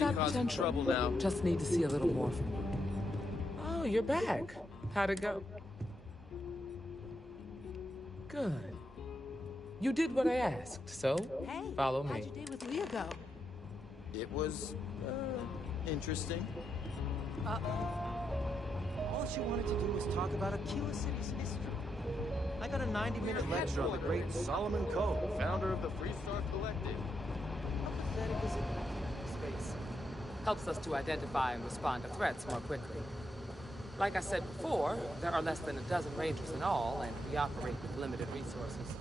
got potential. Trouble now. Just need to see a little more from you. Oh, you're back. How'd it go? Good. You did what I asked, so follow me. How'd your day with Leah go? It was, interesting. All she wanted to do was talk about Aquila City's history. I got a 90-minute lecture on the great Solomon Coe, founder of the Free Star Collective. How pathetic is it in space? Helps us to identify and respond to threats more quickly. Like I said before, there are less than a dozen Rangers in all, and we operate with limited resources.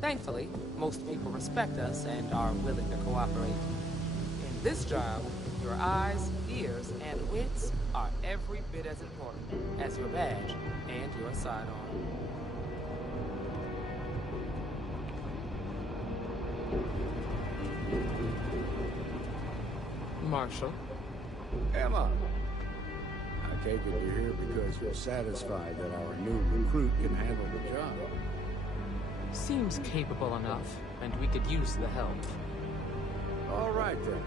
Thankfully, most people respect us and are willing to cooperate. In this job, your eyes, ears, and wits are every bit as important as your badge and your sidearm. Marshall. Emma. I take it you're here because you're satisfied that our new recruit can handle the job. Seems capable enough, and we could use the help. All right, then.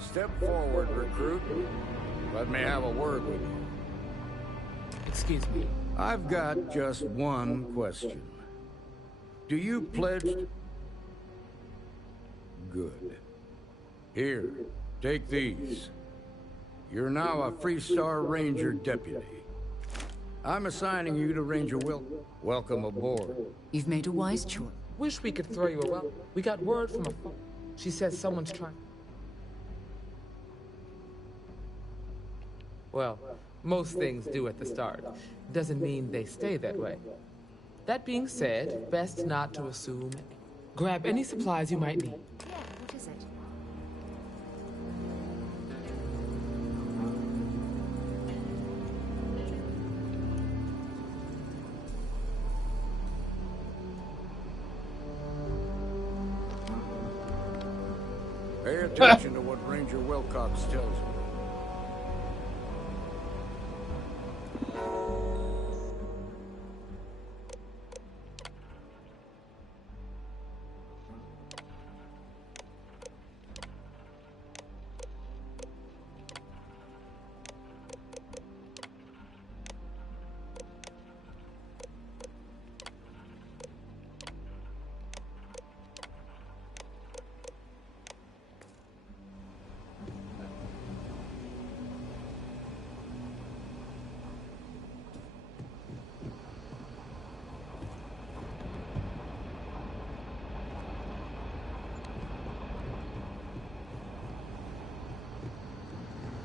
Step forward, recruit. Let me have a word with you. Excuse me. I've got just one question. Do you pledge... Good. Here, take these. You're now a Free Star Ranger deputy. I'm assigning you to Ranger Welcome aboard. You've made a wise choice. Wish we could throw you a well. We got word from a phone. She says someone's trying. Well, most things do at the start. Doesn't mean they stay that way. That being said, best not to assume. Grab any supplies you might need. Yeah, what is it? Pay attention to what Ranger Wilcox tells you.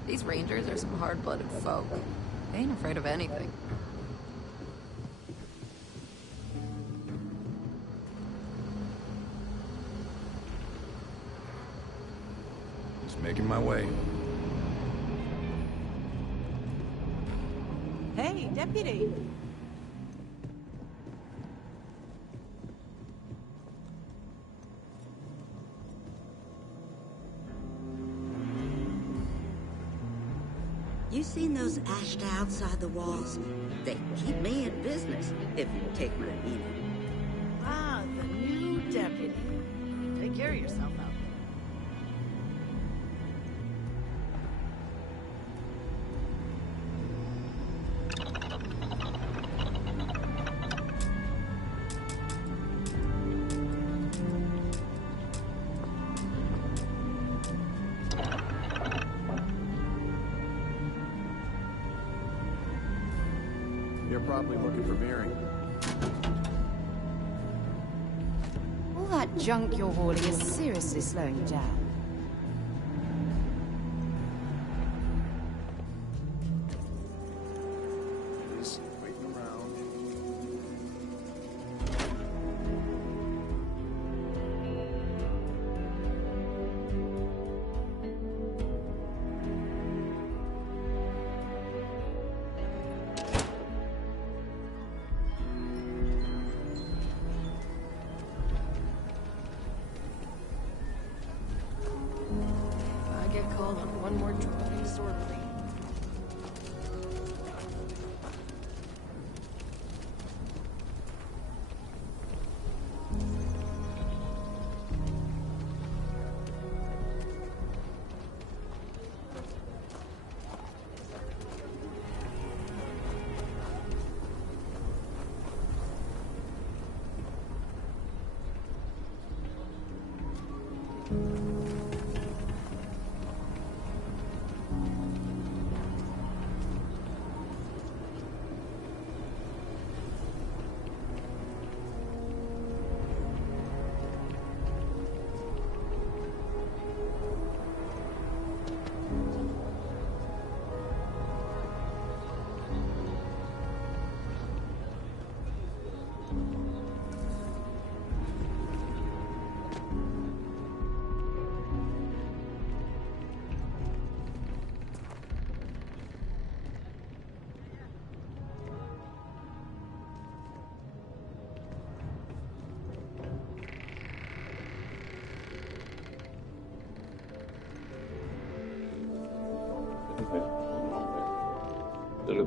These Rangers are some hard-blooded folk. They ain't afraid of anything. Just making my way. Hey, deputy. You seen those ashed outside the walls? They keep me in business, if you take my meaning. Ah, the new deputy. Take care of yourself out You're probably looking for Mary. All that junk you're hauling is seriously slowing you down. Just waiting around. I get called on one more drunk disorderly.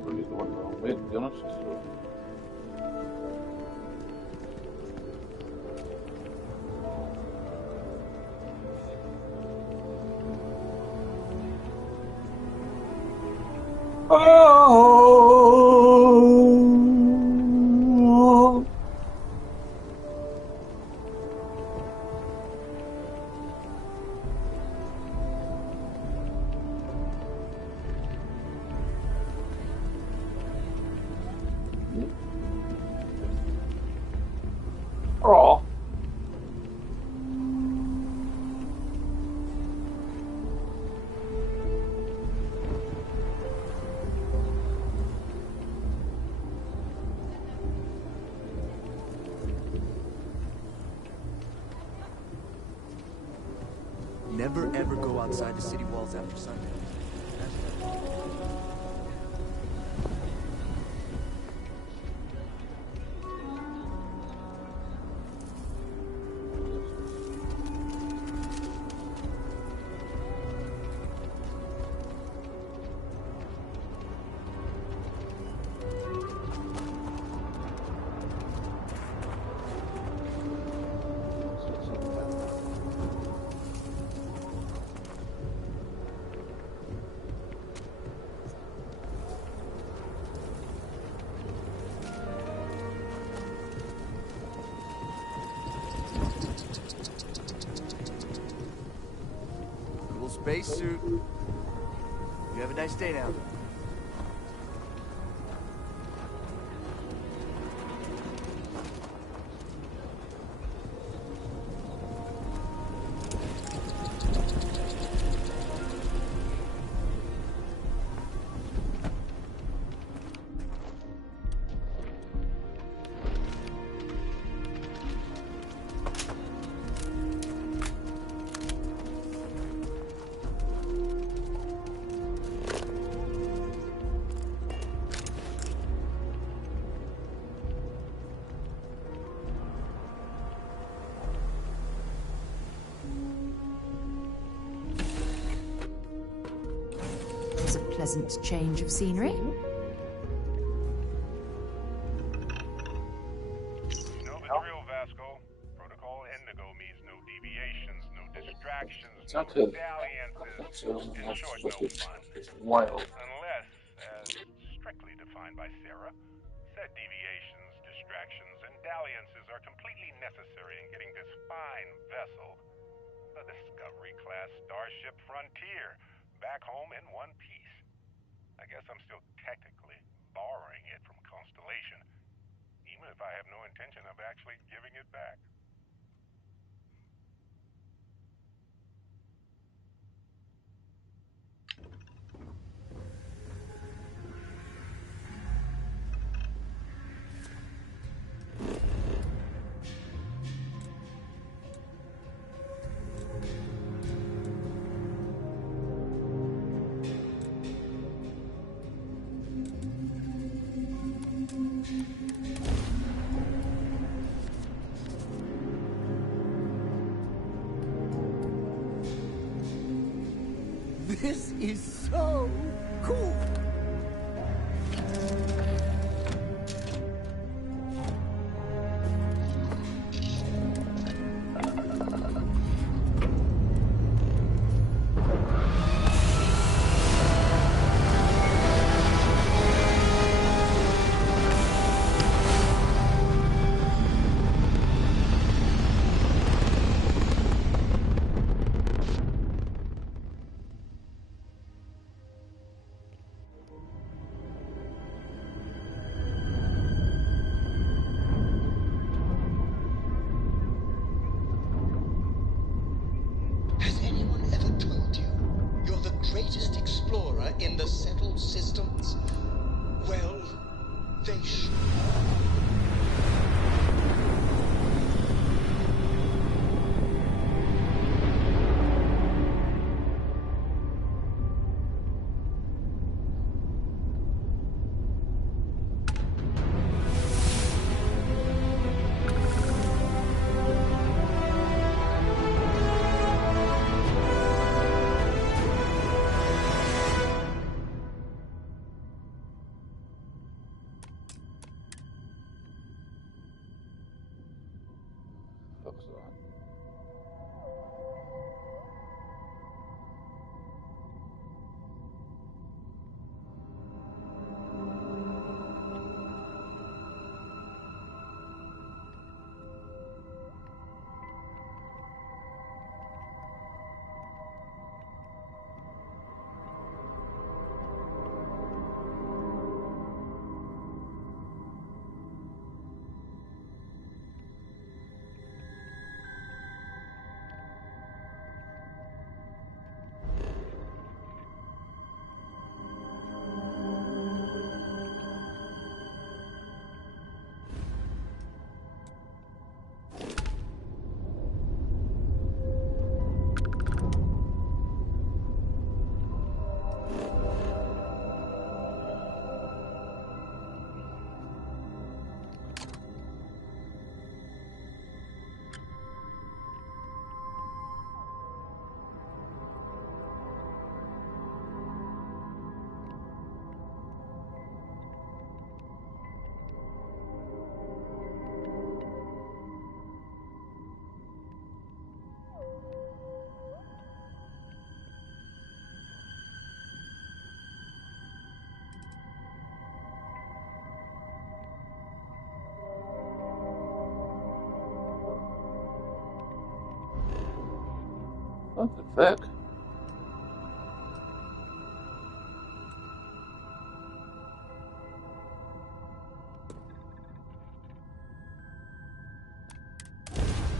por visto cuando da un win. Yo no sé si lo... Oh! Oh! Never ever go outside the city walls after sundown. Cool spacesuit. You have a nice day now. It's a pleasant change of scenery. Know the drill, Vasco. Protocol Indigo means no deviations, no distractions, no dalliances. In short, no fun. Wild. Unless, as strictly defined by Sarah, said deviations, distractions, and dalliances are completely necessary in getting this fine vessel, the Discovery-class Starship Frontier, back home in one piece. I guess I'm still technically borrowing it from Constellation, even if I have no intention of actually giving it back. This is so cool. Has anyone ever told you you're the greatest explorer in the settled systems? Well, they should. Excellent. What the fuck?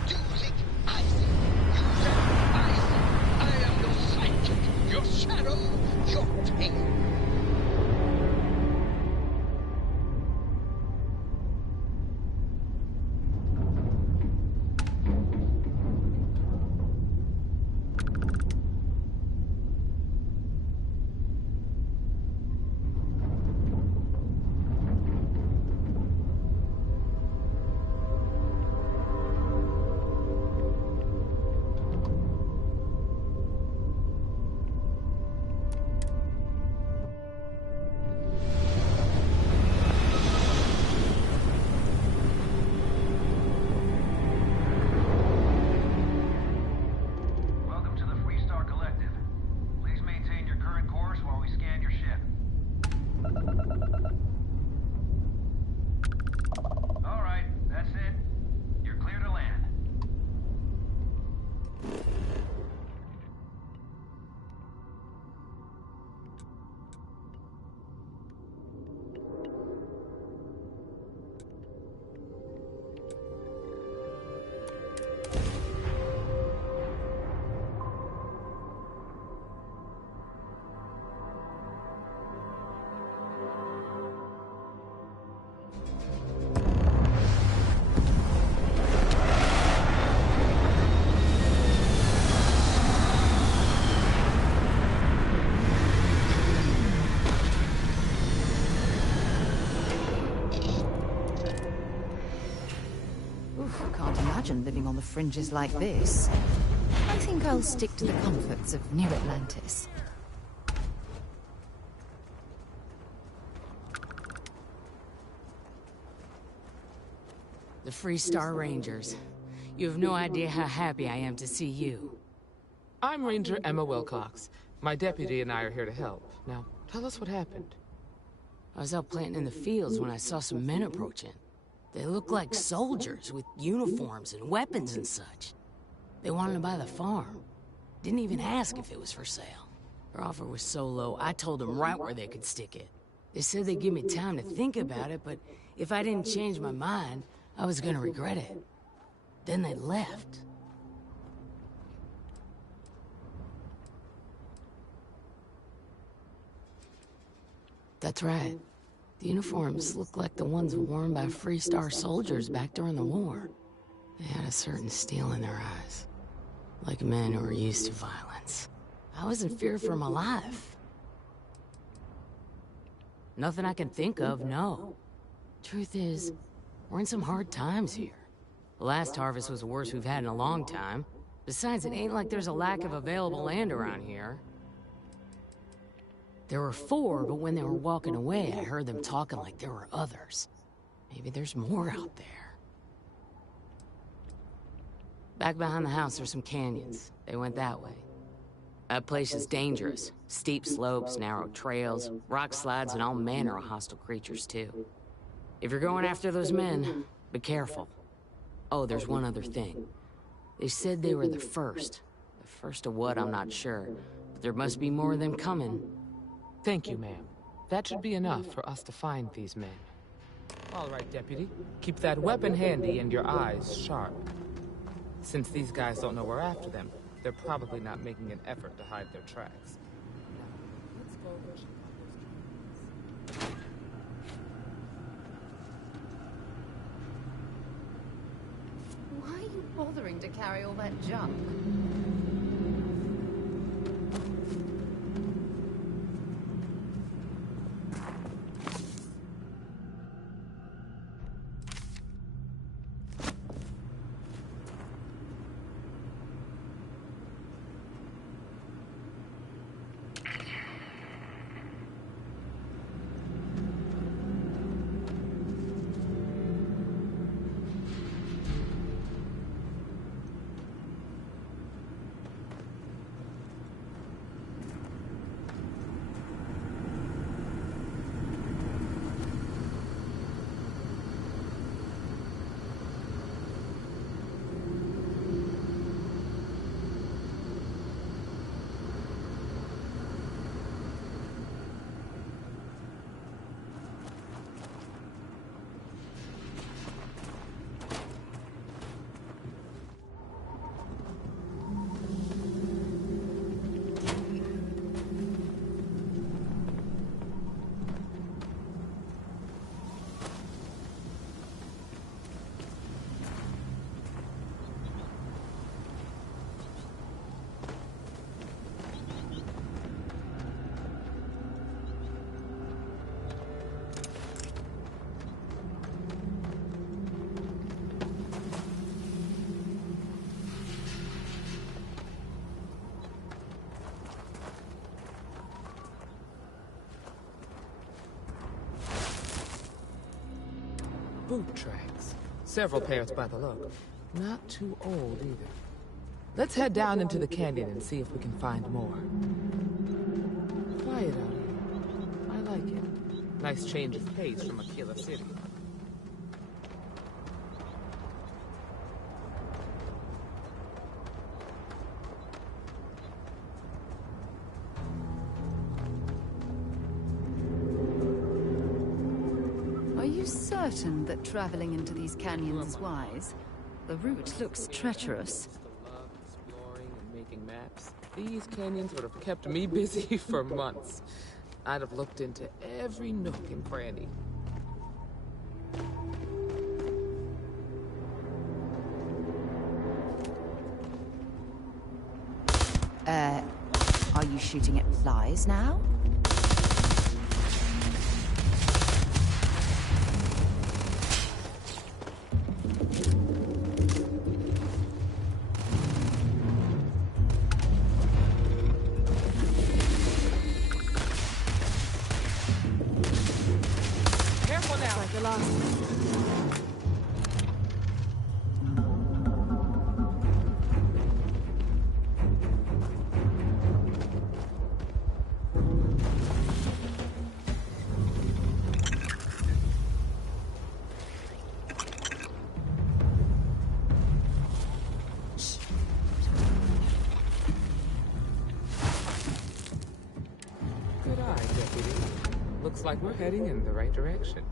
You think I see? You think I see? I am your sidekick, your shadow, your tail. Welcome to the Freestar Collective. Please maintain your current course while we scan your ship. All right, that's it. You're clear to land. Oof, can't imagine living on the fringes like this. I think I'll stick to the comforts of New Atlantis. The Freestar Rangers. You have no idea how happy I am to see you. I'm Ranger Emma Wilcox. My deputy and I are here to help. Now, tell us what happened. I was out planting in the fields when I saw some men approaching. They looked like soldiers with uniforms and weapons and such. They wanted to buy the farm. Didn't even ask if it was for sale. Their offer was so low, I told them right where they could stick it. They said they'd give me time to think about it, but if I didn't change my mind, I was gonna regret it. Then they left. That's right. The uniforms looked like the ones worn by Freestar soldiers back during the war. They had a certain steel in their eyes. Like men who were used to violence. I was in fear for my life. Nothing I can think of, no. Truth is, we're in some hard times here. The last harvest was the worst we've had in a long time. Besides, it ain't like there's a lack of available land around here. There were 4, but when they were walking away, I heard them talking like there were others. Maybe there's more out there. Back behind the house are some canyons. They went that way. That place is dangerous. Steep slopes, narrow trails, rock slides, and all manner of hostile creatures, too. If you're going after those men, be careful. Oh, there's one other thing. They said they were the first. The first of what, I'm not sure. But there must be more of them coming. Thank you, ma'am. That should be enough for us to find these men. All right, Deputy. Keep that weapon handy and your eyes sharp. Since these guys don't know we're after them, they're probably not making an effort to hide their tracks. Now, let's go over Chicago's. Why are you bothering to carry all that junk? Boot tracks. Several pairs by the look. Not too old either. Let's head down into the canyon and see if we can find more. Quiet out here. I like it. Nice change of pace from a killer city. Are you certain that traveling into these canyons is wise? The route looks treacherous. Love exploring and making maps. These canyons would have kept me busy for months. I'd have looked into every nook and cranny. Are you shooting at flies now? Careful now! Like the last one. Good eye, Deputy. Looks like we're heading in the right direction.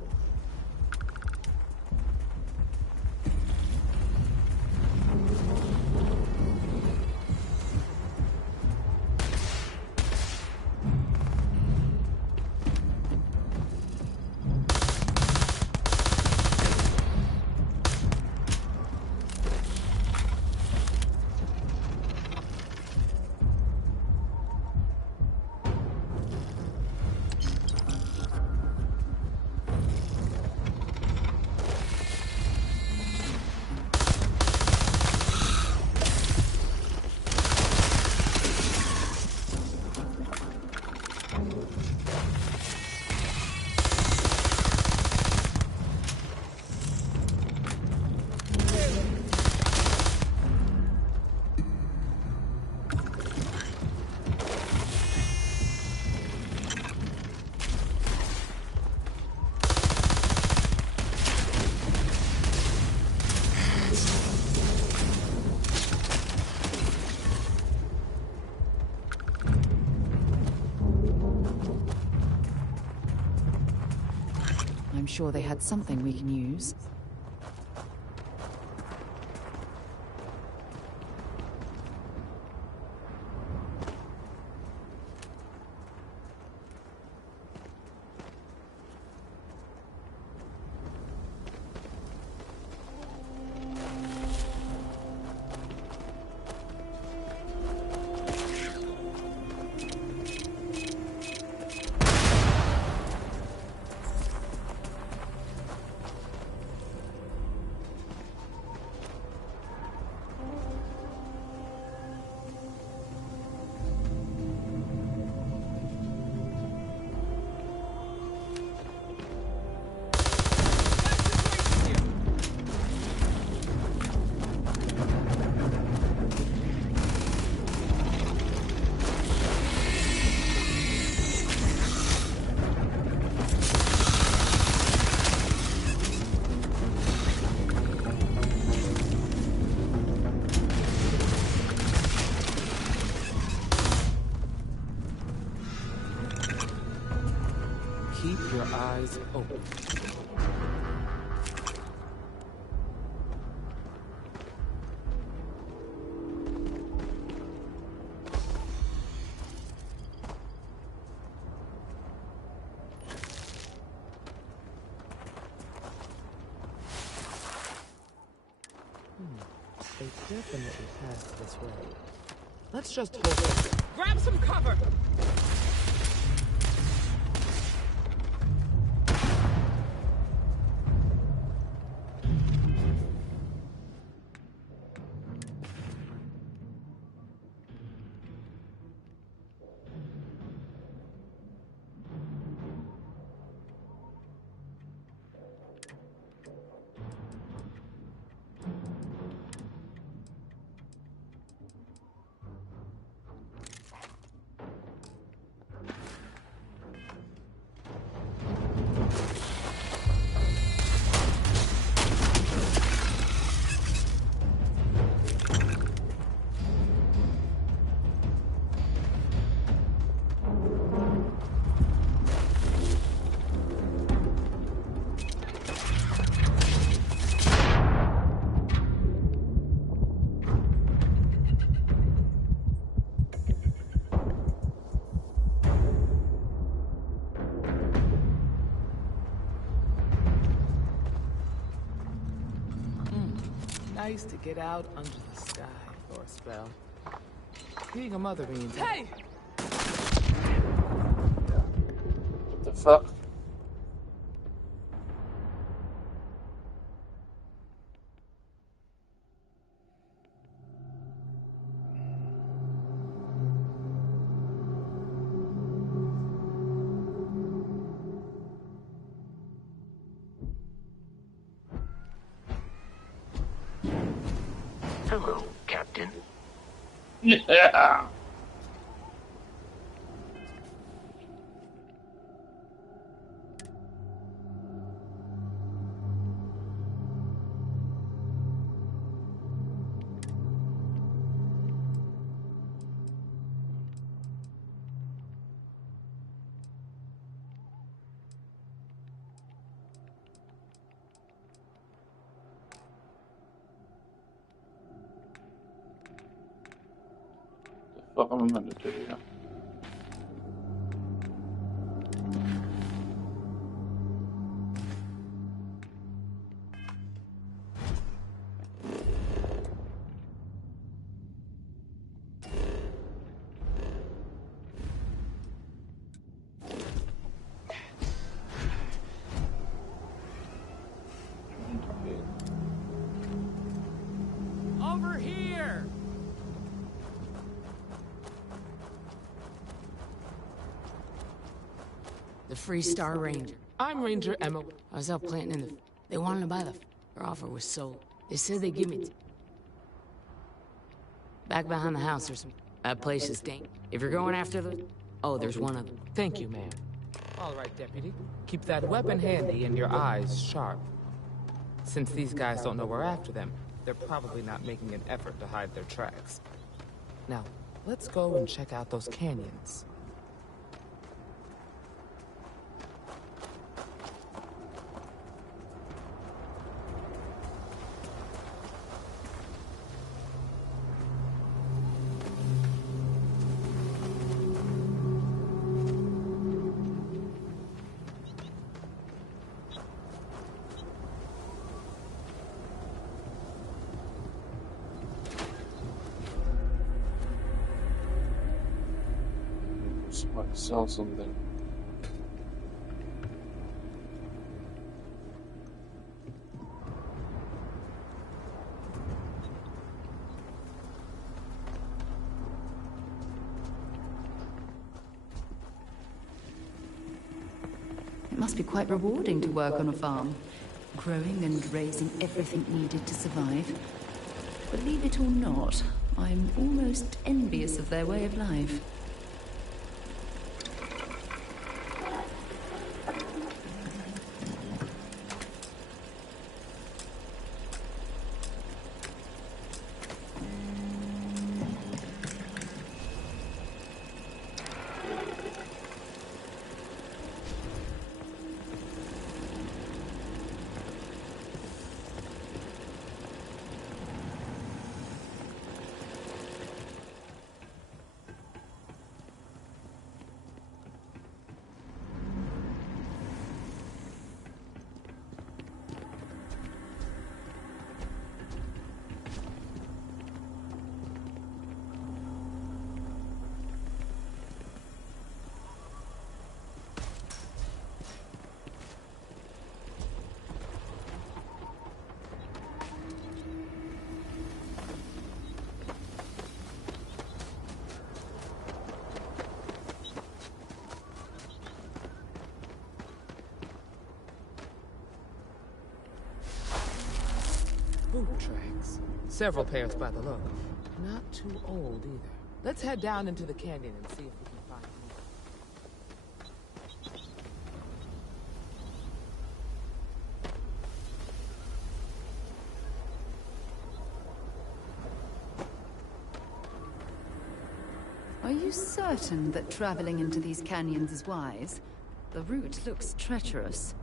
sure they had something we can use. Keep your eyes open. They definitely passed this way. Let's just hold it. Grab some cover! Nice to get out under the sky for a spell. Being a mother means... Hey! What the fuck? Hello, Captain. Yeah. The fuck am I meant to do here? Over here! The Free Star Ranger. I'm Ranger Emma. I was out planting in the... They wanted to buy the... Their offer was sold. They said they'd give me... Back behind the house, there's some... That place is dank. If you're going after the... Oh, there's one of them. Thank you, ma'am. All right, Deputy. Keep that weapon handy and your eyes sharp. Since these guys don't know we're after them, they're probably not making an effort to hide their tracks. Now, let's go and check out those canyons. Somebody sell something. It must be quite rewarding to work on a farm, growing and raising everything needed to survive. Believe it or not, I'm almost envious of their way of life. Boot tracks. Several pairs by the look. Not too old either. Let's head down into the canyon and see if we can find more. Are you certain that traveling into these canyons is wise? The route looks treacherous.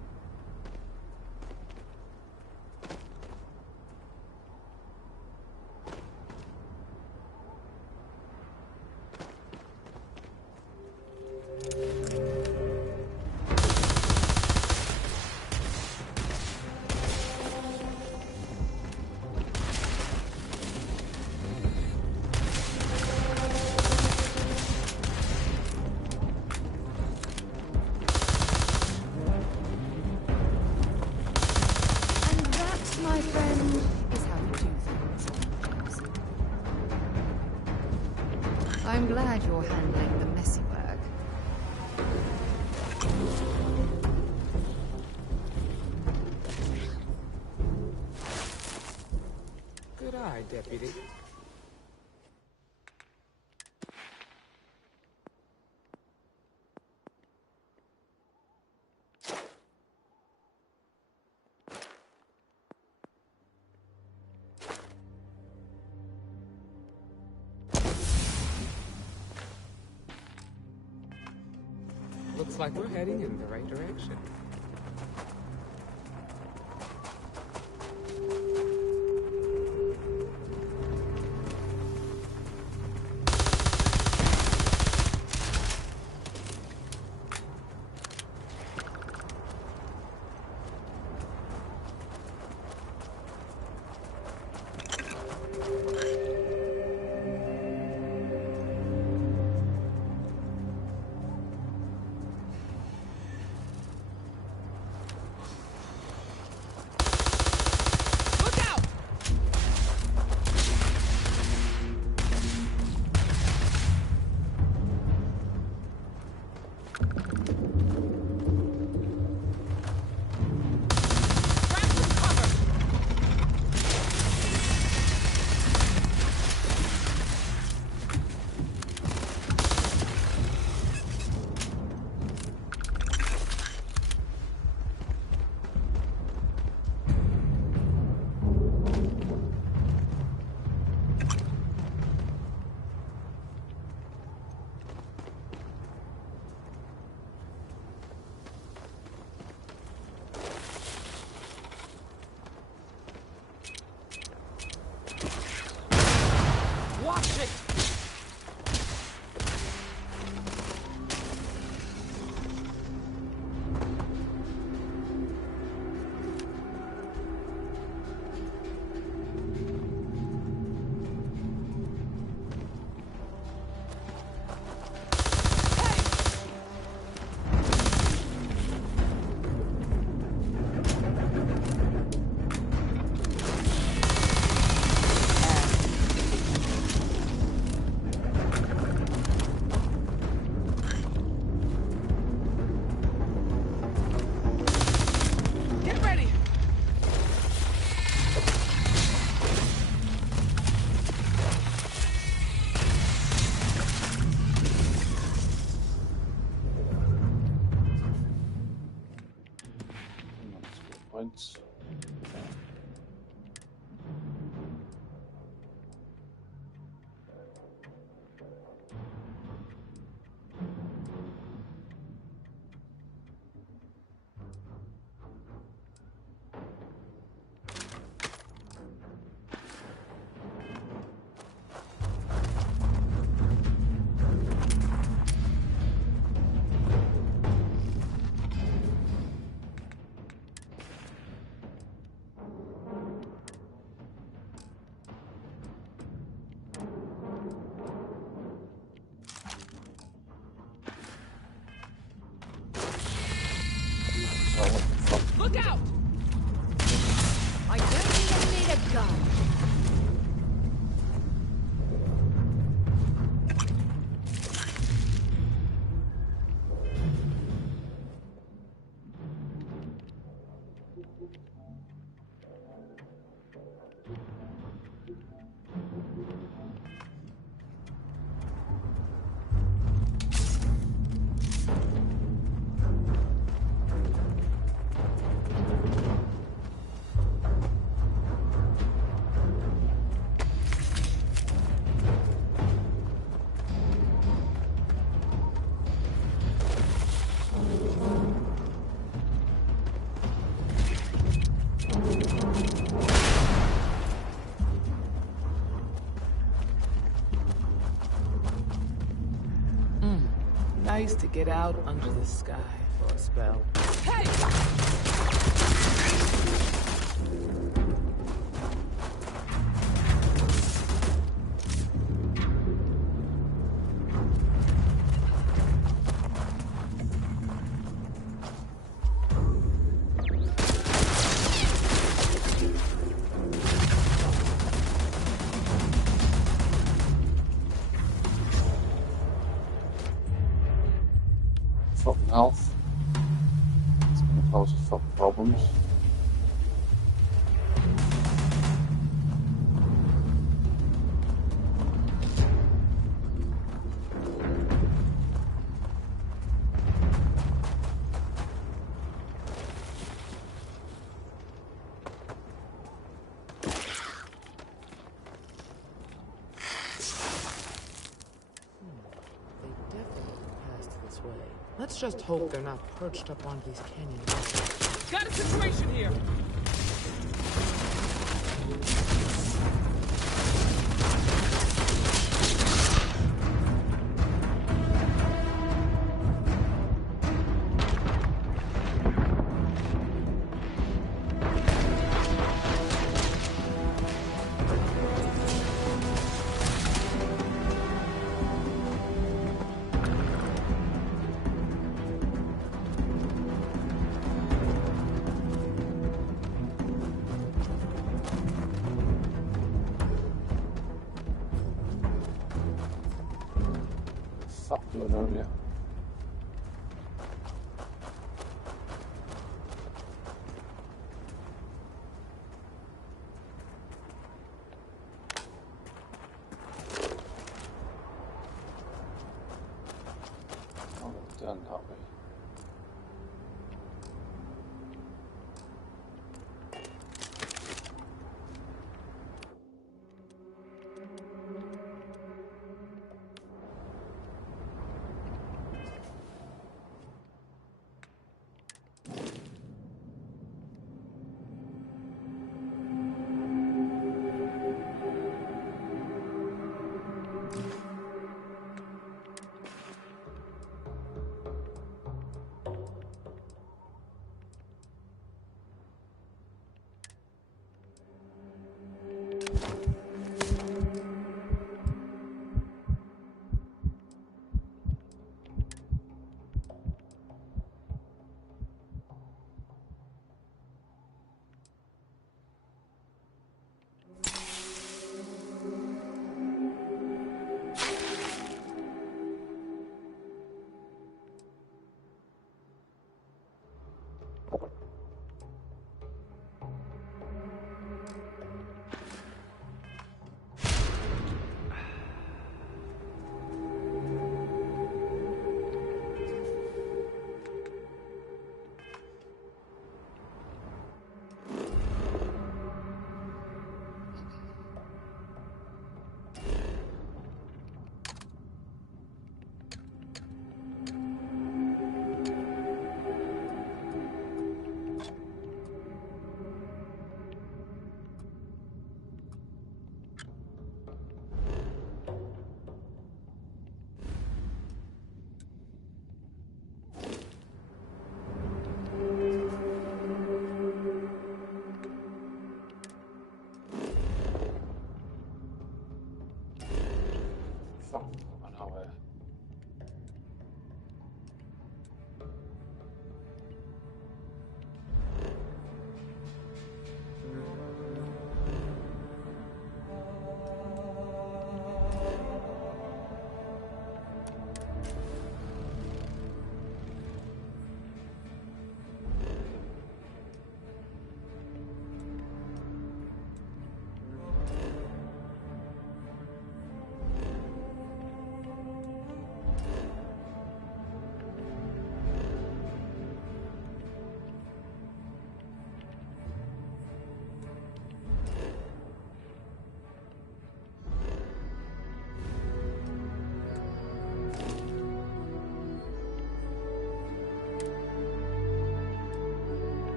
My friend, is how you do things sometimes. I'm glad you're handling the messy work. Good eye, Deputy. Looks like we're heading in the right direction. nice to get out under the sky for a spell. Fucking health. It's gonna cause us fucking problems. They definitely passed this way. Let's just hope they're not perched up on these canyon walls. Got a situation here! Fuck doing earlier. Oh, done that way.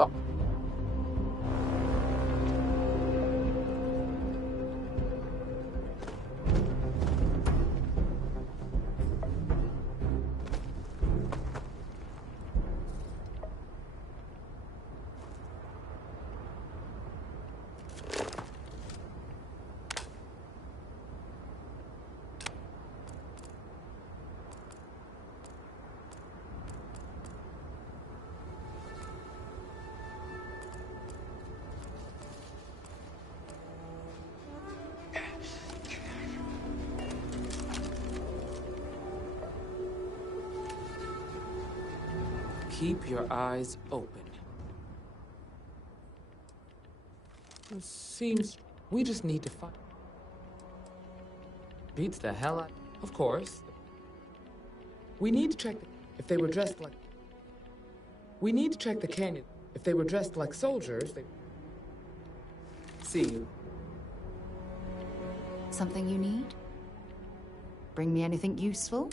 Fuck. Keep your eyes open. It seems we just need to find... Beats the hell out... Of course. We need to check if they were dressed like... We need to check the canyon. If they were dressed like soldiers, they... See you. Something you need? Bring me anything useful?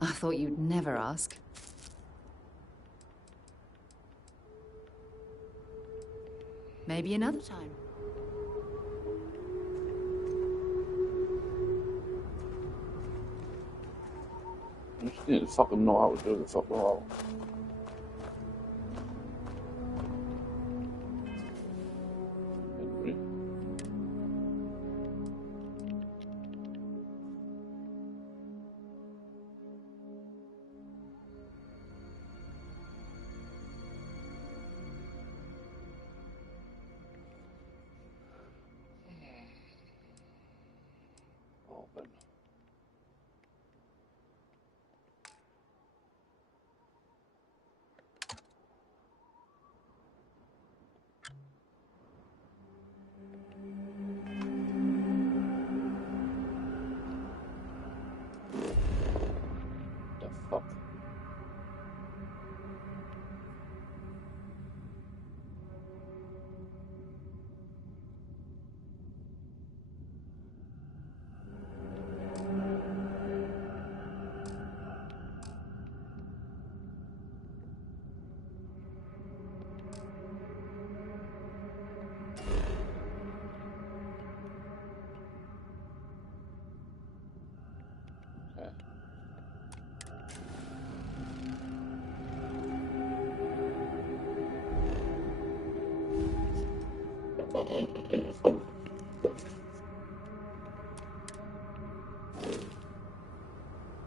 I thought you'd never ask. Maybe another time. I just need to fucking know how to do the fucking roll.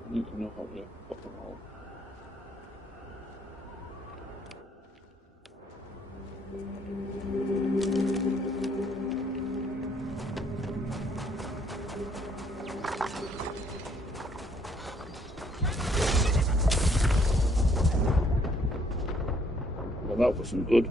You can know how to fucking roll. Well, that wasn't good.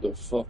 What the fuck?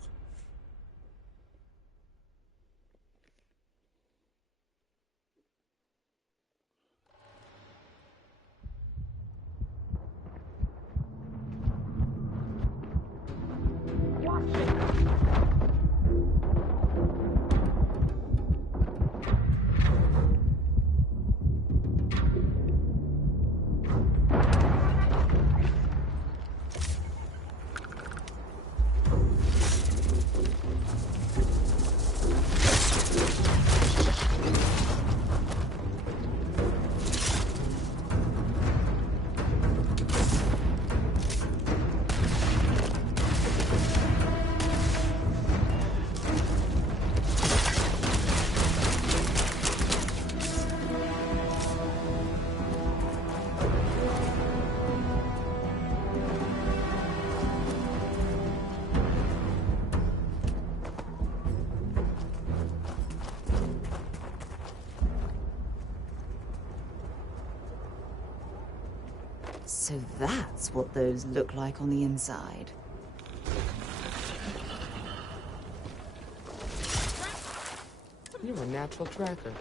So that's what those look like on the inside. You're a natural tracker.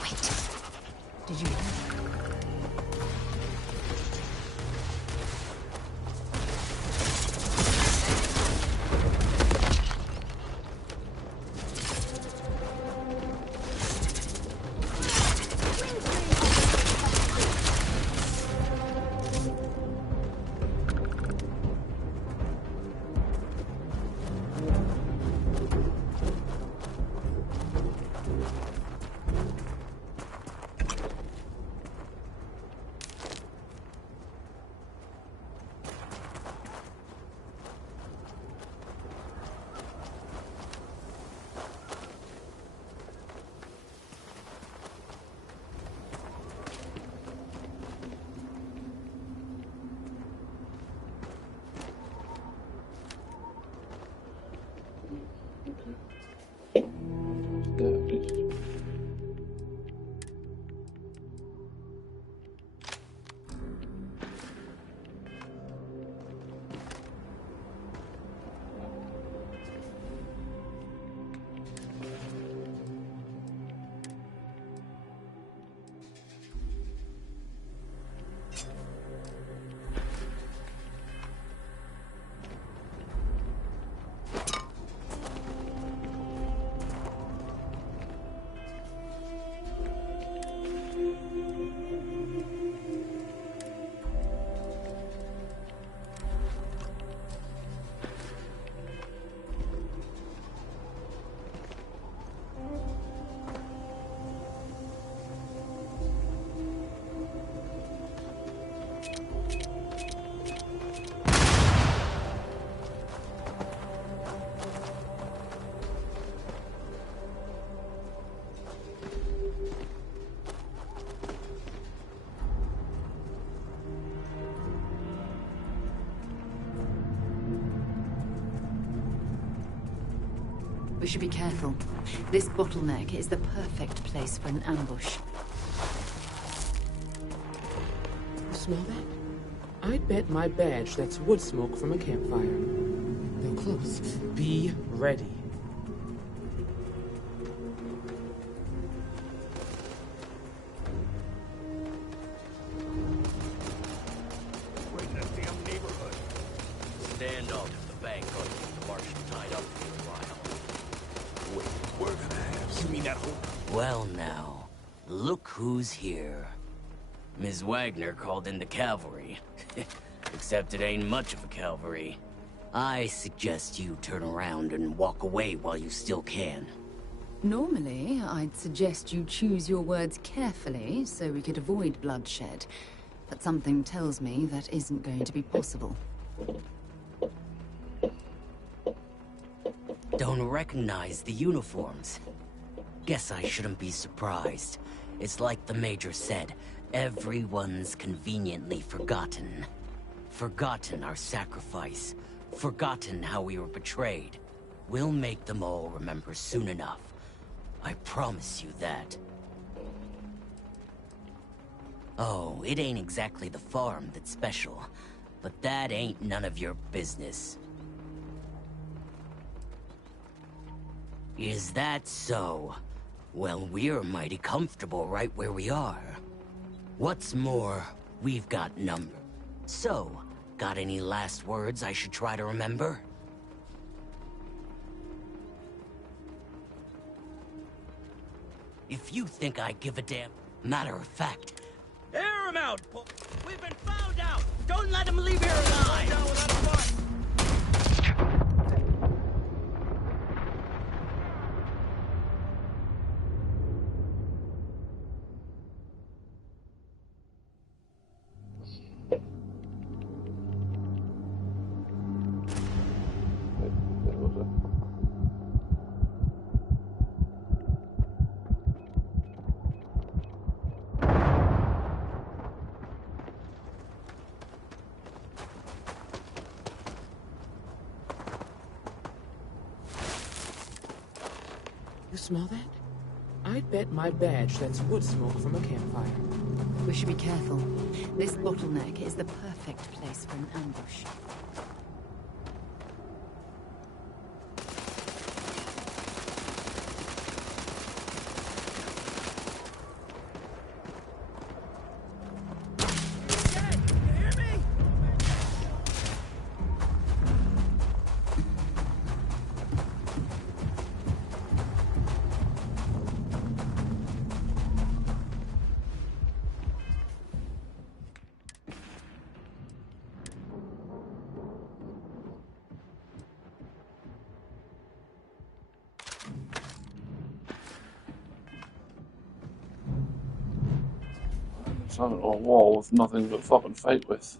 Wait. Did you hear that? We should be careful. This bottleneck is the perfect place for an ambush. You smell that? I'd bet my badge that's wood smoke from a campfire. They're close. Be ready. We're in that damn neighborhood. Standoff at the bank ought to keep the Martian tied up for a while. Wait, we're gonna have... You mean that whole... Well now, look who's here. Ms. Wagner called in the cavalry. Except it ain't much of a cavalry. I suggest you turn around and walk away while you still can. Normally, I'd suggest you choose your words carefully so we could avoid bloodshed. But something tells me that isn't going to be possible. Don't recognize the uniforms. Guess I shouldn't be surprised. It's like the Major said, everyone's conveniently forgotten. Forgotten our sacrifice. Forgotten how we were betrayed. We'll make them all remember soon enough. I promise you that. Oh, it ain't exactly the farm that's special. but that ain't none of your business. Is that so? Well, we're mighty comfortable right where we are. What's more, we've got number. So, got any last words I should try to remember? If you think I give a damn... Matter of fact... Air him out! We've been found out! Don't let him leave here alive! You smell that? I'd bet my badge that's wood smoke from a campfire. We should be careful. This bottleneck is the perfect place for an ambush. Something on a wall with nothing to fucking fight with.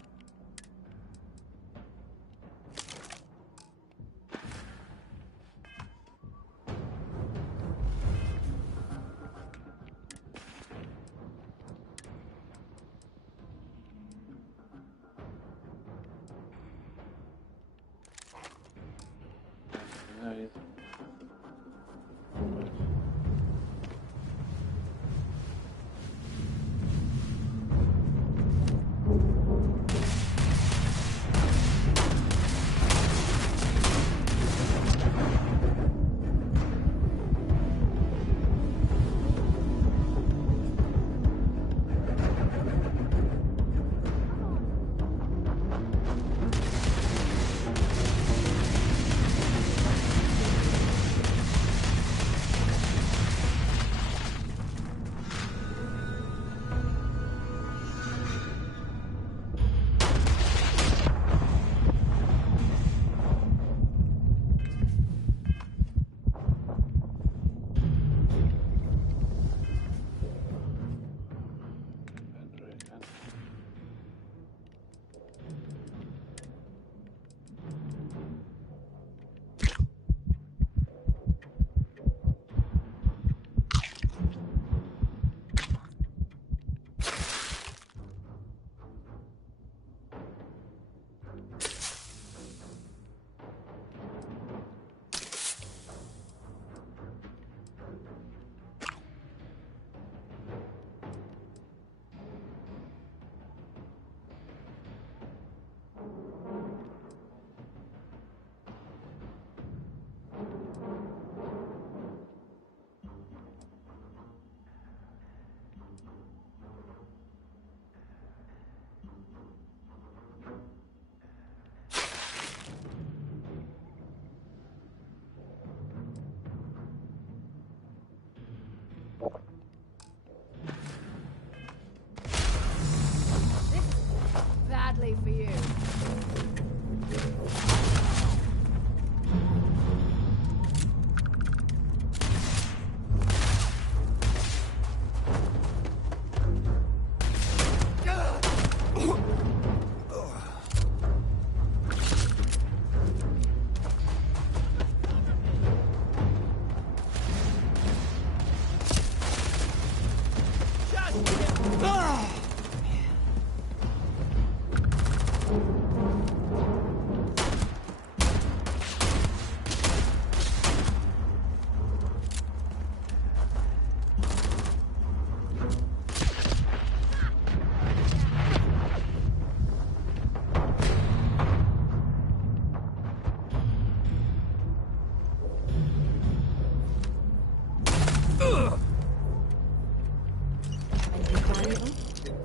Badly for you.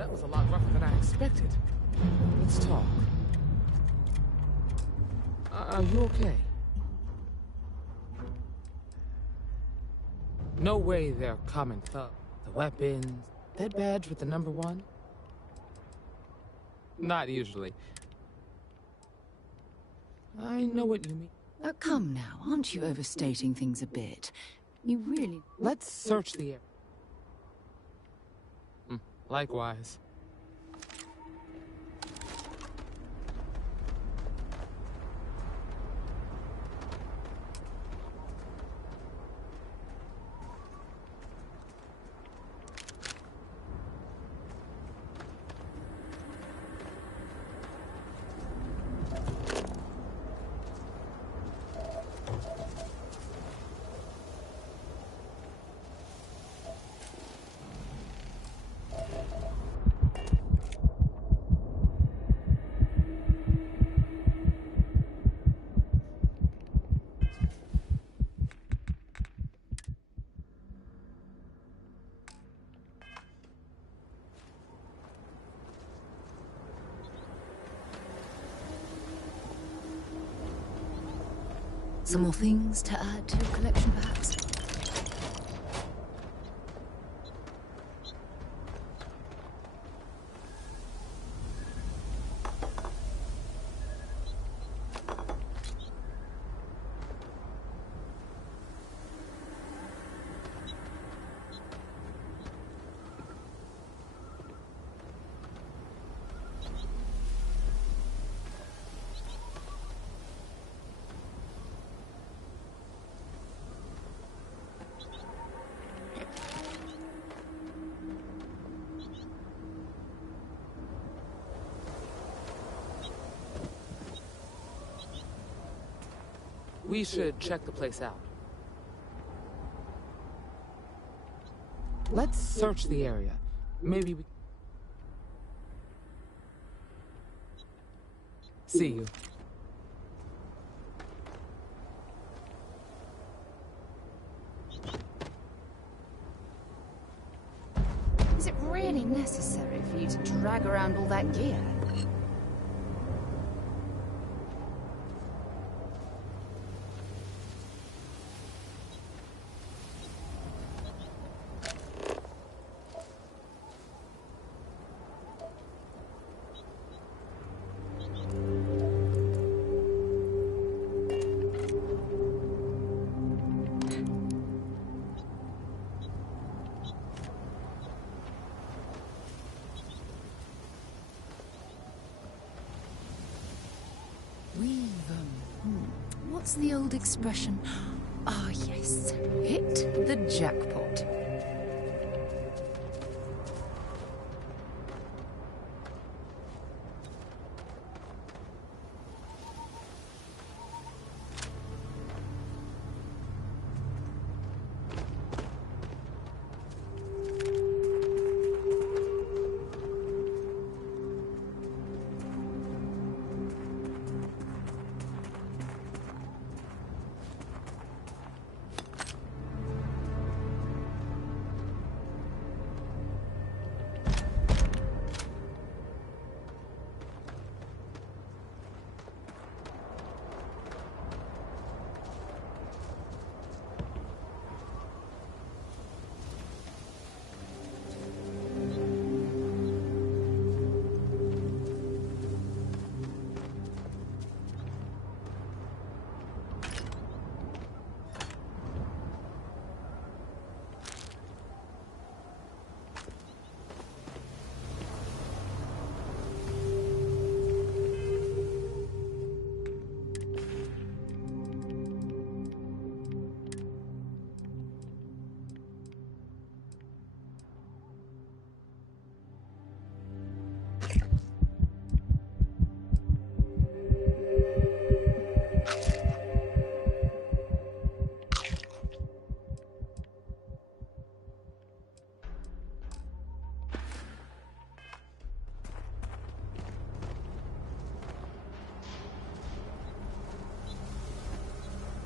That was a lot rougher than I expected. Let's talk. Are you okay? No way they're common thugs. The weapons, that badge with the number 1? Not usually. I know what you mean. Come now, aren't you overstating things a bit? You really... Let's search the area. Likewise. Some more things to add to your collection, perhaps? We should check the place out. Let's search the area. Maybe we... See you. Is it really necessary for you to drag around all that gear? What's the old expression? Ah, yes. Hit the jackpot.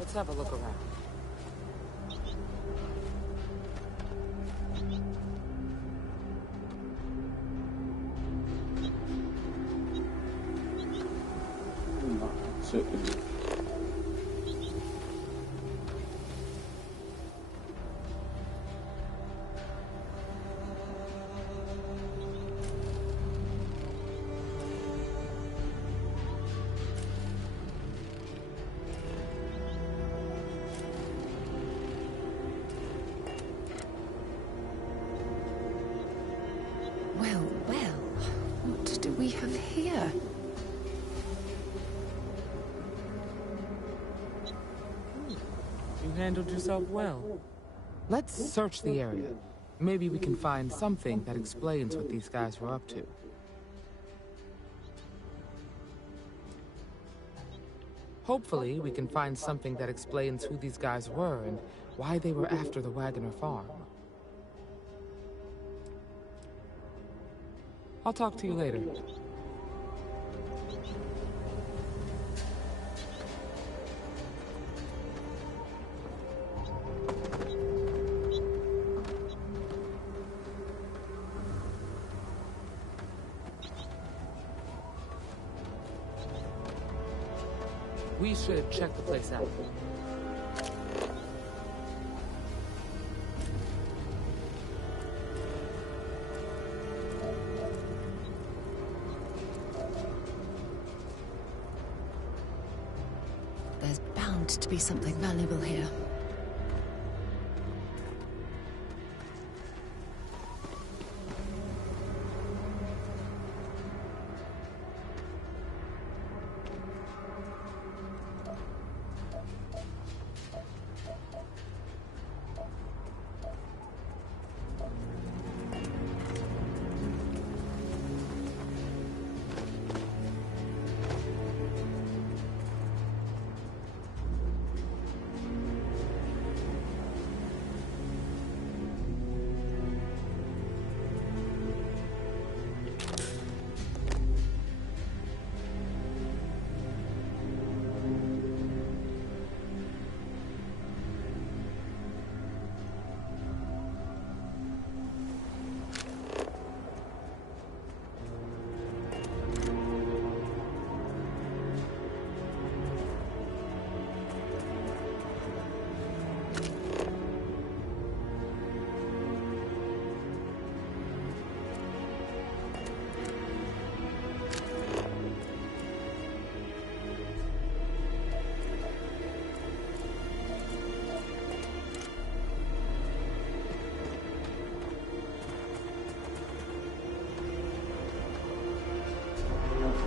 Let's have a look around. city. Well, well, what do we have here? You handled yourself well. Let's search the area. Maybe we can find something that explains what these guys were up to. Hopefully, we can find something that explains who these guys were and why they were after the Wagoner farm. I'll talk to you later. We should check the place out. There's bound to be something valuable here.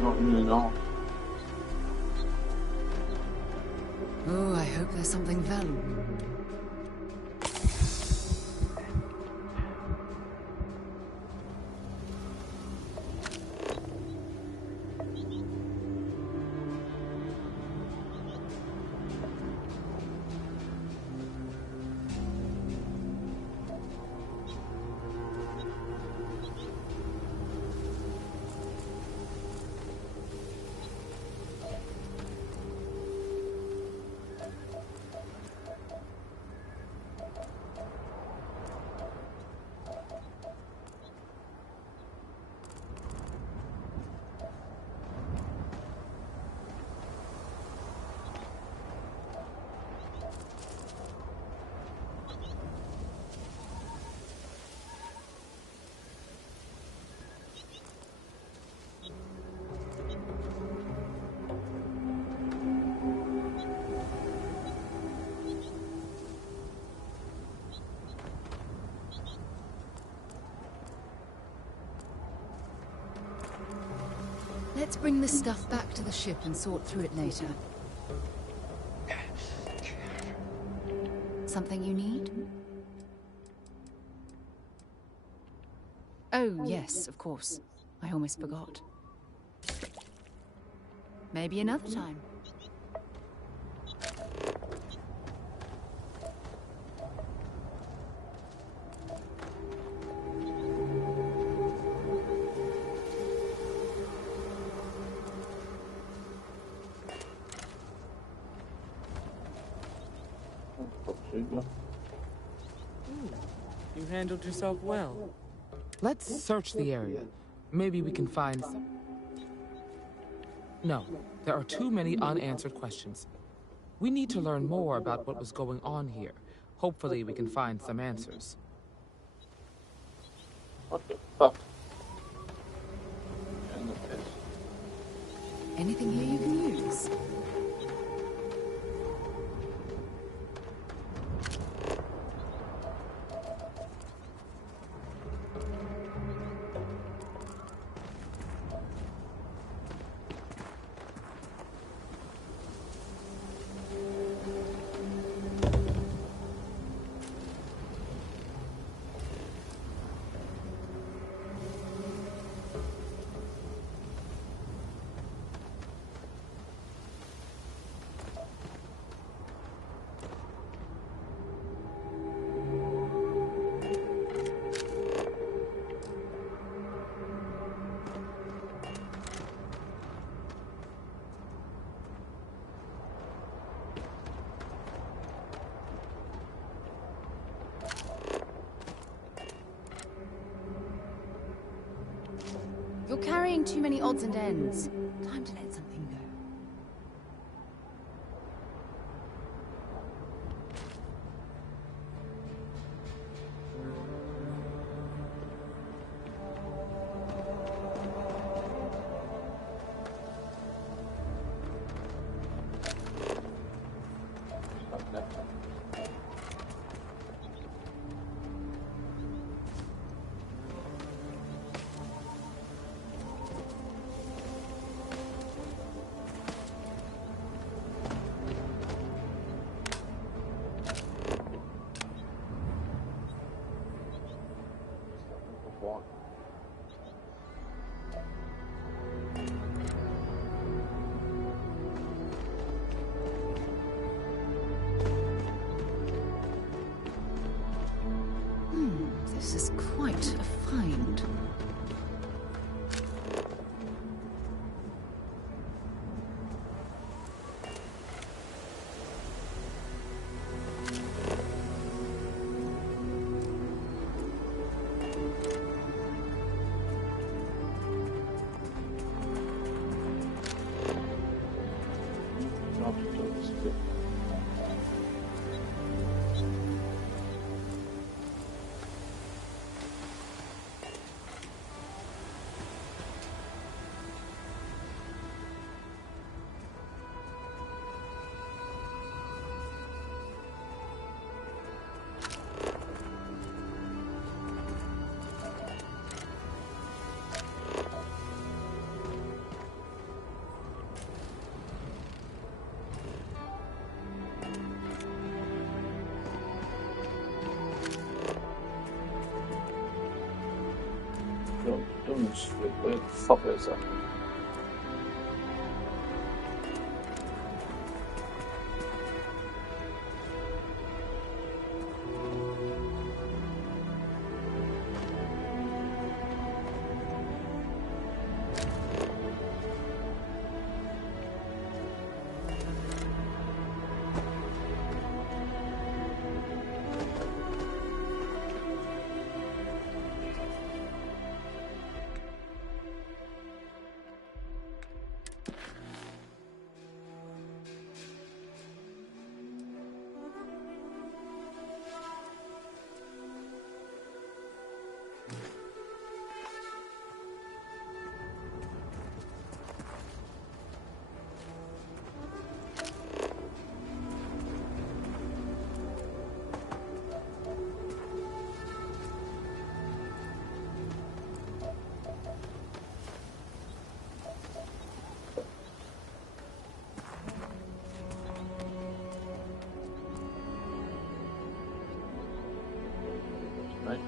Not really long. Oh, I hope there's something valuable. Let's bring this stuff back to the ship and sort through it later. Something you need? Oh, yes, of course. I almost forgot. Maybe another time. You handled yourself well. Let's search the area. Maybe we can find some... No, there are too many unanswered questions. We need to learn more about what was going on here. Hopefully we can find some answers. What the fuck? Anything here you can use? You're carrying too many odds and ends. Time to let something go. This is quite a find. Where the fuck is that? Right.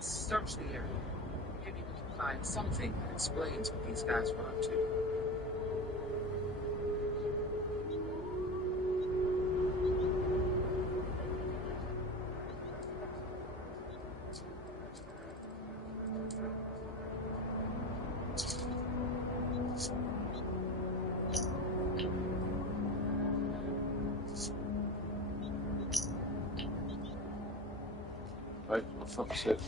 Search the area. Give me Find something that explains what these guys were up to. Right, for fuck's sake.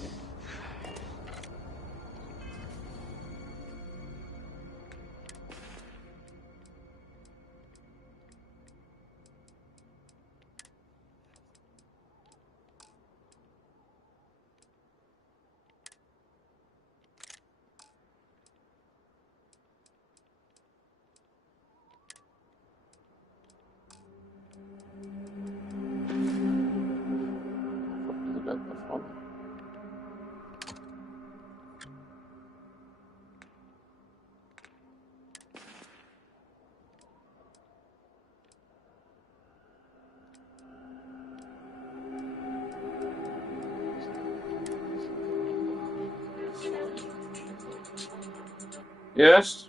Yes?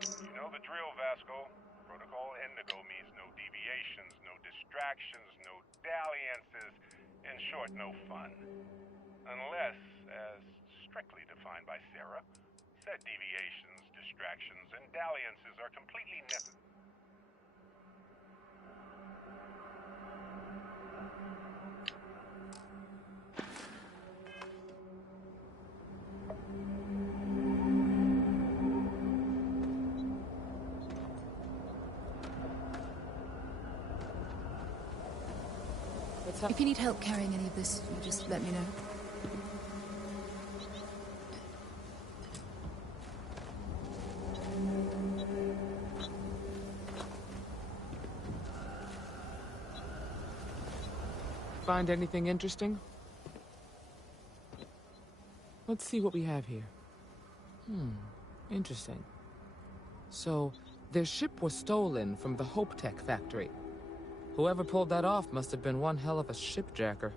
You know the drill, Vasco. Protocol Indigo means no deviations, no distractions, no dalliances, in short, no fun. Unless, as strictly defined by Sarah, said deviations, distractions, and dalliances are completely necessary. If you need help carrying any of this, you just let me know. Find anything interesting? Let's see what we have here. Interesting. So, their ship was stolen from the Hope Tech factory. Whoever pulled that off must have been one hell of a shipjacker.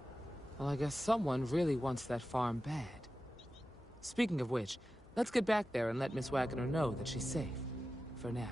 Well, I guess someone really wants that farm bad. Speaking of which, let's get back there and let Miss Wagner know that she's safe. For now.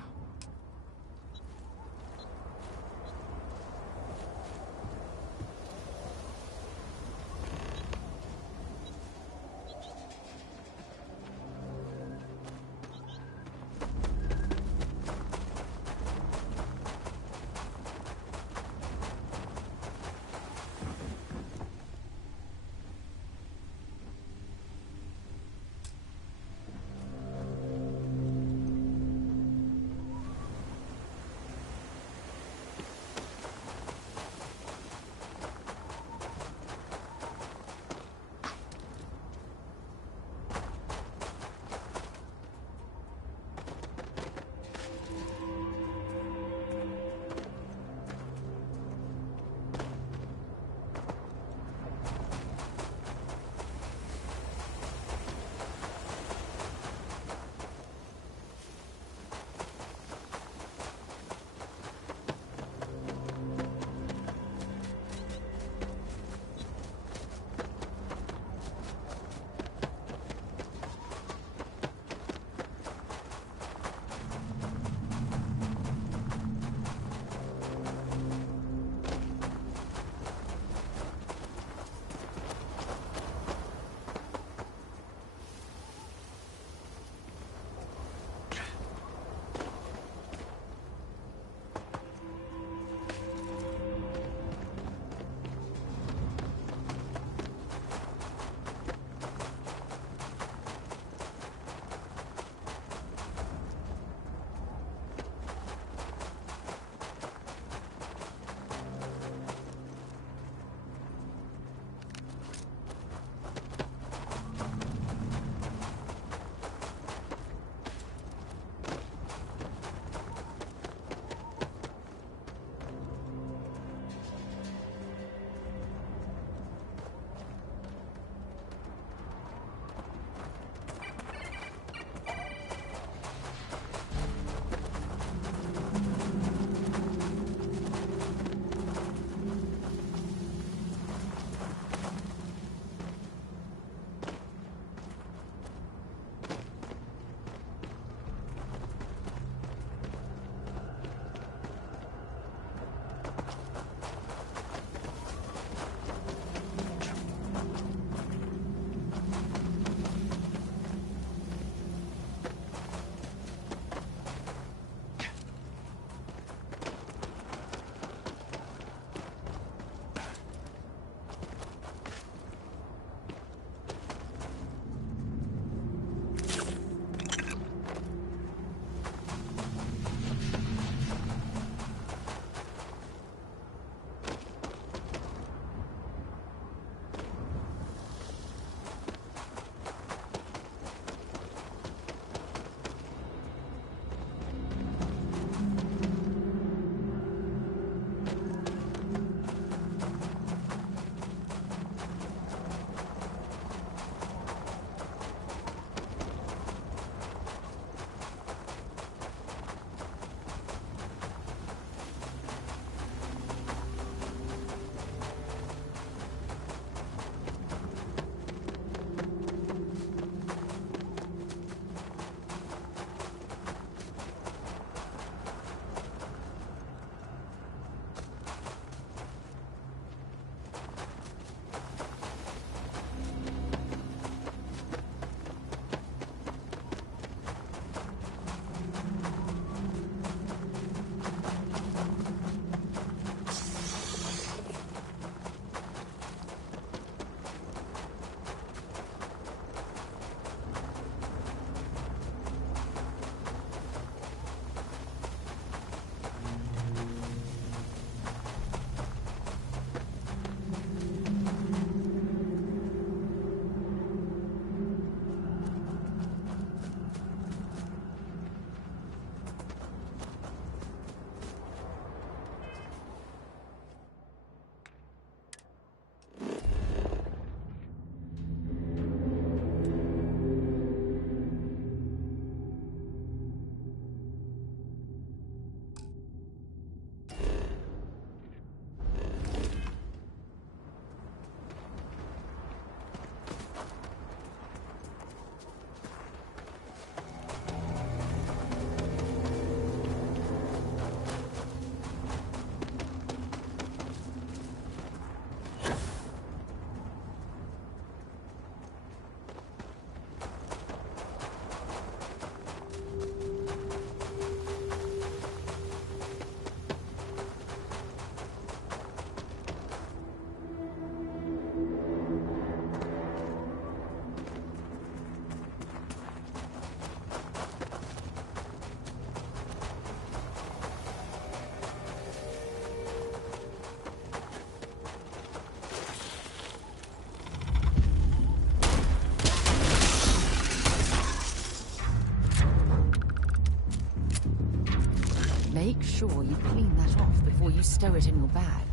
sure you clean that off before you stow it in your bag.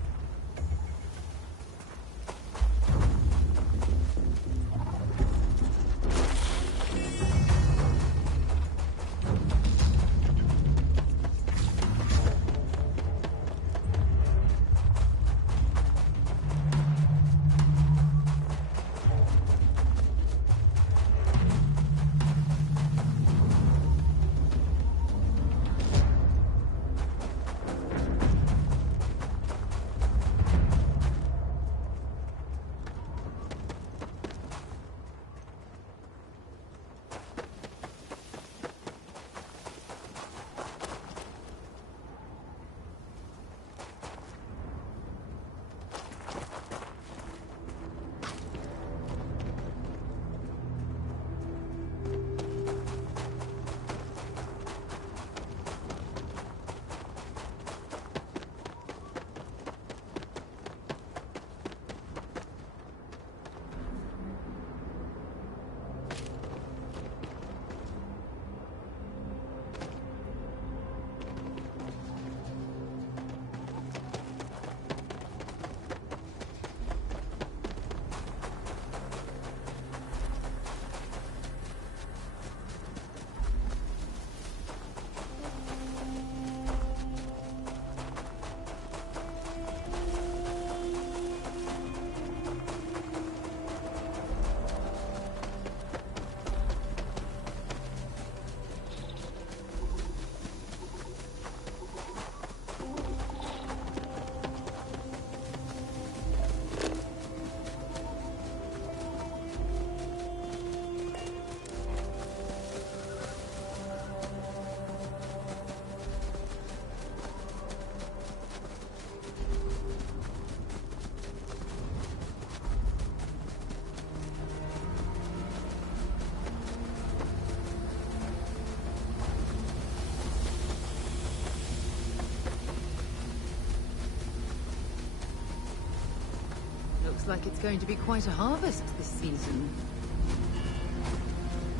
Looks like it's going to be quite a harvest this season.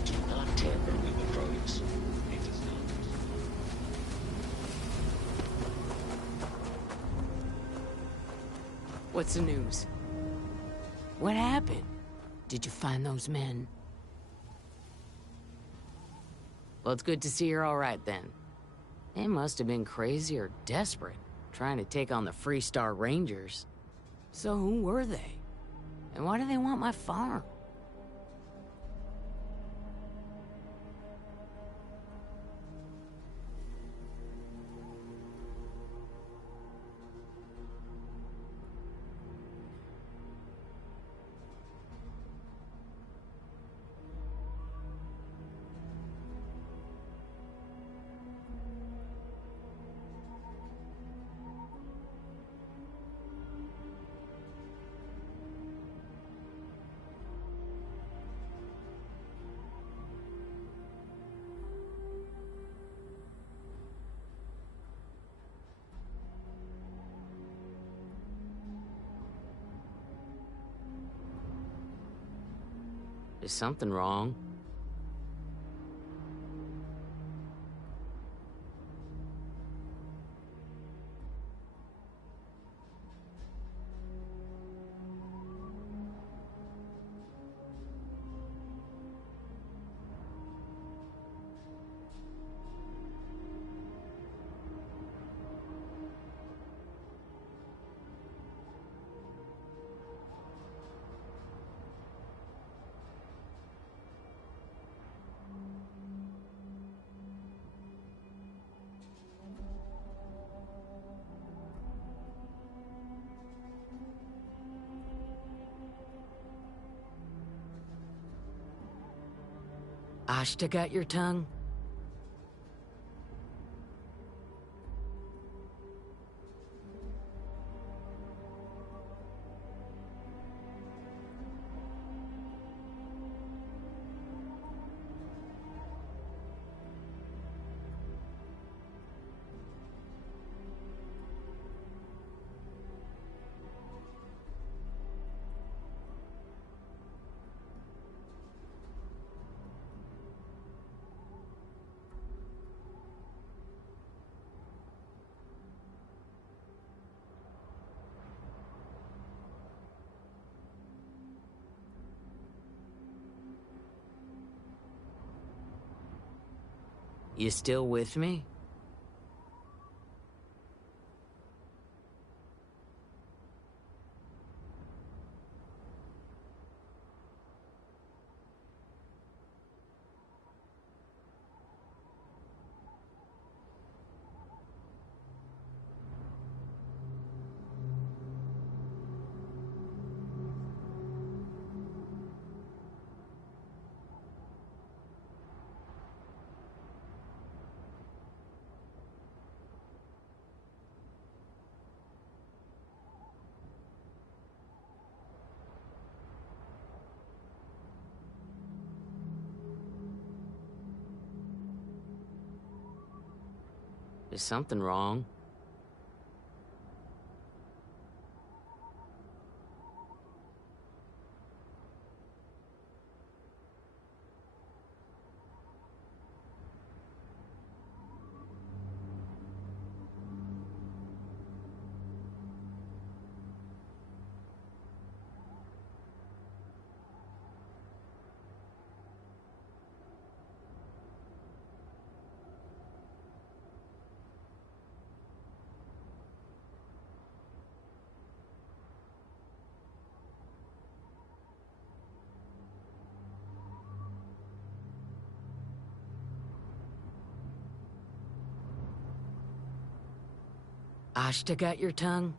Do not tamper with the produce. It does not. What's the news? What happened? Did you find those men? Well, it's good to see you're all right then. They must have been crazy or desperate, trying to take on the Freestar Rangers. So who were they? And why do they want my farm? Is something wrong? Ashta got your tongue? You still with me? Is something wrong? Ashta got your tongue?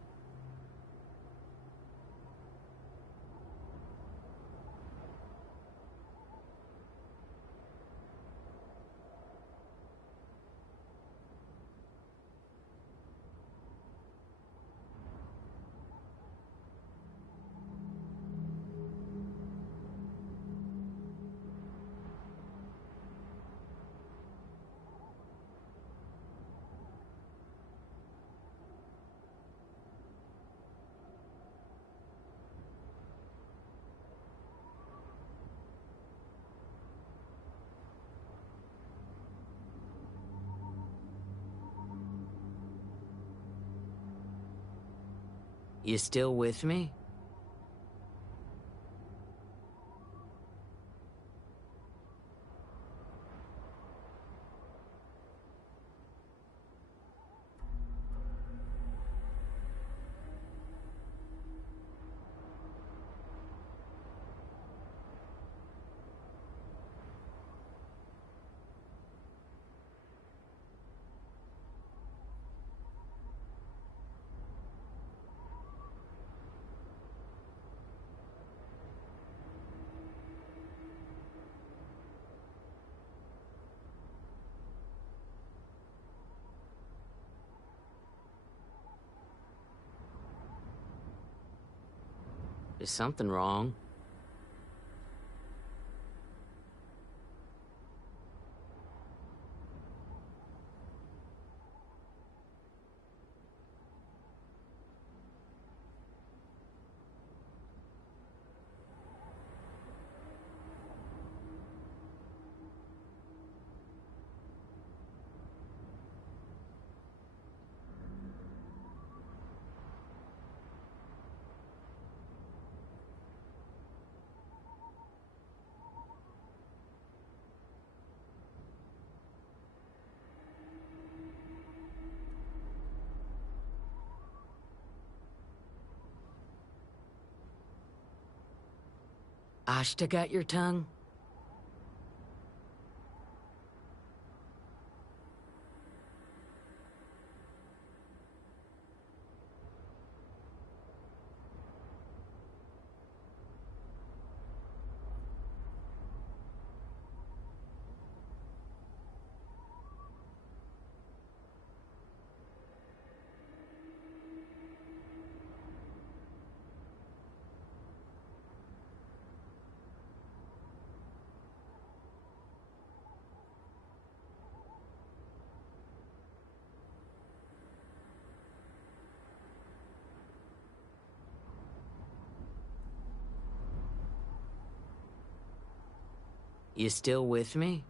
You still with me? Is something wrong? Ashta got your tongue? You still with me?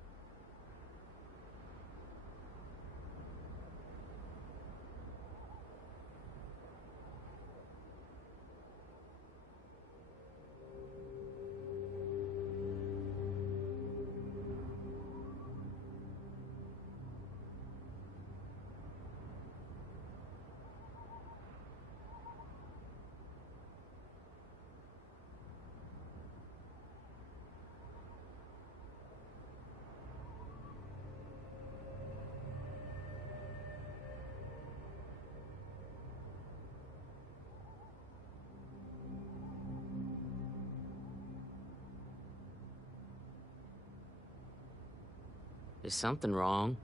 Is something wrong?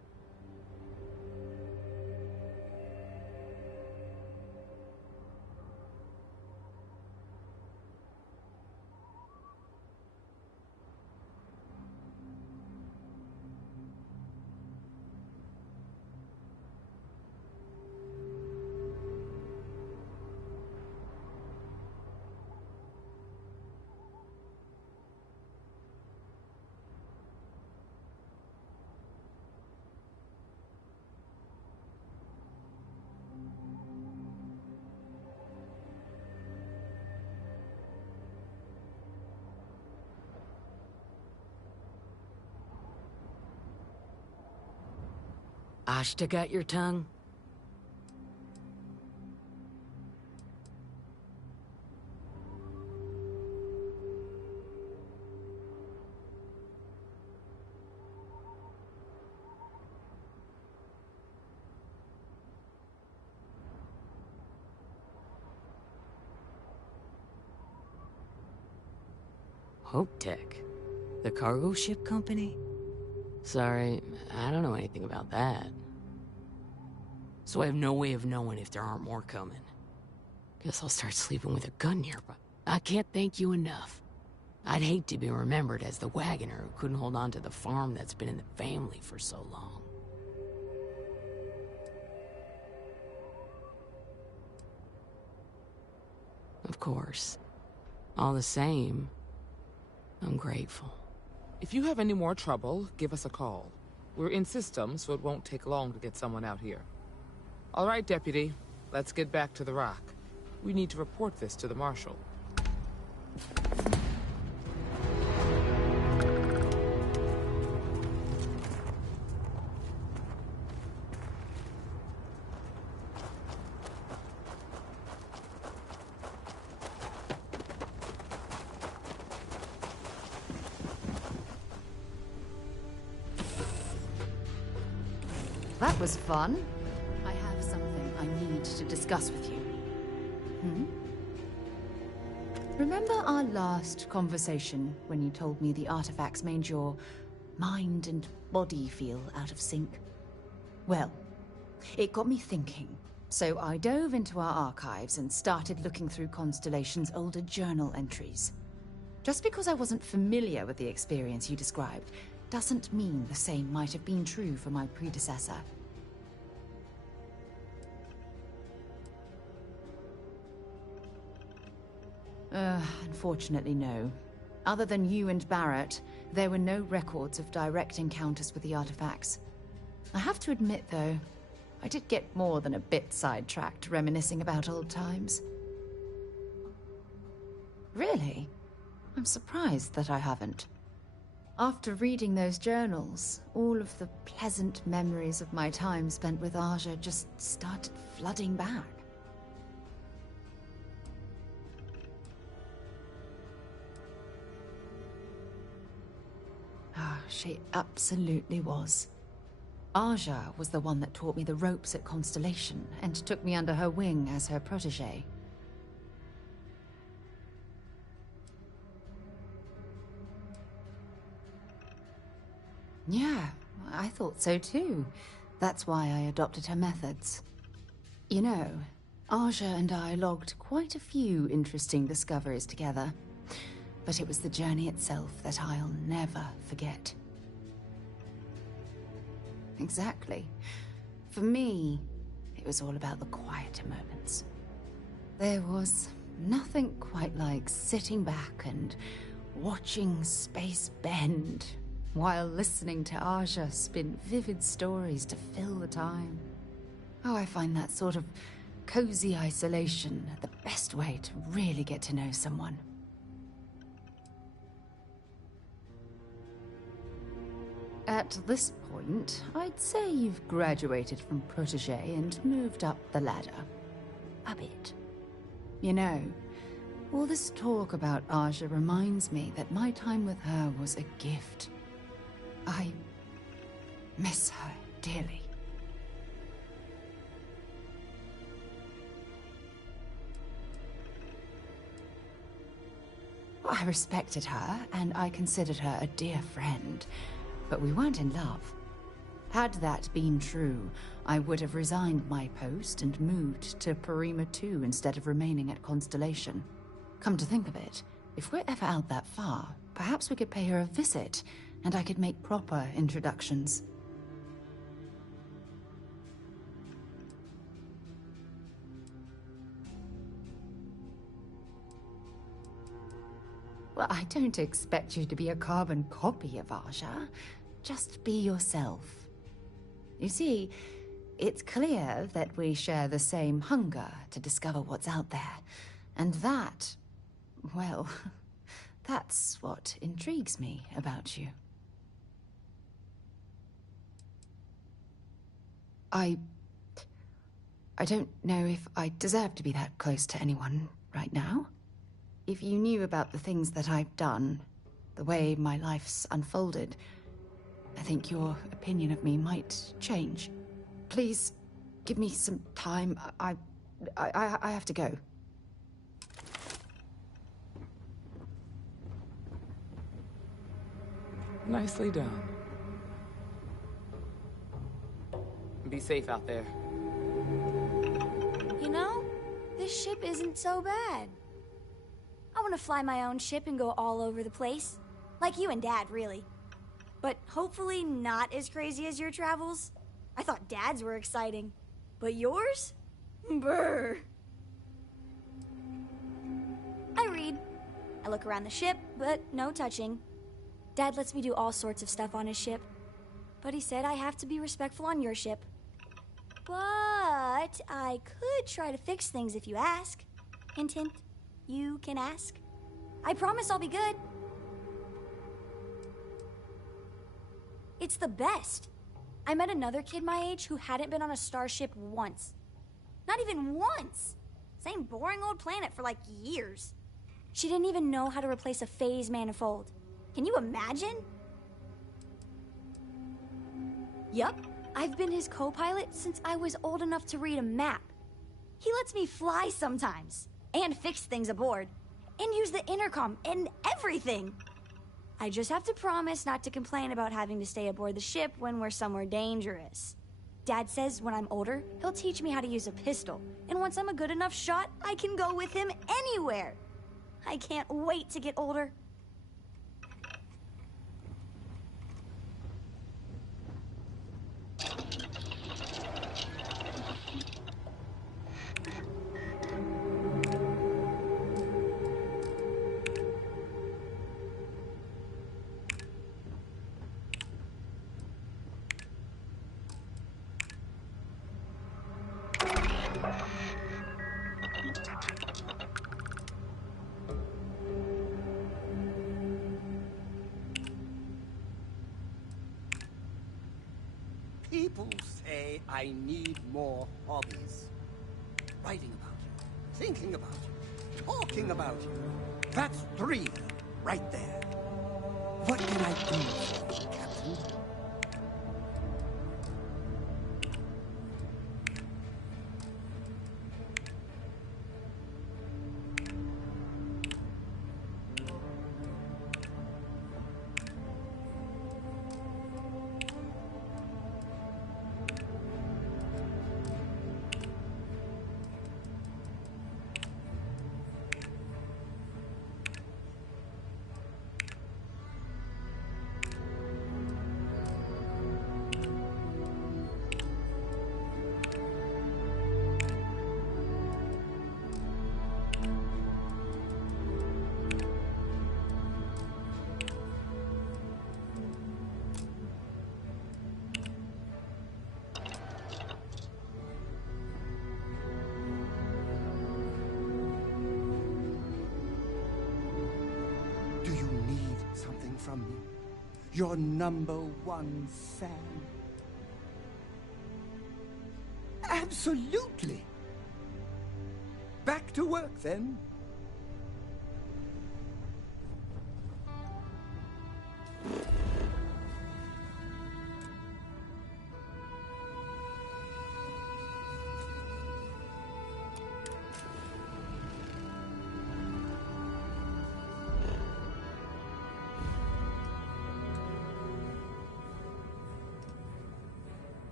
Ashta got your tongue? Hope Tech? The cargo ship company? Sorry, I don't know anything about that. So I have no way of knowing if there aren't more coming. Guess I'll start sleeping with a gun nearby. I can't thank you enough. I'd hate to be remembered as the wagoner who couldn't hold on to the farm that's been in the family for so long. Of course. All the same, I'm grateful. If you have any more trouble, give us a call. We're in system, so it won't take long to get someone out here. All right, Deputy. Let's get back to the rock. We need to report this to the Marshal. That was fun. I have something I need to discuss with you. Remember our last conversation when you told me the artifacts made your mind and body feel out of sync? Well, it got me thinking. So I dove into our archives and started looking through Constellation's older journal entries. Just because I wasn't familiar with the experience you described doesn't mean the same might have been true for my predecessor. Unfortunately, no. Other than you and Barrett, there were no records of direct encounters with the artifacts. I have to admit, though, I did get more than a bit sidetracked reminiscing about old times. Really? I'm surprised that I haven't. After reading those journals, all of the pleasant memories of my time spent with Aja just started flooding back. She absolutely was. Aja was the one that taught me the ropes at Constellation and took me under her wing as her protege. Yeah, I thought so too. That's why I adopted her methods. You know, Aja and I logged quite a few interesting discoveries together. But it was the journey itself that I'll never forget. Exactly. For me, it was all about the quieter moments. There was nothing quite like sitting back and watching space bend while listening to Aja spin vivid stories to fill the time. Oh, I find that sort of cozy isolation the best way to really get to know someone. At this point, I'd say you've graduated from protege and moved up the ladder. A bit. You know, all this talk about Aja reminds me that my time with her was a gift. I miss her dearly. I respected her, and I considered her a dear friend. But we weren't in love. Had that been true, I would have resigned my post and moved to Parima 2 instead of remaining at Constellation. Come to think of it, if we're ever out that far, perhaps we could pay her a visit, and I could make proper introductions. Well, I don't expect you to be a carbon copy of Aja. Just be yourself. You see, it's clear that we share the same hunger to discover what's out there. And that, well, that's what intrigues me about you. I don't know if I deserve to be that close to anyone right now. If you knew about the things that I've done, the way my life's unfolded, I think your opinion of me might change. Please, give me some time. I have to go. Nicely done. Be safe out there. You know, this ship isn't so bad. I want to fly my own ship and go all over the place. Like you and Dad, really. But hopefully not as crazy as your travels. I thought Dad's were exciting. But yours? Brr. I read. I look around the ship, but no touching. Dad lets me do all sorts of stuff on his ship. But he said I have to be respectful on your ship. But I could try to fix things if you ask. Hint, hint. You can ask. I promise I'll be good. It's the best. I met another kid my age who hadn't been on a starship once. Not even once. Same boring old planet for like years. She didn't even know how to replace a phase manifold. Can you imagine? Yup, I've been his co-pilot since I was old enough to read a map. He lets me fly sometimes, and fix things aboard, and use the intercom and everything. I just have to promise not to complain about having to stay aboard the ship when we're somewhere dangerous. Dad says when I'm older, he'll teach me how to use a pistol, and once I'm a good enough shot, I can go with him anywhere. I can't wait to get older. People say I need more hobbies. Writing about you, thinking about you, talking about you. That's 3 right there. What can I do for you, Captain? From me, your #1 fan. Absolutely. Back to work, then.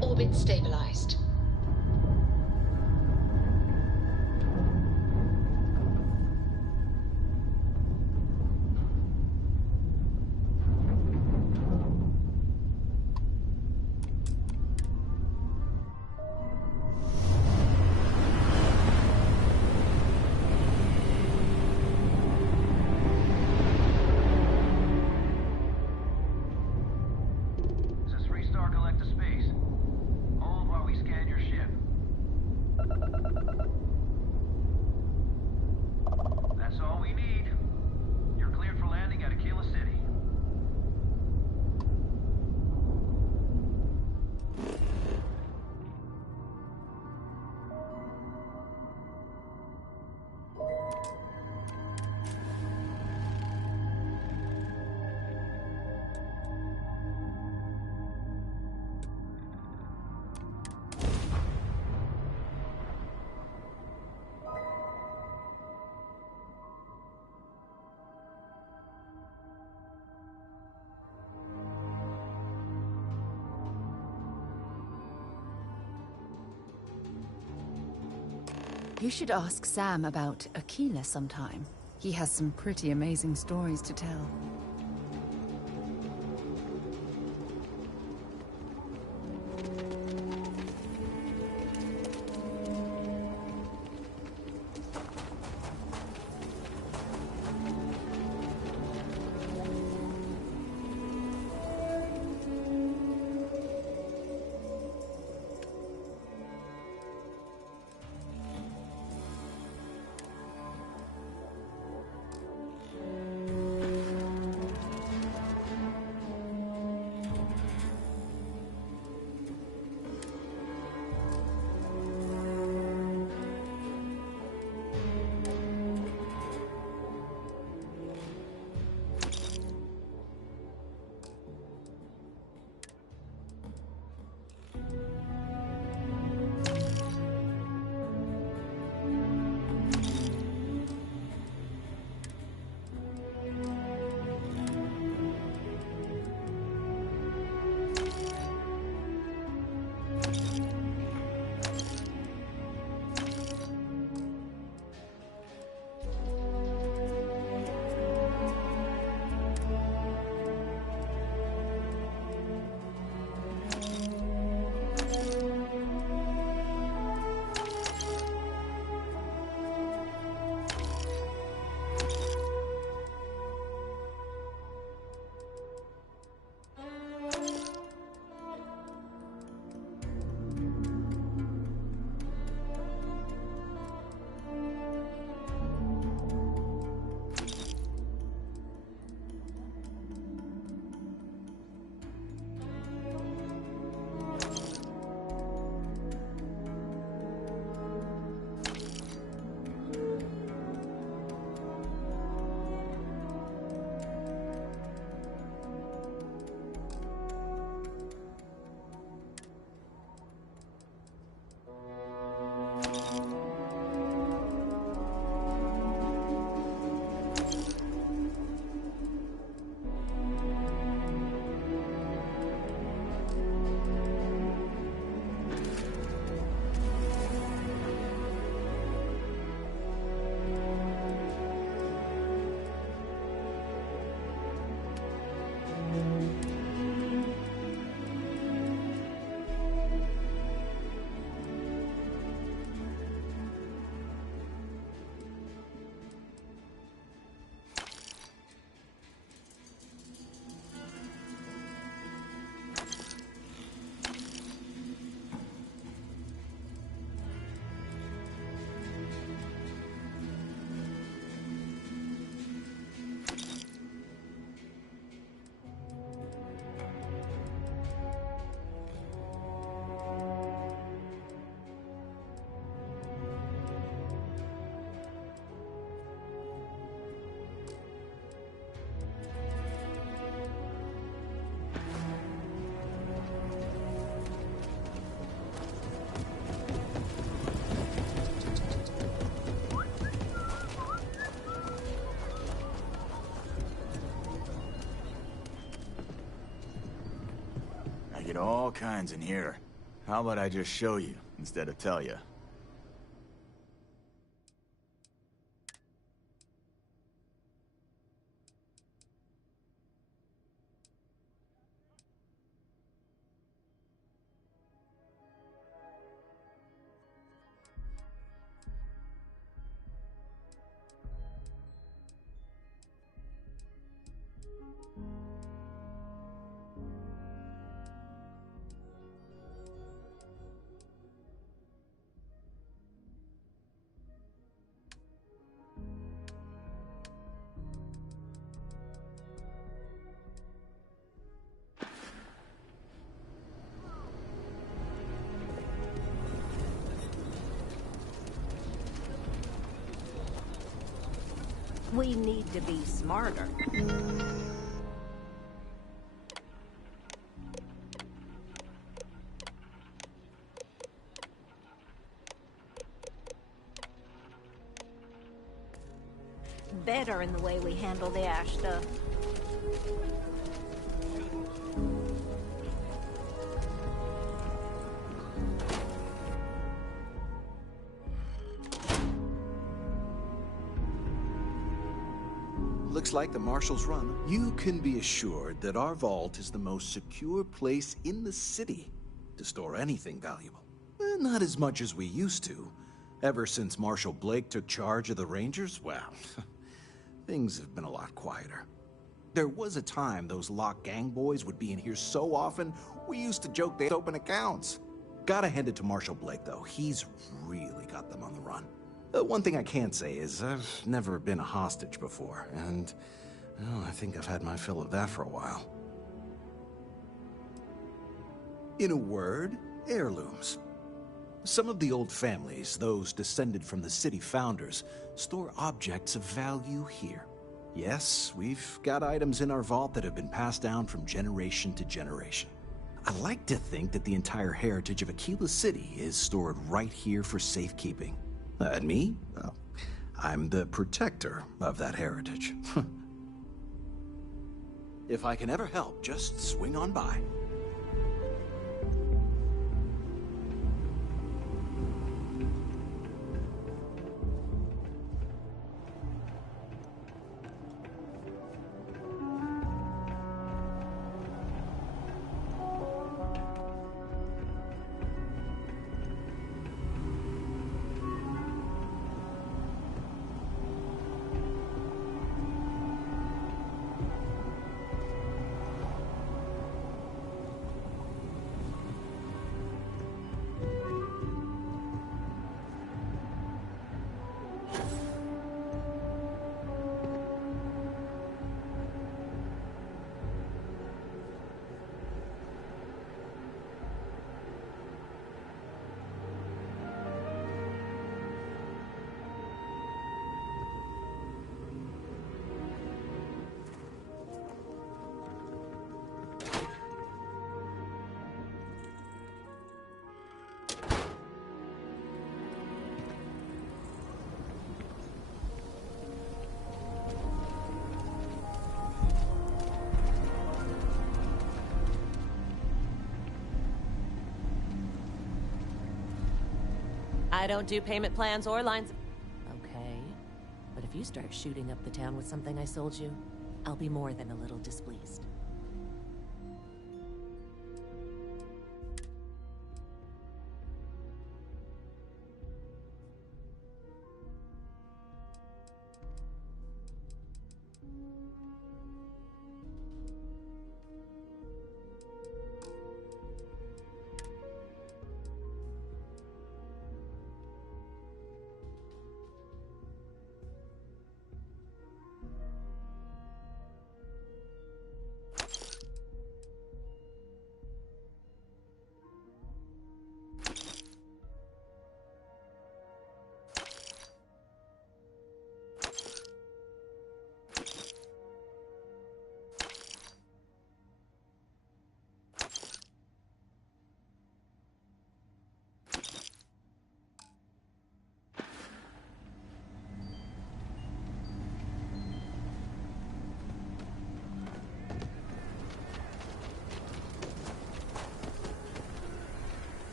Orbit stabilized. You should ask Sam about Aquila sometime. He has some pretty amazing stories to tell. All kinds in here. How about I just show you instead of tell you? We need to be smarter. Better in the way we handle the ash stuff. Looks like the Marshal's run. You can be assured that our vault is the most secure place in the city to store anything valuable. Not as much as we used to. Ever since Marshal Blake took charge of the Rangers, well, things have been a lot quieter. There was a time those Lock Gang boys would be in here so often, we used to joke they'd open accounts. Gotta hand it to Marshal Blake, though. He's really got them on the run. One thing I can say is I've never been a hostage before, and well, I think I've had my fill of that for a while. In a word, heirlooms. Some of the old families, those descended from the city founders, store objects of value here. Yes, we've got items in our vault that have been passed down from generation to generation. I like to think that the entire heritage of Aquila City is stored right here for safekeeping. And me? Well, I'm the protector of that heritage. If I can ever help, just swing on by. I don't do payment plans or lines. Okay. But if you start shooting up the town with something I sold you, I'll be more than a little displeased.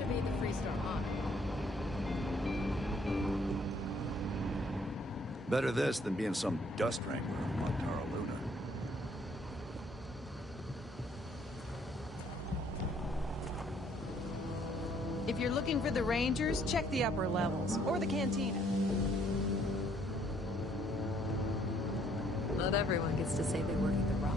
should be the Freestar Honor. Better this than being some dust wrangler on Montara Luna. If you're looking for the Rangers, check the upper levels, or the cantina. Not everyone gets to say they work at the Rock.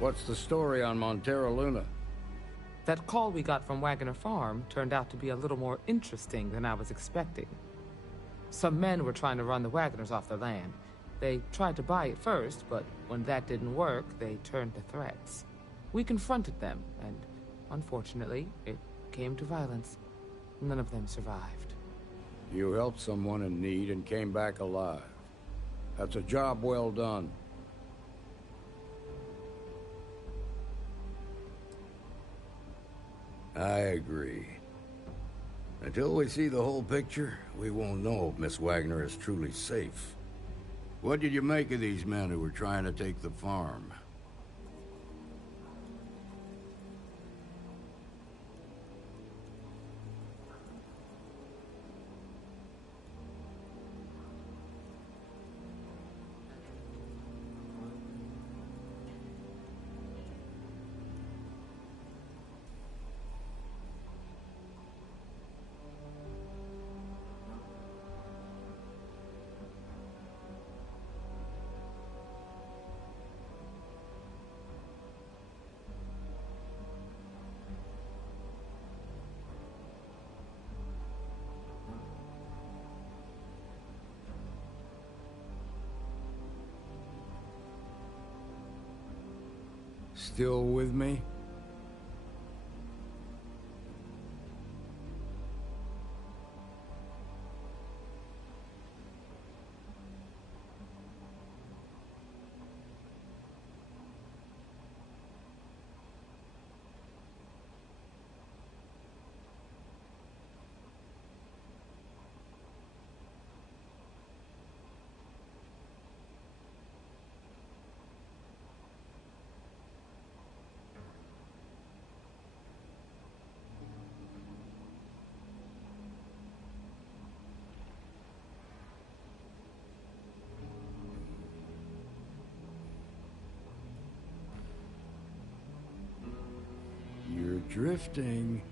What's the story on Montara Luna? That call we got from Wagner Farm turned out to be a little more interesting than I was expecting. Some men were trying to run the Wagners off their land. They tried to buy it first, but when that didn't work, they turned to threats. We confronted them, and unfortunately, it came to violence. None of them survived. You helped someone in need and came back alive. That's a job well done. I agree. Until we see the whole picture, we won't know if Miss Wagner is truly safe. What did you make of these men who were trying to take the farm? Still with me? You're drifting.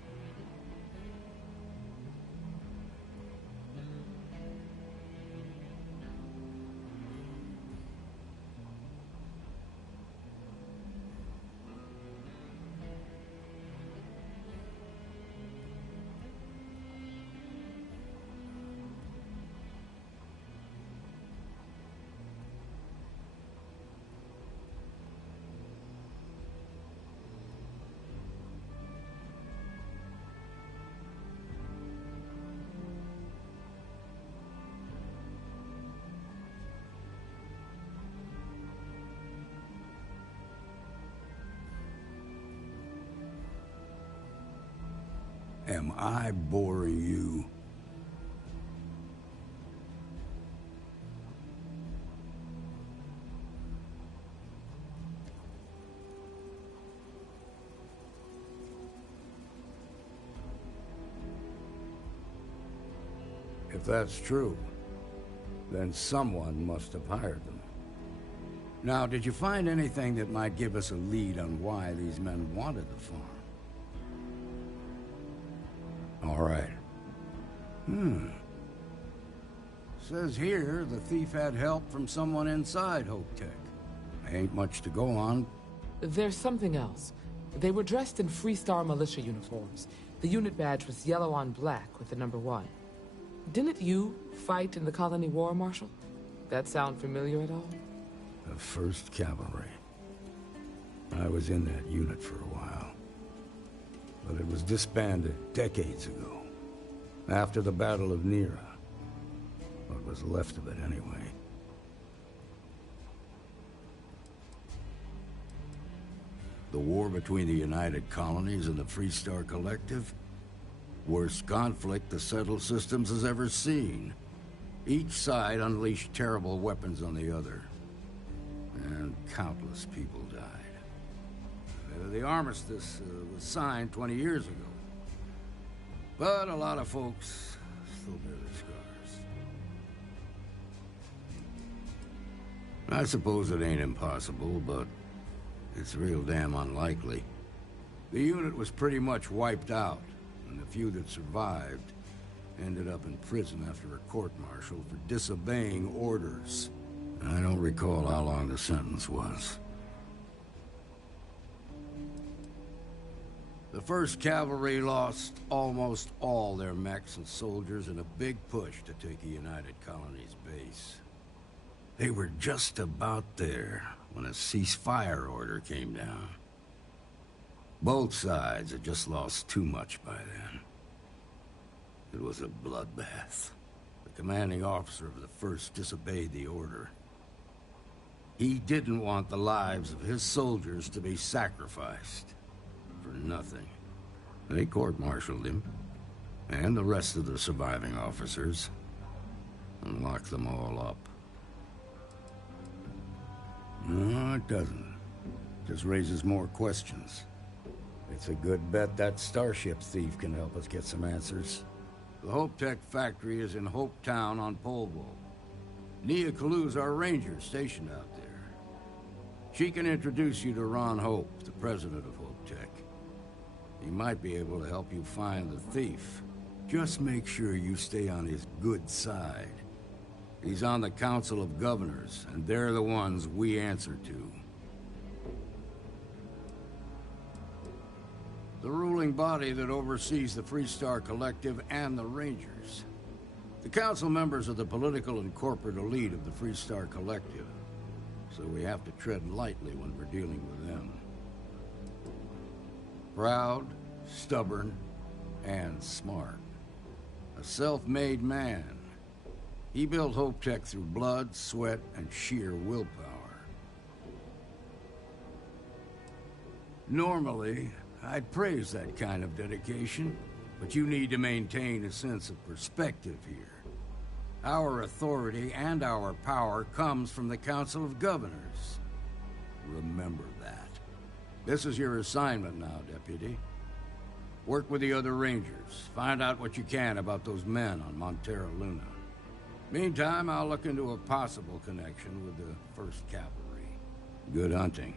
Am I boring you? If that's true, then someone must have hired them. Now, did you find anything that might give us a lead on why these men wanted the farm? All right. Says here the thief had help from someone inside Hope Tech. Ain't much to go on. There's something else. They were dressed in Freestar militia uniforms. The unit badge was yellow on black with the number 1. Didn't you fight in the Colony War, Marshal? That sound familiar at all? The 1st Cavalry. I was in that unit for a while. But it was disbanded decades ago. After the Battle of Nera. What was left of it, anyway. The war between the United Colonies and the Freestar Collective? Worst conflict the settled systems has ever seen. Each side unleashed terrible weapons on the other. And countless people died. The armistice was signed 20 years ago. But a lot of folks still bear their scars. I suppose it ain't impossible, but it's real damn unlikely. The unit was pretty much wiped out, and the few that survived ended up in prison after a court-martial for disobeying orders. I don't recall how long the sentence was. The 1st Cavalry lost almost all their mechs and soldiers in a big push to take the United Colonies base. They were just about there when a ceasefire order came down. Both sides had just lost too much by then. It was a bloodbath. The commanding officer of the 1st disobeyed the order. He didn't want the lives of his soldiers to be sacrificed. For nothing. They court-martialed him, and the rest of the surviving officers, and locked them all up. No, it doesn't. Just raises more questions. It's a good bet that starship thief can help us get some answers. The Hope Tech factory is in Hope Town on Polvo. Nia Kalu's our ranger stationed out there. She can introduce you to Ron Hope, the president of Hope Tech. He might be able to help you find the thief. Just make sure you stay on his good side. He's on the Council of Governors, and they're the ones we answer to. The ruling body that oversees the Freestar Collective and the Rangers. The council members are the political and corporate elite of the Freestar Collective, so we have to tread lightly when we're dealing with them. Proud, stubborn, and smart. A self-made man. He built Hope Tech through blood, sweat, and sheer willpower. Normally, I'd praise that kind of dedication, but you need to maintain a sense of perspective here. Our authority and our power comes from the Council of Governors. Remember that. This is your assignment now, Deputy. Work with the other Rangers. Find out what you can about those men on Montera Luna. Meantime, I'll look into a possible connection with the 1st Cavalry. Good hunting.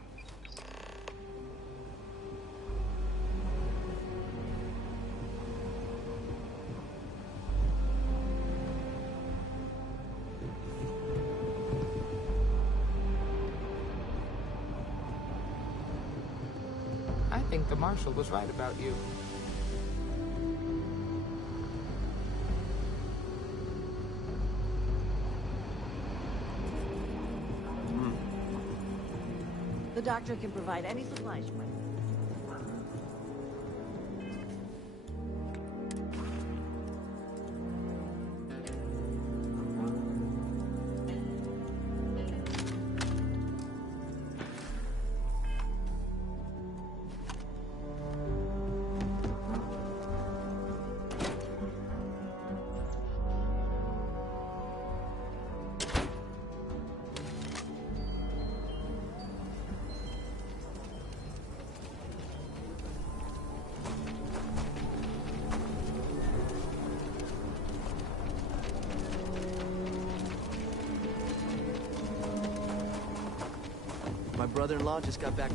I think the Marshal was right about you. The doctor can provide any supplies you might need. My brother-in-law just got back.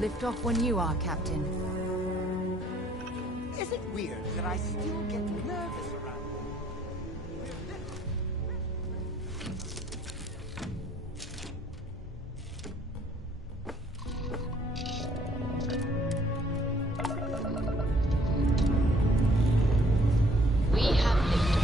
Lift off when you are, Captain. Is it weird that I still get nervous around you? We have victory.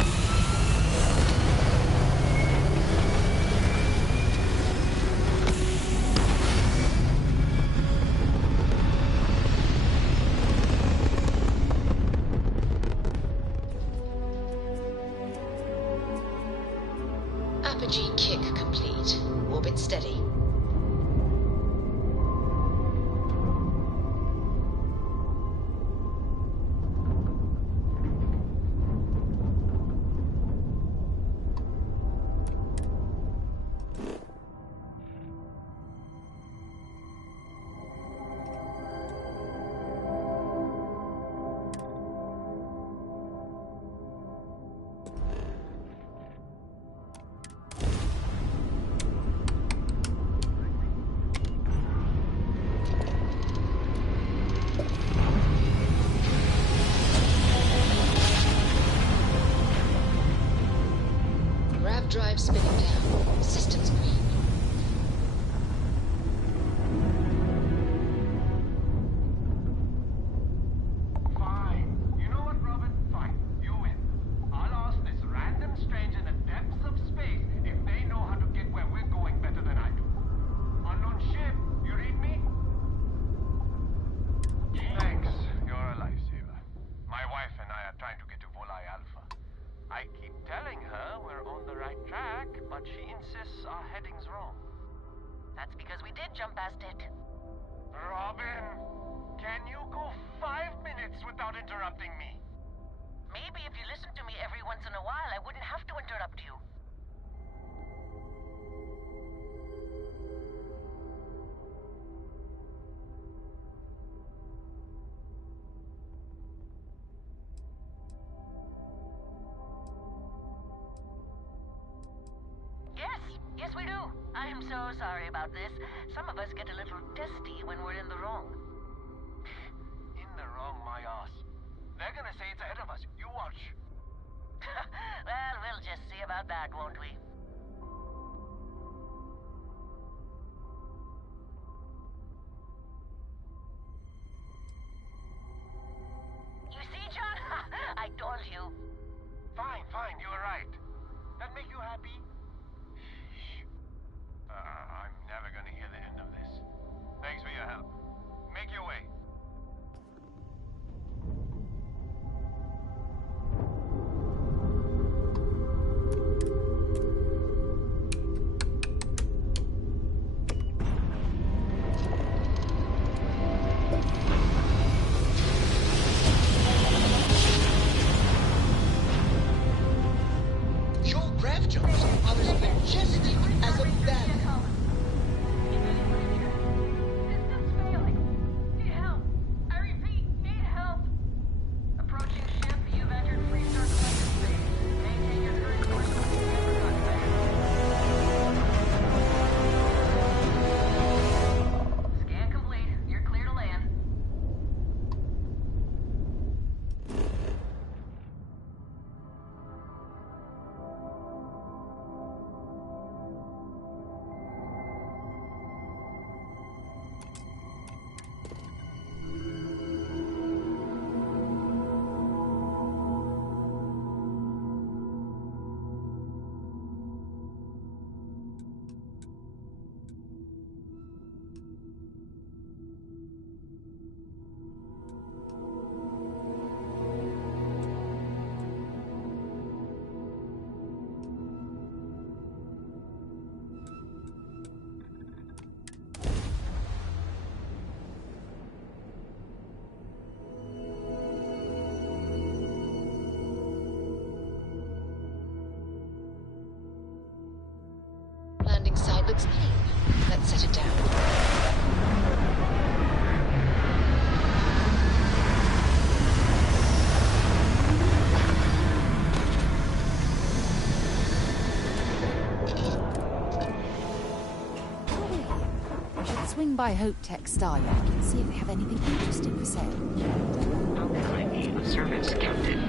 Apogee kick complete. Orbit steady. Grav drive spinning down. Systems green. Fine. You know what, Robin? Fine. You win. I'll ask this random stranger in the depths of space if they know how to get where we're going better than I do. Unknown ship, you read me? Thanks. You're a lifesaver. My wife and I are trying to get to Volai Alpha. I keep telling her we're on the right track, but she insists our heading's wrong. That's because we did jump past it. Robin, can you go 5 minutes without interrupting me? Maybe if you listened to me every once in a while, I wouldn't have to interrupt you. Yes, we do. I am so sorry about this. Some of us get a little testy when we're in the wrong. In the wrong, my ass. They're gonna say it's ahead of us. You watch. Well, we'll just see about that, won't we? You see, John? I told you. Fine, you were right. That make you happy? I'm never gonna hear the end of this. Thanks for your help. Make your way. Your grav jumps are as majestic as a bat. Landing side looks clean. Let's set it down. We should swing swing by Hope Tech Staryak and see if they have anything interesting for sale. Hope claim me of service, Captain.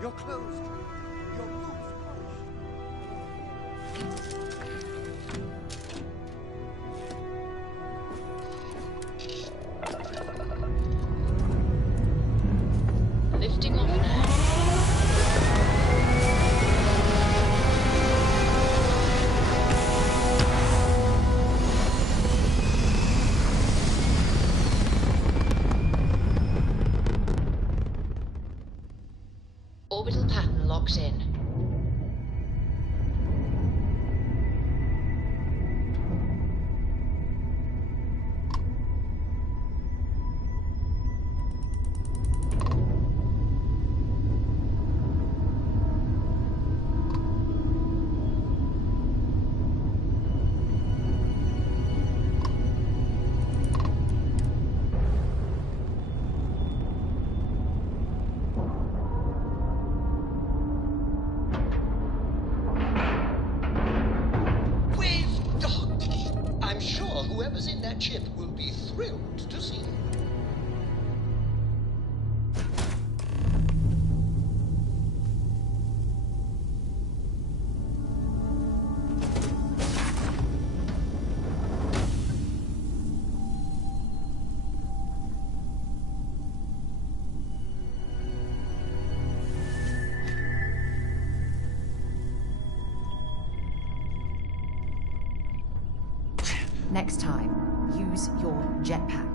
Your clothes clean, your boots polished. Lifting off now. Orbital pattern locked in. I'm sure whoever's in that ship will be thrilled to see you. Next time, use your jetpack.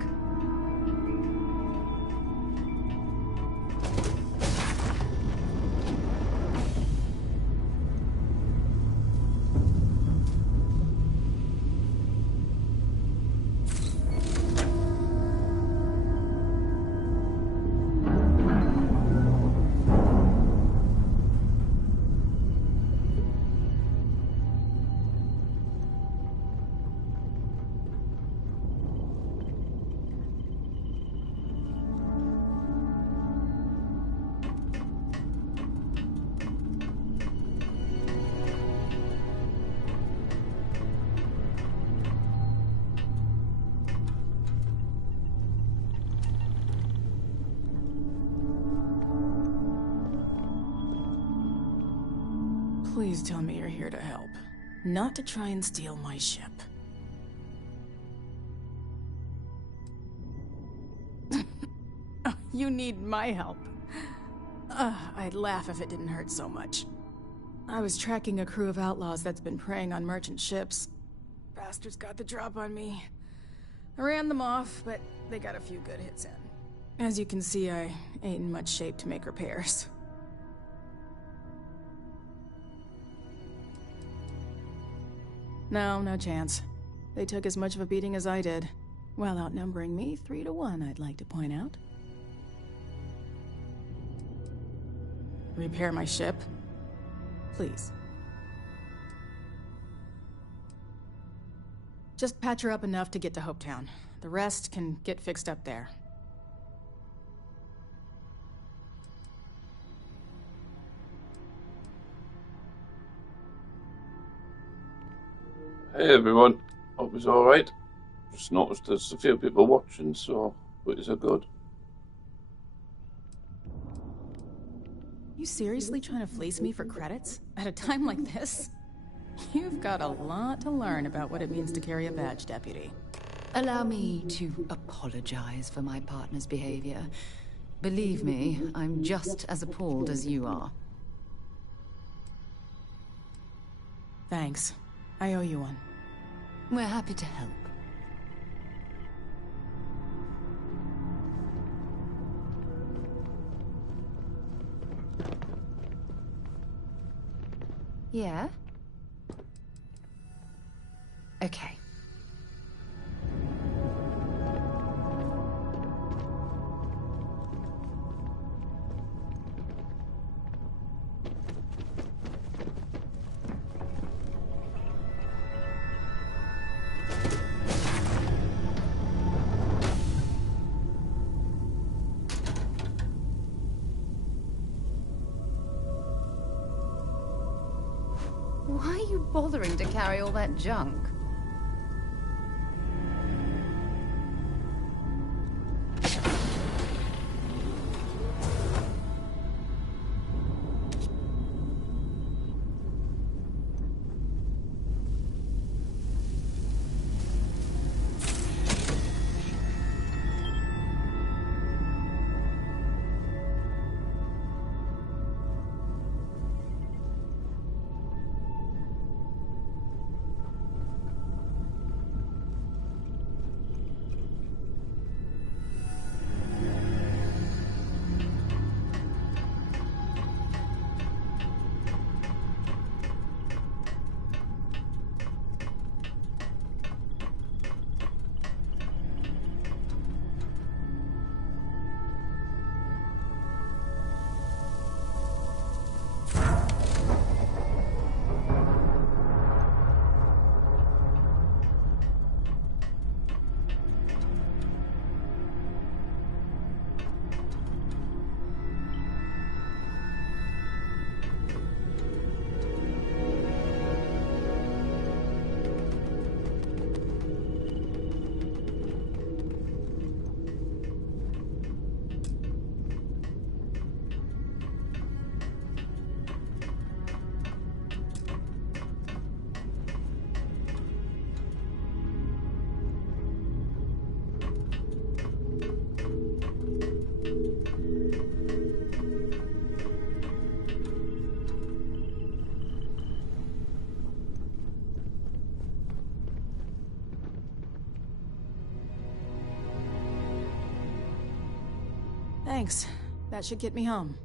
Please tell me you're here to help, not to try and steal my ship. You need my help. I'd laugh if it didn't hurt so much. I was tracking a crew of outlaws that's been preying on merchant ships. Bastards got the drop on me. I ran them off, but they got a few good hits in. As you can see, I ain't in much shape to make repairs. No chance. They took as much of a beating as I did, while outnumbering me 3-1, I'd like to point out. Repair my ship? Please. Just patch her up enough to get to Hopetown. The rest can get fixed up there. Hey everyone, hope it's alright. Just noticed there's a few people watching, so hope it's good. You seriously trying to fleece me for credits? At a time like this? You've got a lot to learn about what it means to carry a badge, Deputy. Allow me to apologize for my partner's behavior. Believe me, I'm just as appalled as you are. Thanks. I owe you one. We're happy to help. Yeah? Okay. Why are you bothering to carry all that junk? Thanks. That should get me home.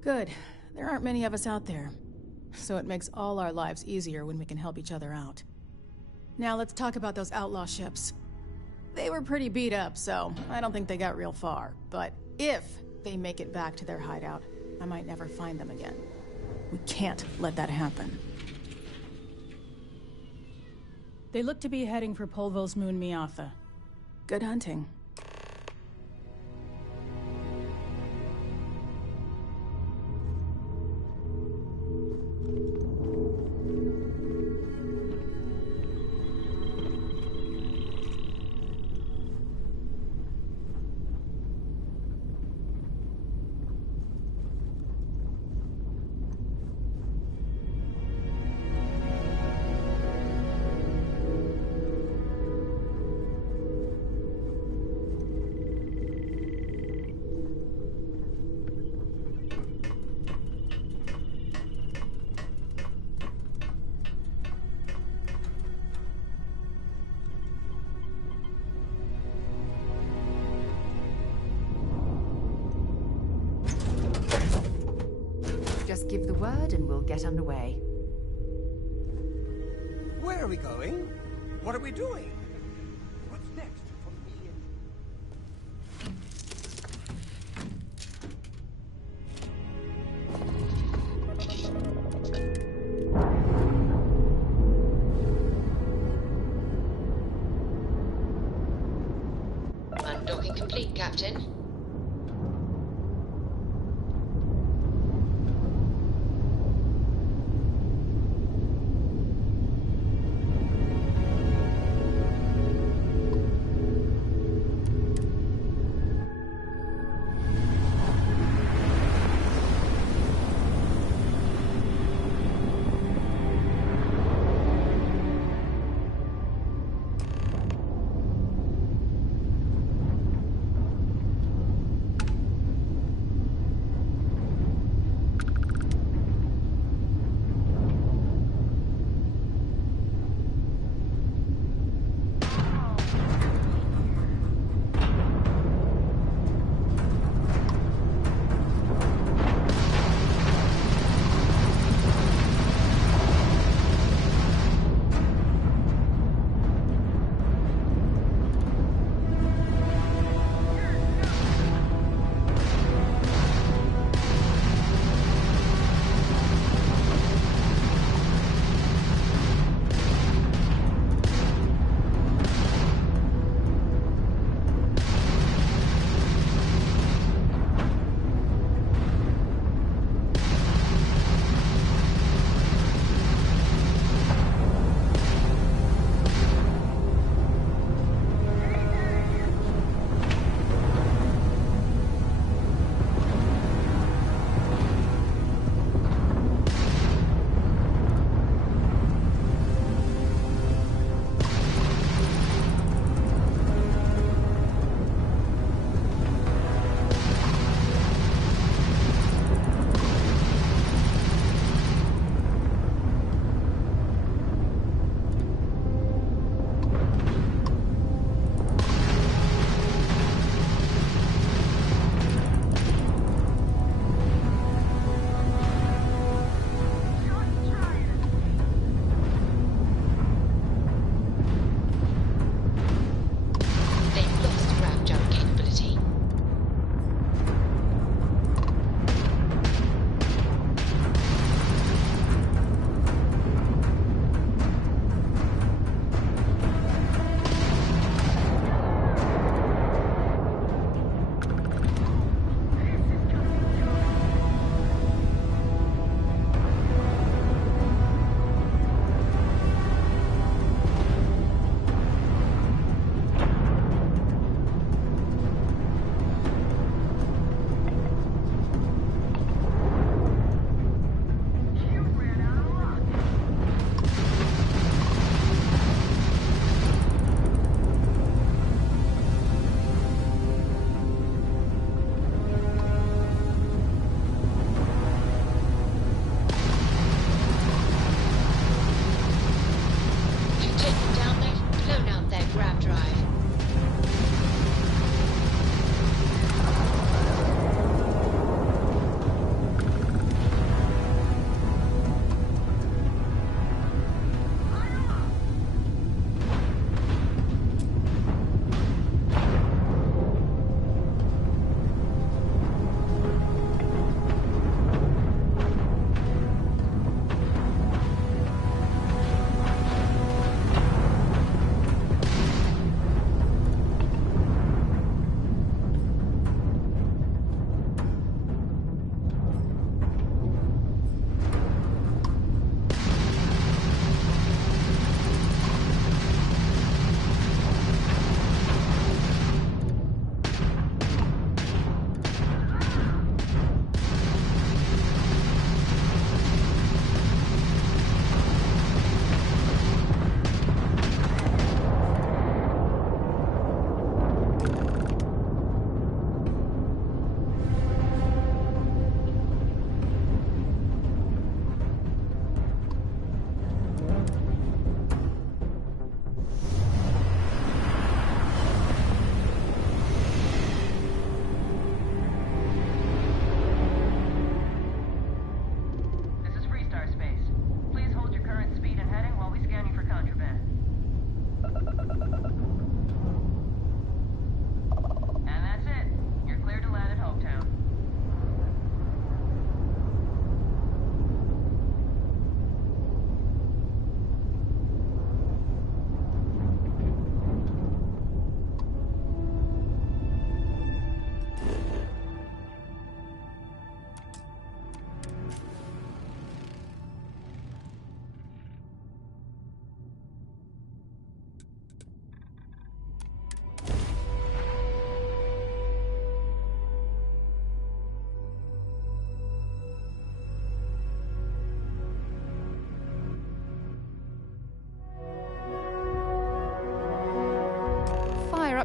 Good. There aren't many of us out there. So it makes all our lives easier when we can help each other out. Now let's talk about those outlaw ships. They were pretty beat up, so I don't think they got real far. But if they make it back to their hideout, I might never find them again. We can't let that happen. They look to be heading for Polvo's moon Miatha. Good hunting. Just give the word and we'll get underway. Where are we going? What are we doing? What's next for me and... Undocking complete, Captain.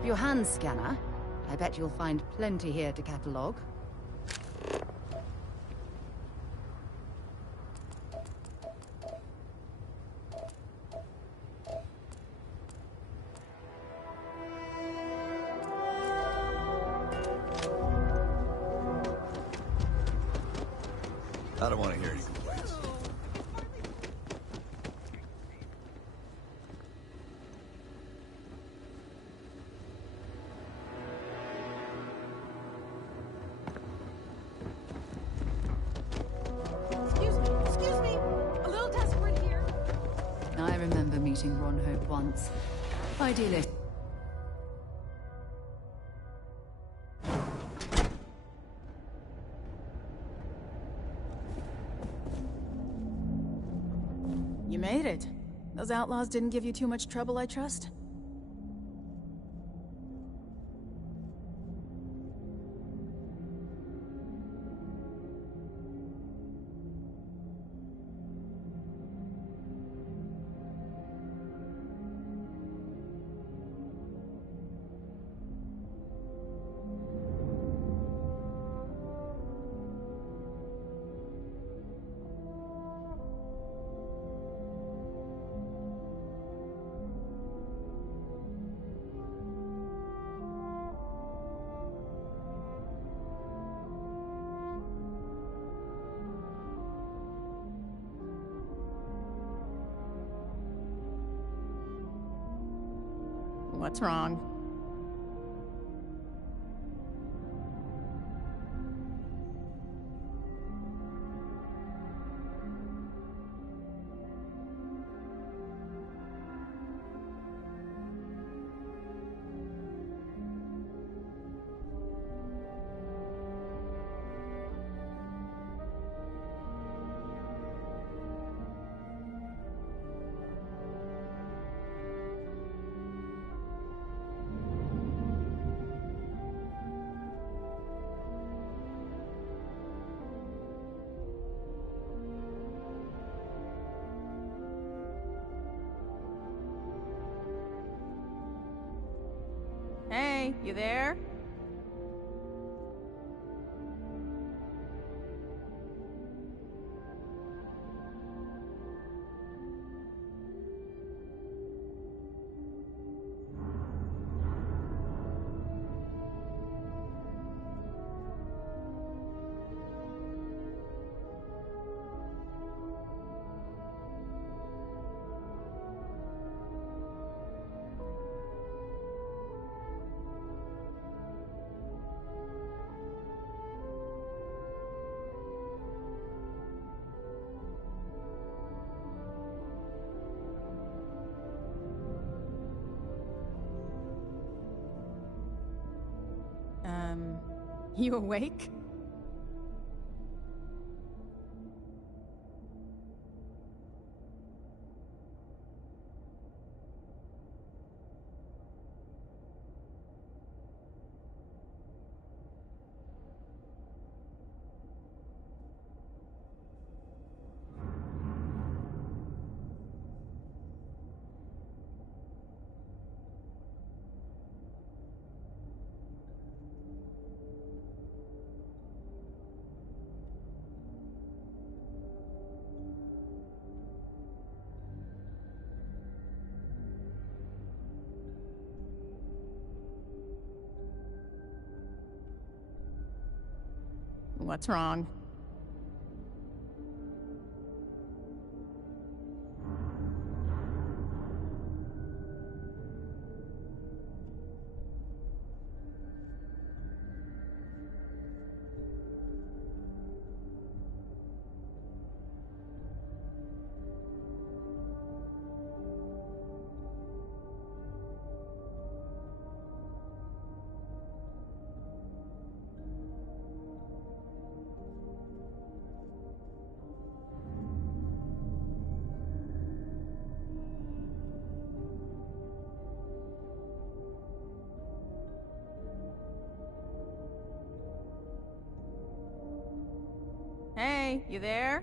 your hand scanner. I bet you'll find plenty here to catalogue. I don't want to hear any complaints. Excuse me, a little desperate here. I remember meeting Ron Hope once. Idealist. You made it. Those outlaws didn't give you too much trouble, I trust? What's wrong? Hey, you there? You awake? What's wrong? Hey, you there?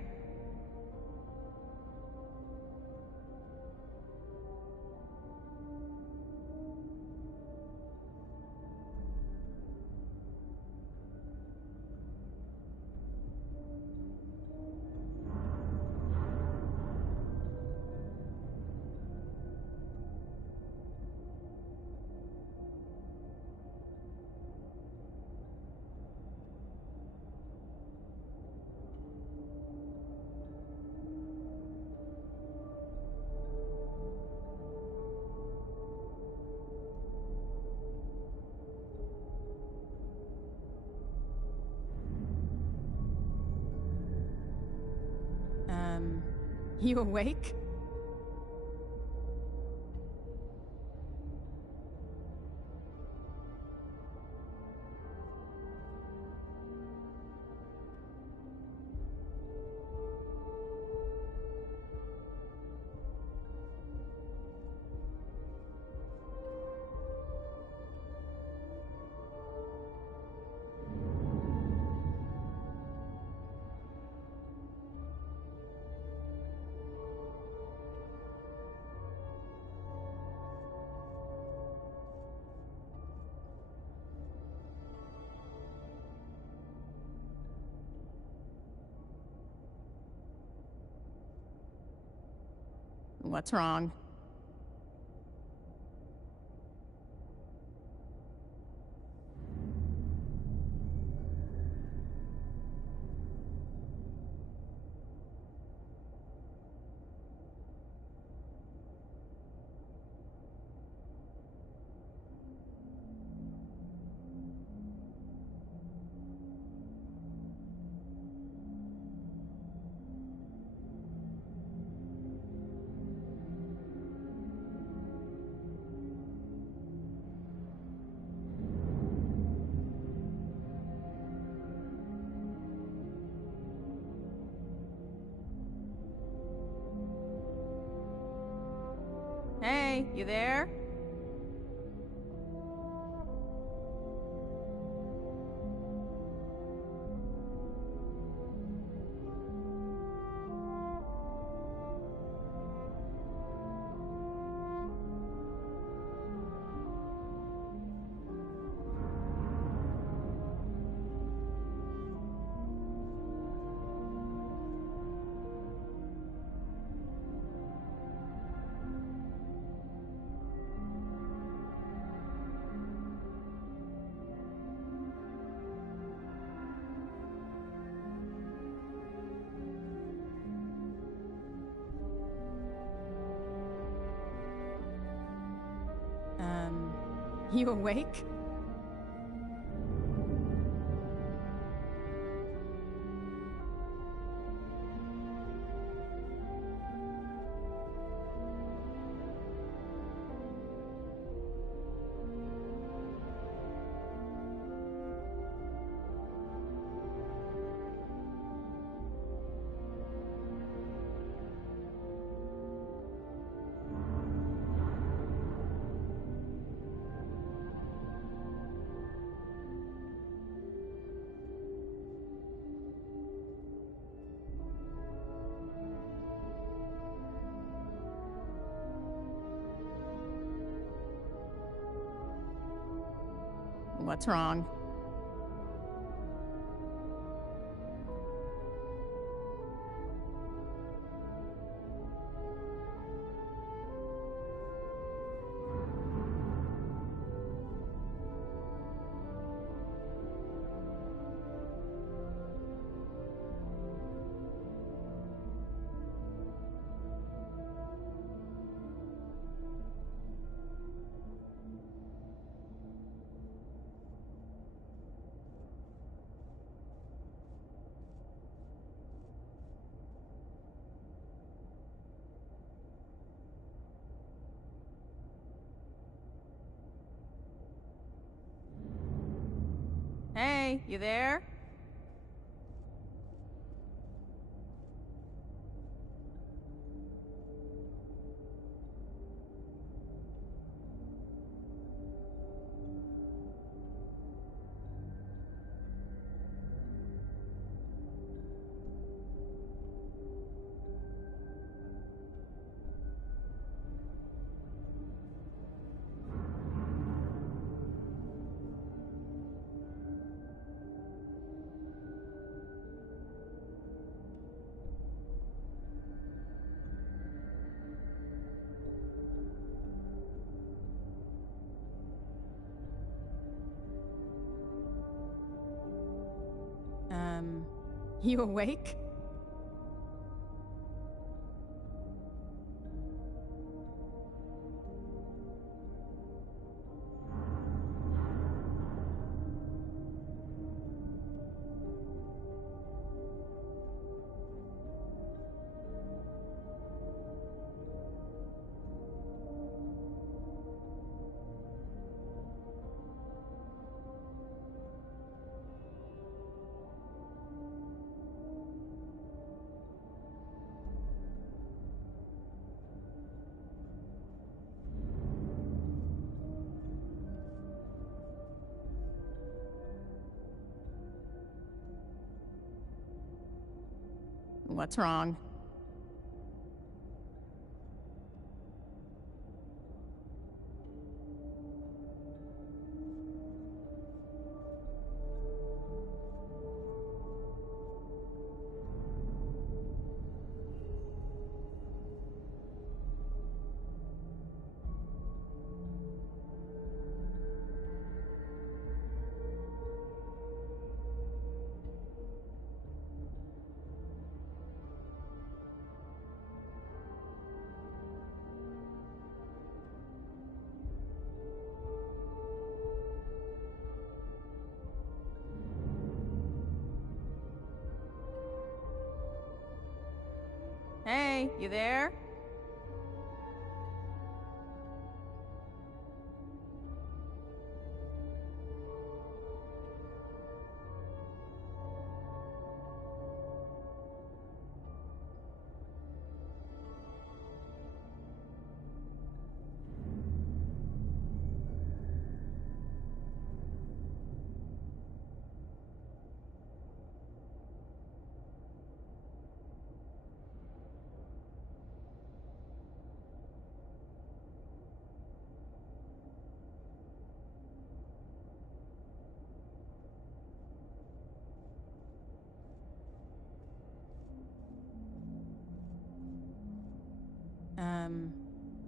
You awake? What's wrong? Hey, you there? You awake? What's wrong? Hey, you there? You awake? What's wrong? Hey, you there?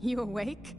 You awake?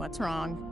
What's wrong?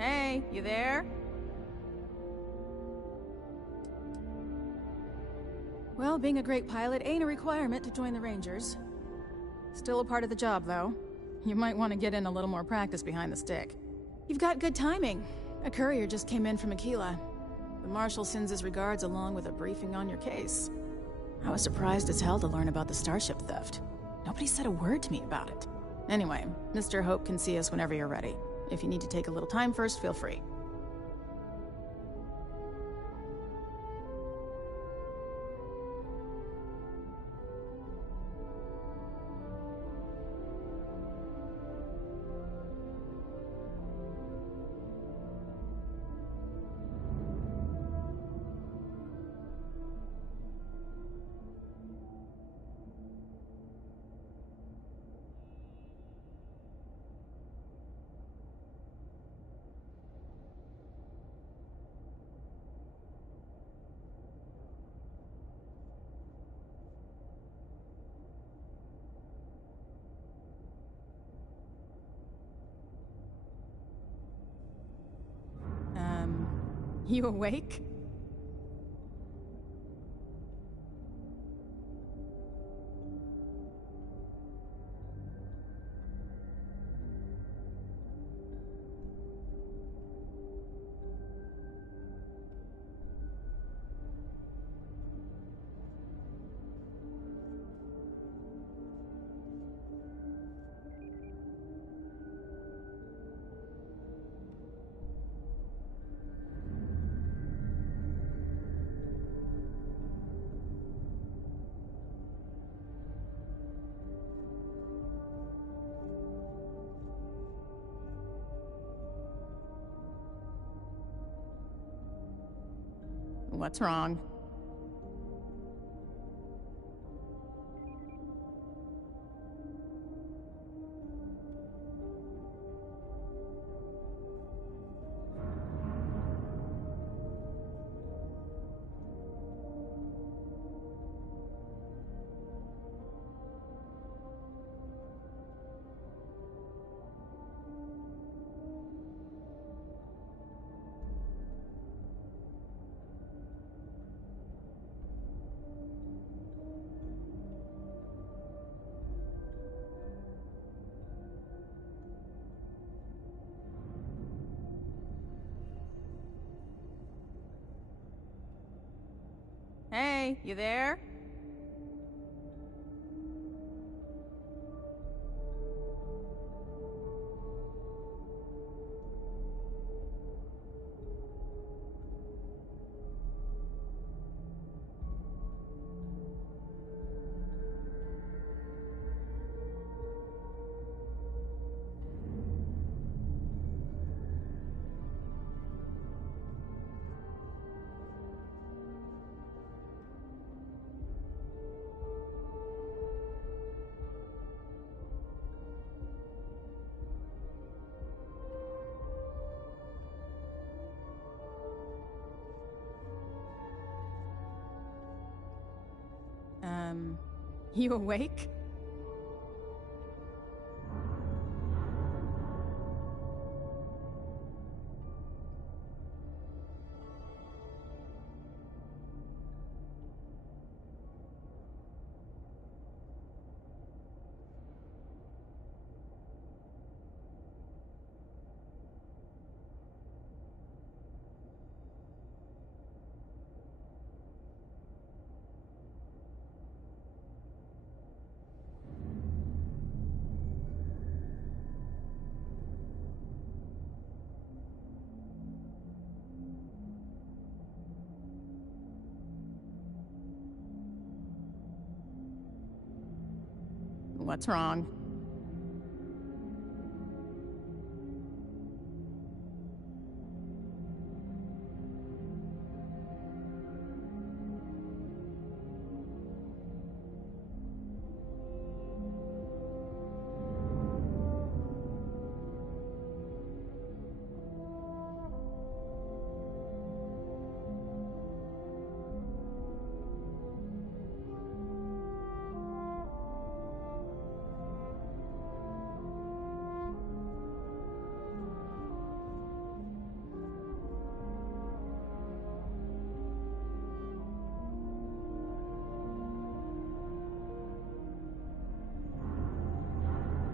Hey, you there? Well, being a great pilot ain't a requirement to join the Rangers. Still a part of the job, though. You might want to get in a little more practice behind the stick. You've got good timing. A courier just came in from Aquila. The Marshal sends his regards along with a briefing on your case. I was surprised as hell to learn about the starship theft. Nobody said a word to me about it. Anyway, Mr. Hope can see us whenever you're ready. If you need to take a little time first, feel free. You awake? What's wrong? Hey, you there? You awake? What's wrong?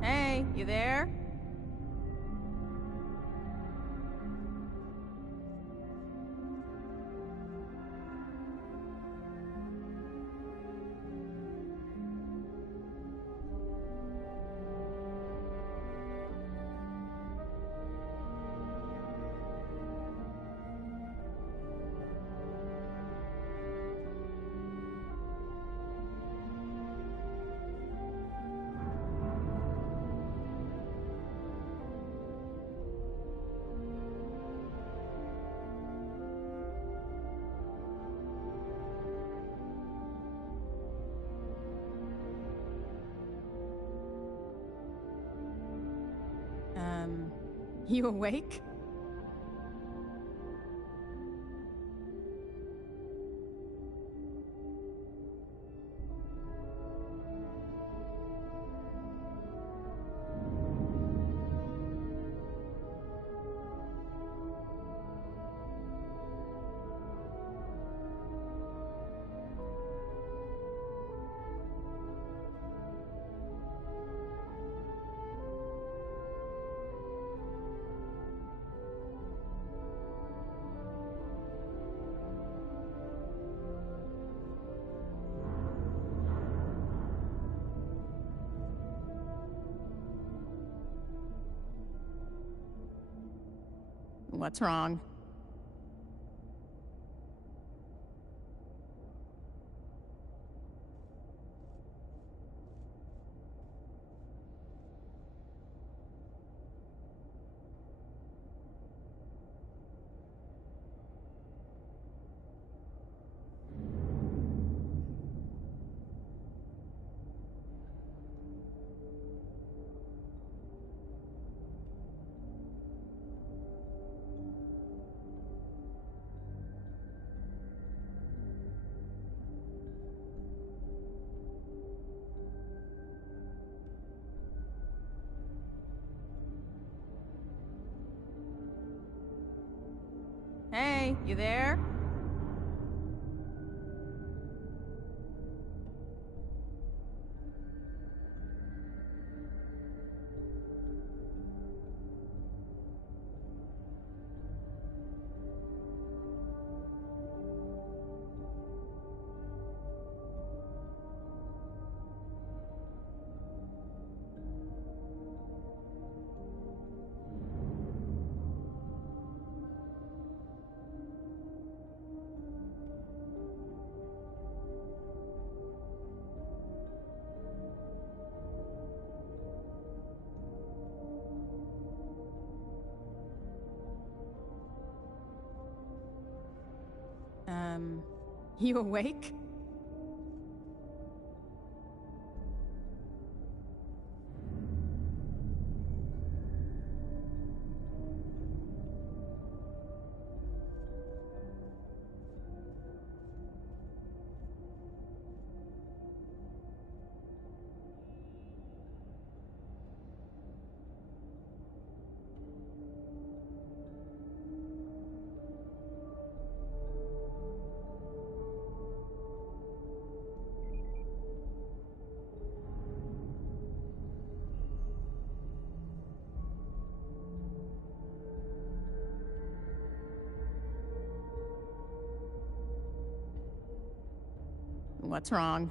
Hey, you there? You awake? What's wrong? Hey, you there? You awake? What's wrong?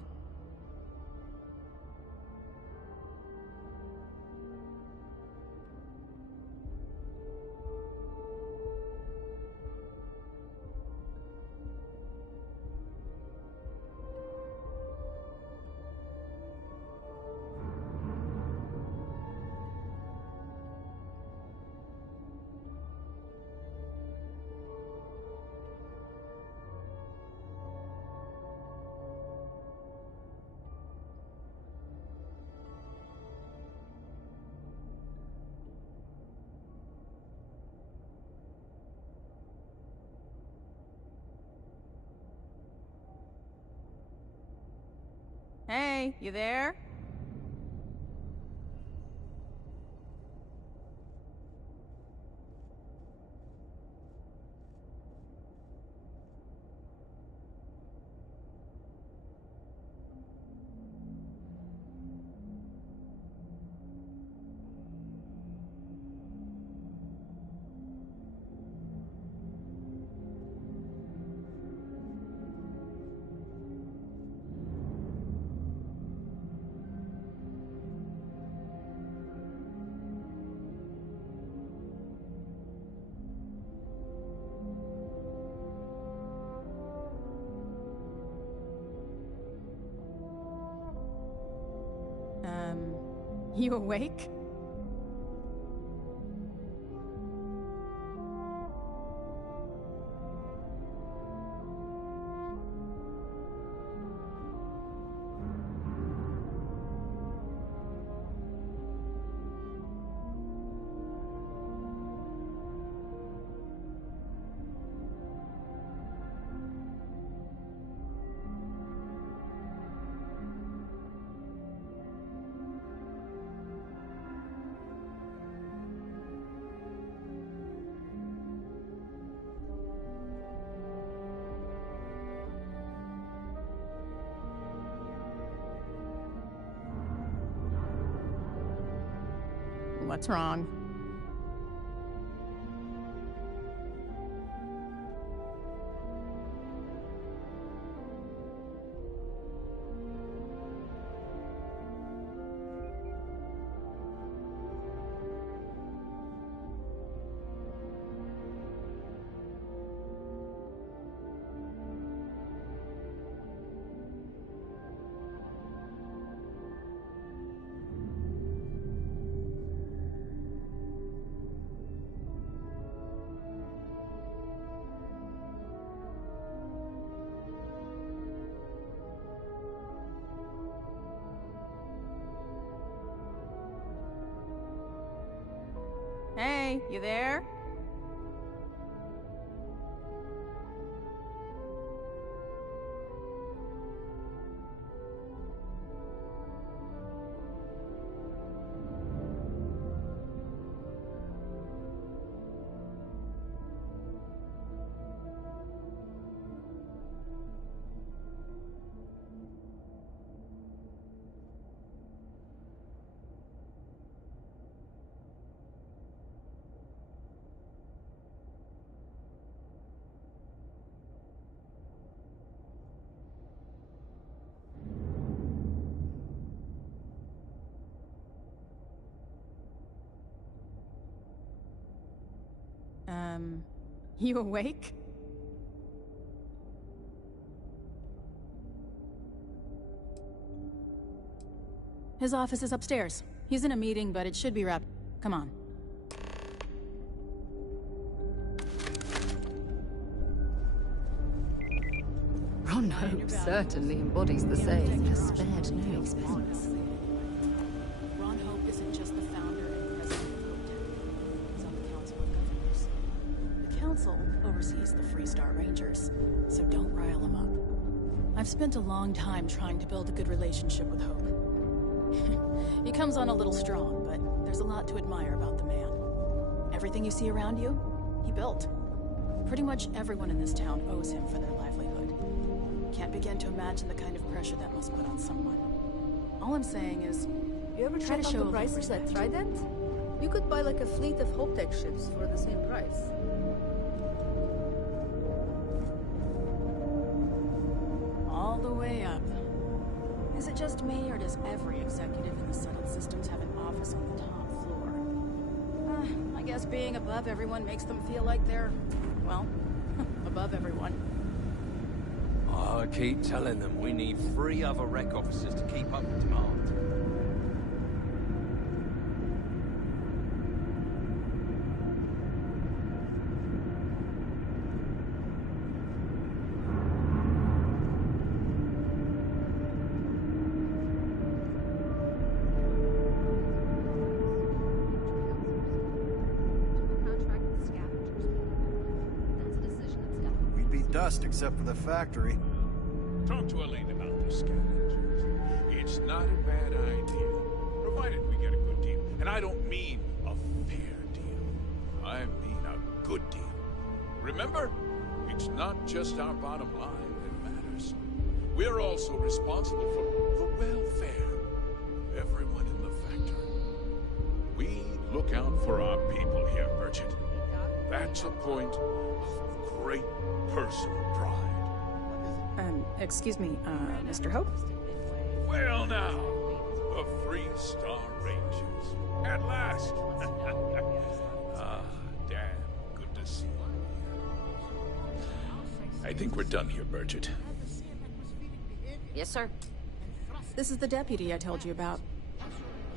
Hey, you there? You awake? What's wrong? Hey, you there? You awake? His office is upstairs. He's in a meeting, but it should be wrapped. Come on. Ron Hope certainly embodies the saying, has spared no expense. Ron Hope isn't just the founder and president of Hope Tech. He's on the Council of Governors. The Council oversees the Freestar Rangers, so don't rile him up. I've spent a long time trying to build a good relationship with Hope. He comes on a little strong, but there's a lot to admire about the man. Everything you see around you, he built. Pretty much everyone in this town owes him for their livelihood. Can't begin to imagine the kind of pressure that must put on someone. All I'm saying is, You ever try to check show out a the little prices at respect. Trident? You could buy like a fleet of Hope Tech ships for the same price. All the way up. Is it just me, or does every executive in the settled systems have an office on the top floor? I guess being above everyone makes them feel like they're, well, above everyone. I keep telling them we need 3 other rec officers to keep up with demand. We'd be dust except for the factory. Talk to Elaine about the scavengers. It's not a bad idea, provided we get a good deal. And I don't mean a fair deal. I mean a good deal. Remember, it's not just our bottom line that matters. We're also responsible for the welfare of everyone in the factory. We look out for our people here, Merchant. That's a point of great personal pride. Excuse me, Mr. Hope? Well now, the Freestar Rangers. At last. Ah, damn, good to see you. I think we're done here, Burgett. Yes, sir. This is the deputy I told you about.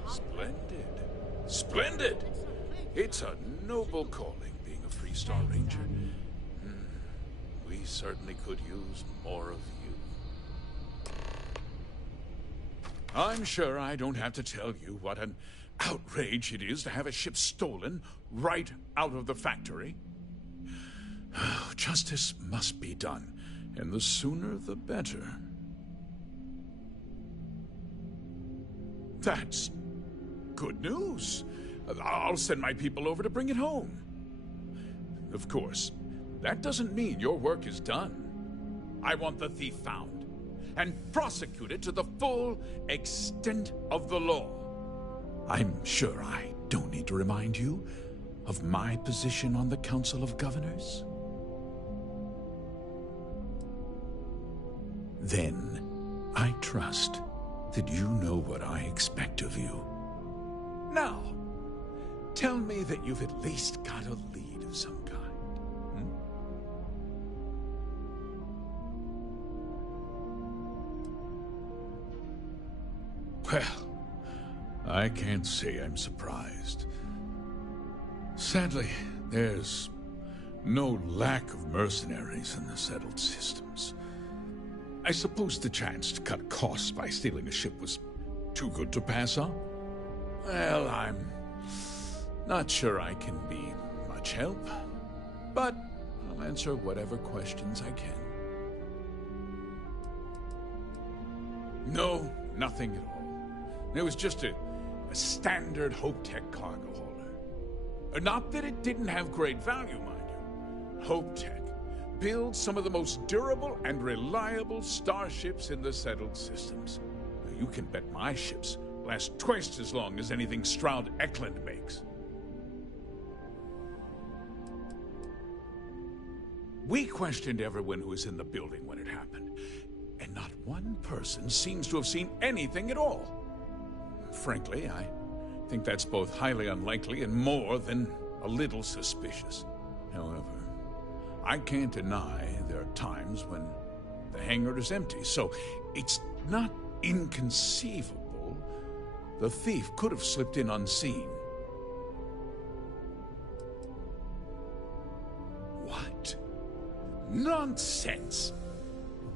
Splendid. Splendid! It's a noble calling, being a Freestar Ranger. We certainly could use more of you. I'm sure I don't have to tell you what an outrage it is to have a ship stolen right out of the factory. Justice must be done, and the sooner the better. That's good news. I'll send my people over to bring it home. Of course, that doesn't mean your work is done. I want the thief found and prosecuted to the full extent of the law. I'm sure I don't need to remind you of my position on the Council of Governors. Then, I trust that you know what I expect of you. Now, tell me that you've at least got a lead of some kind. Well, I can't say I'm surprised. Sadly, there's no lack of mercenaries in the settled systems. I suppose the chance to cut costs by stealing a ship was too good to pass up? Well, I'm not sure I can be much help, but I'll answer whatever questions I can. No, nothing at all. It was just a standard Hope Tech cargo hauler. Not that it didn't have great value, mind you. Hope Tech builds some of the most durable and reliable starships in the settled systems. You can bet my ships last twice as long as anything Stroud Eklund makes. We questioned everyone who was in the building when it happened, and not one person seems to have seen anything at all. Frankly, I think that's both highly unlikely and more than a little suspicious. However, I can't deny there are times when the hangar is empty, so it's not inconceivable the thief could have slipped in unseen. What? Nonsense!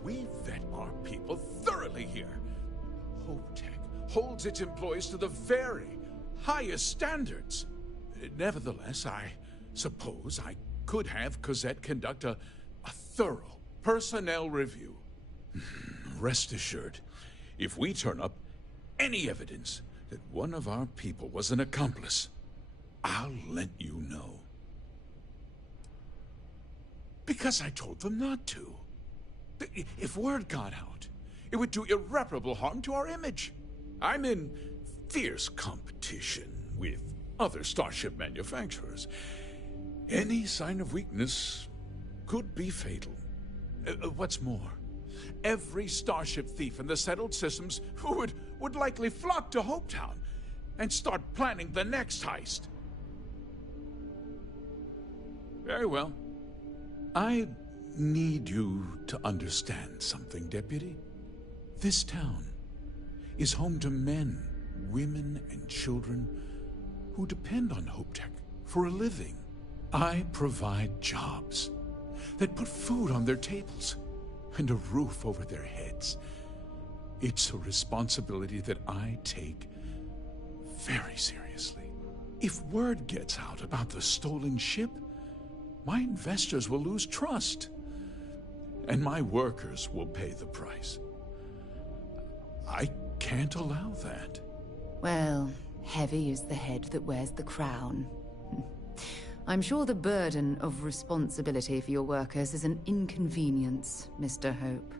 We vet our people thoroughly here. HopeTech holds its employees to the very highest standards. Nevertheless, I suppose I could have Cosette conduct a thorough personnel review. Rest assured, if we turn up any evidence that one of our people was an accomplice, I'll let you know. Because I told them not to. If word got out, it would do irreparable harm to our image. I'm in fierce competition with other starship manufacturers. Any sign of weakness could be fatal. What's more, every starship thief in the settled systems would likely flock to Hopetown and start planning the next heist. Very well. I need you to understand something, Deputy. This town is home to men, women, and children who depend on HopeTech for a living. I provide jobs that put food on their tables and a roof over their heads. It's a responsibility that I take very seriously. If word gets out about the stolen ship, my investors will lose trust, and my workers will pay the price. I can't allow that. Well, heavy is the head that wears the crown. I'm sure the burden of responsibility for your workers is an inconvenience, Mr. Hope.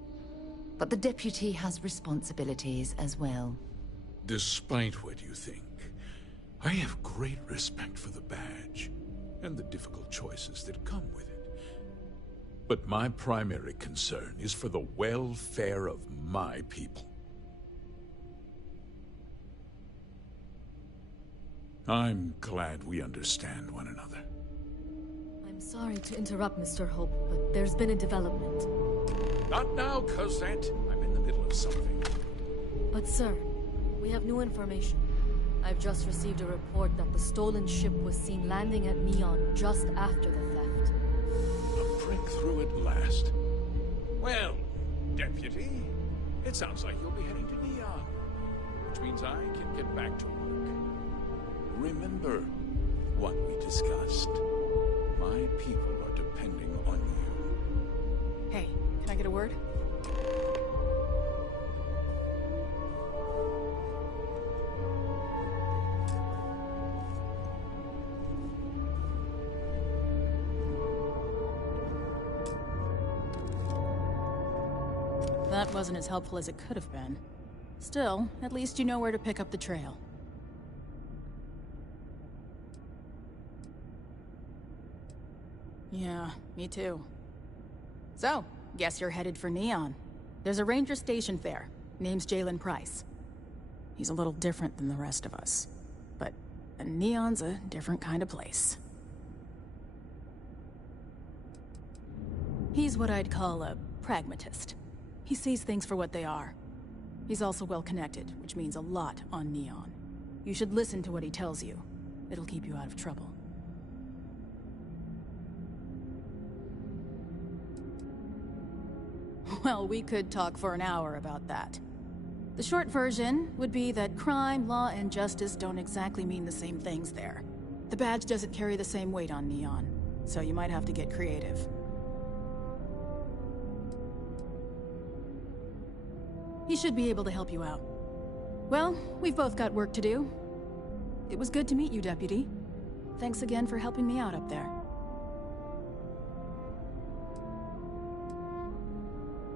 But the deputy has responsibilities as well. Despite what you think, I have great respect for the badge and the difficult choices that come with it. But my primary concern is for the welfare of my people. I'm glad we understand one another. I'm sorry to interrupt, Mr. Hope, but there's been a development. Not now, Cosette. I'm in the middle of something. But sir, we have new information. I've just received a report that the stolen ship was seen landing at Neon just after the theft. A breakthrough at last. Well, Deputy, it sounds like you'll be heading to Neon, which means I can get back to work. Remember what we discussed. My people are depending on you. Hey, can I get a word? That wasn't as helpful as it could have been. Still, at least you know where to pick up the trail. Yeah, me too. So, guess you're headed for Neon. There's a ranger stationed there. Name's Jalen Price. He's a little different than the rest of us. But Neon's a different kind of place. He's what I'd call a pragmatist. He sees things for what they are. He's also well-connected, which means a lot on Neon. You should listen to what he tells you. It'll keep you out of trouble. Well, we could talk for an hour about that. The short version would be that crime, law, and justice don't exactly mean the same things there. The badge doesn't carry the same weight on Neon, so you might have to get creative. He should be able to help you out. Well, we've both got work to do. It was good to meet you, Deputy. Thanks again for helping me out up there.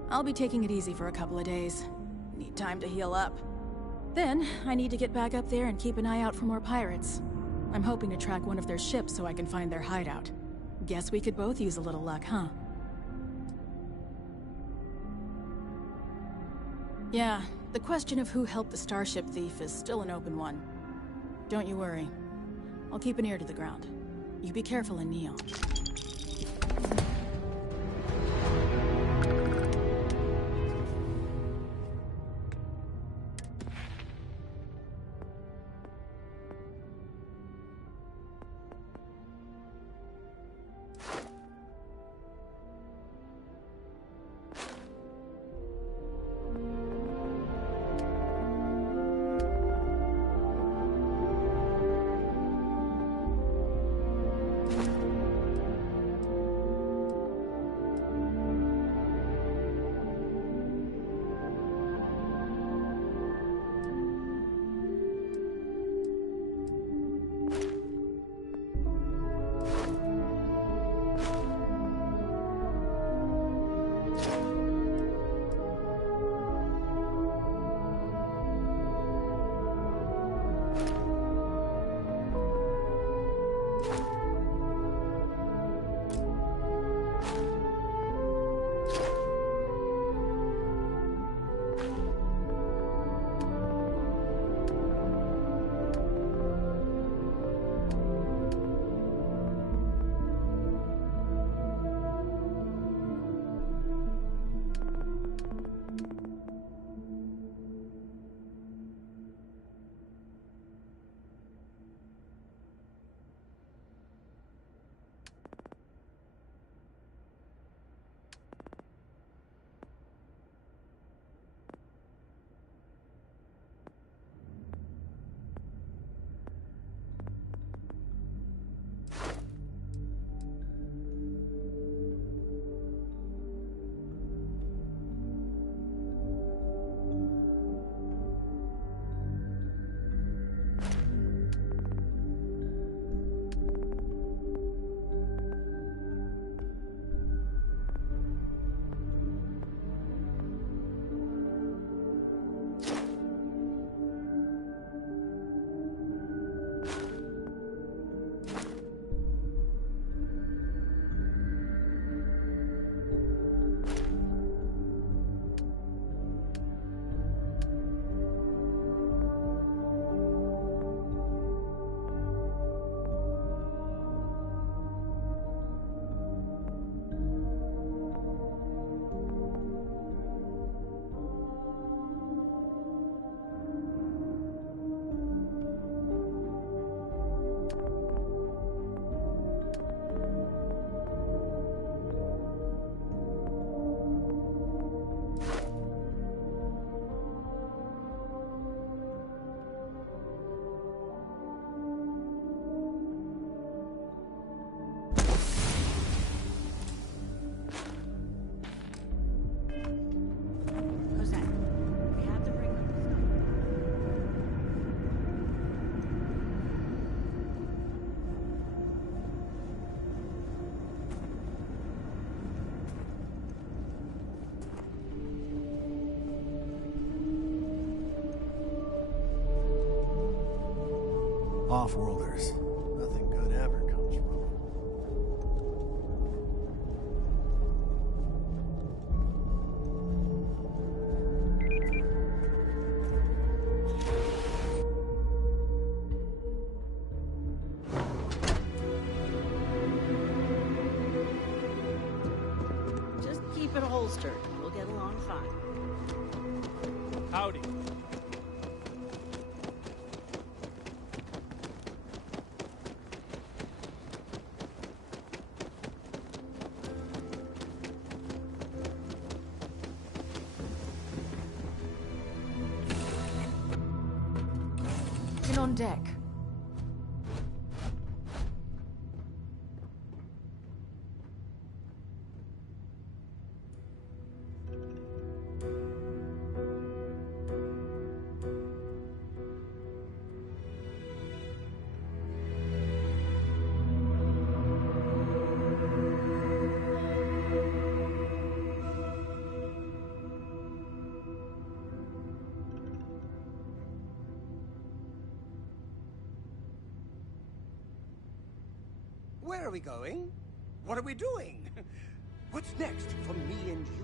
I'll be taking it easy for a couple of days. Need time to heal up. Then, I need to get back up there and keep an eye out for more pirates. I'm hoping to track one of their ships so I can find their hideout. Guess we could both use a little luck, huh? Yeah, the question of who helped the starship thief is still an open one. Don't you worry. I'll keep an ear to the ground. You be careful in Neon. Off-worlders. Nothing good ever comes from them. Just keep it holstered, and we'll get along fine. Howdy. In on deck. Where are we going? What are we doing? What's next for me and you?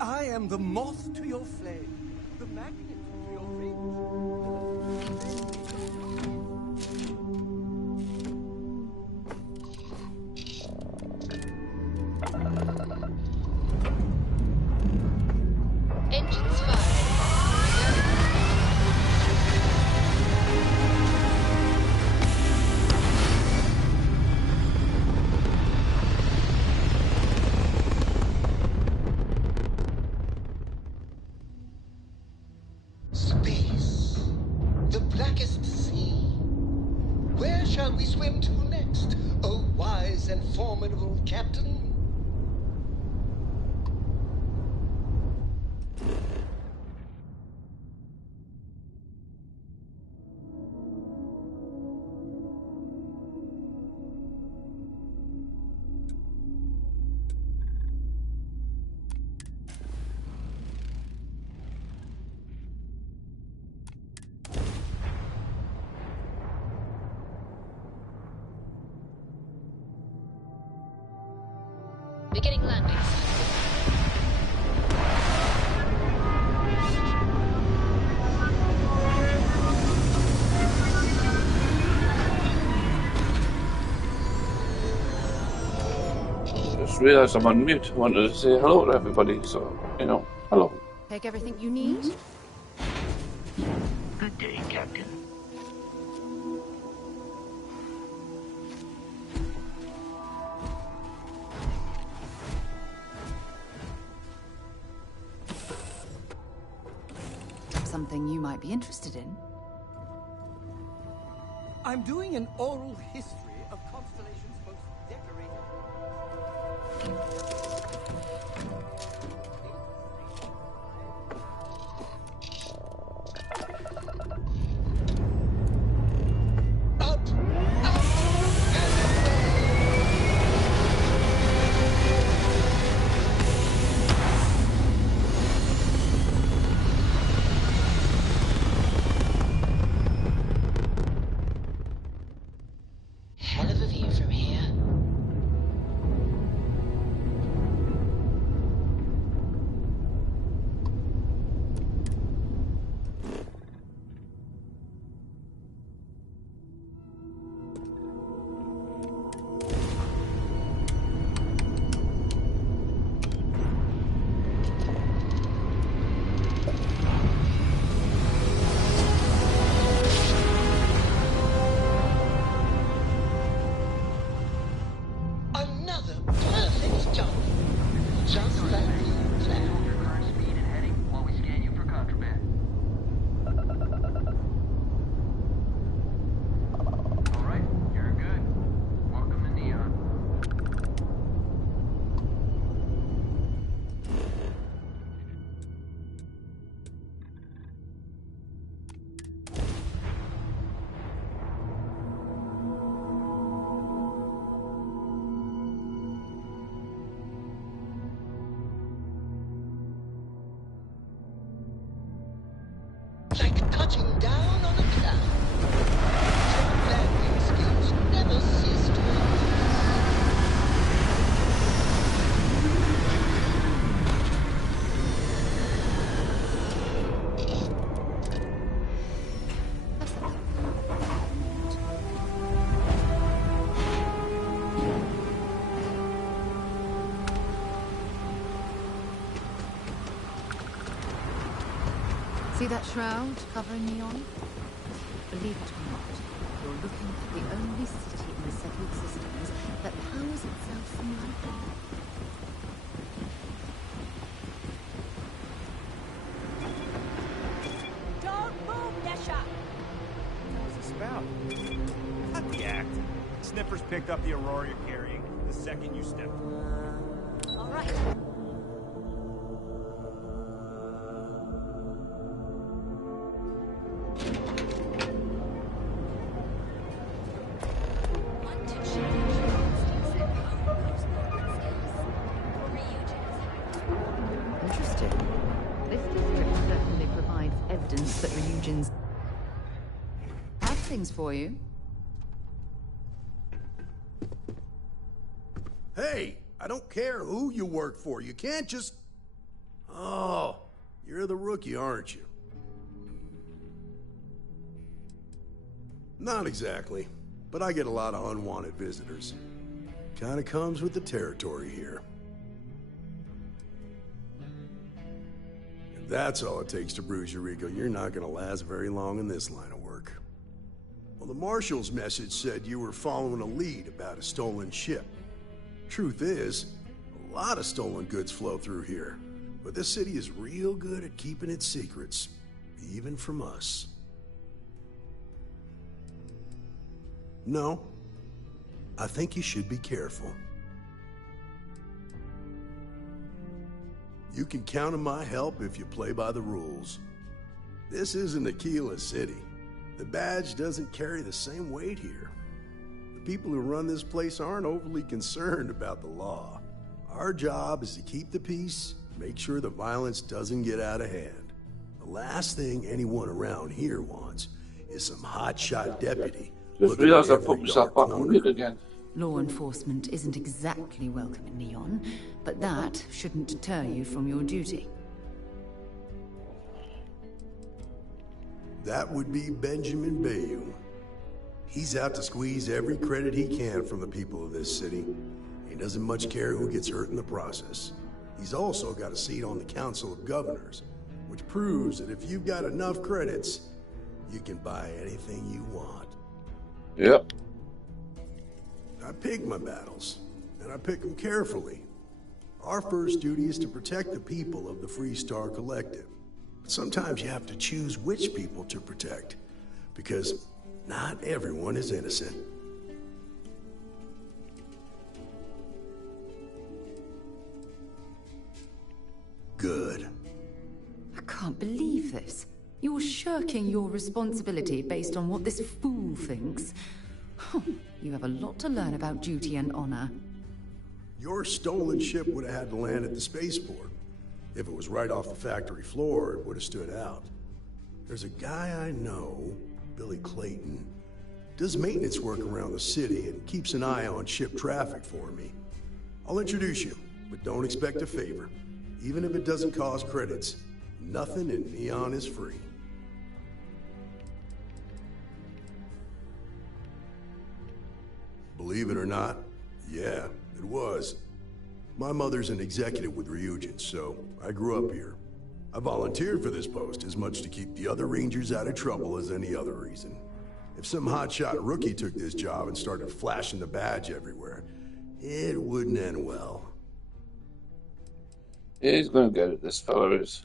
I am the moth to your flame, the magnet to your Engines firing. Space. The blackest sea. Where shall we swim to next, O wise and formidable captain? Beginning landing. Just realised I'm on mute. I wanted to say hello to everybody, so, you know, hello. Take everything you need? Good day, Captain. Something you might be interested in. I'm doing an oral history of Constellation's most decorated. See that shroud covering Neon? Believe it or not, you're looking for the only city in the settled systems that powers itself from lightning. Don't move, Nesha! What's this about? Cut the act. Sniffers picked up the Aurora you're carrying the second you stepped. All right. Interesting. This district certainly provides evidence that Ryujin's have things for you. Hey, I don't care who you work for. You can't just... Oh, you're the rookie, aren't you? Not exactly, but I get a lot of unwanted visitors. Kinda comes with the territory here. If that's all it takes to bruise your ego, you're not gonna last very long in this line of work. Well, the Marshal's message said you were following a lead about a stolen ship. Truth is, a lot of stolen goods flow through here, but this city is real good at keeping its secrets, even from us. No, I think you should be careful. You can count on my help if you play by the rules. This isn't Aquila City. The badge doesn't carry the same weight here. The people who run this place aren't overly concerned about the law. Our job is to keep the peace, make sure the violence doesn't get out of hand. The last thing anyone around here wants is some hotshot deputy. Just realised I put myself back on mute again. Law enforcement isn't exactly welcome in Neon, but that shouldn't deter you from your duty. That would be Benjamin Bayou. He's out to squeeze every credit he can from the people of this city. He doesn't much care who gets hurt in the process. He's also got a seat on the Council of Governors, which proves that if you've got enough credits, you can buy anything you want. Yep. I pick my battles, and I pick them carefully. Our first duty is to protect the people of the Freestar Collective. But sometimes you have to choose which people to protect, because not everyone is innocent. Good. I can't believe this. You're shirking your responsibility based on what this fool thinks. You have a lot to learn about duty and honor. Your stolen ship would have had to land at the spaceport. If it was right off the factory floor, it would have stood out. There's a guy I know, Billy Clayton, does maintenance work around the city and keeps an eye on ship traffic for me. I'll introduce you, but don't expect a favor. Even if it doesn't cost credits, nothing in Neon is free. Believe it or not, yeah, it was. My mother's an executive with Ryujin, so I grew up here. I volunteered for this post as much to keep the other Rangers out of trouble as any other reason. If some hotshot rookie took this job and started flashing the badge everywhere, it wouldn't end well. Yeah, he's gonna get it, this fella is.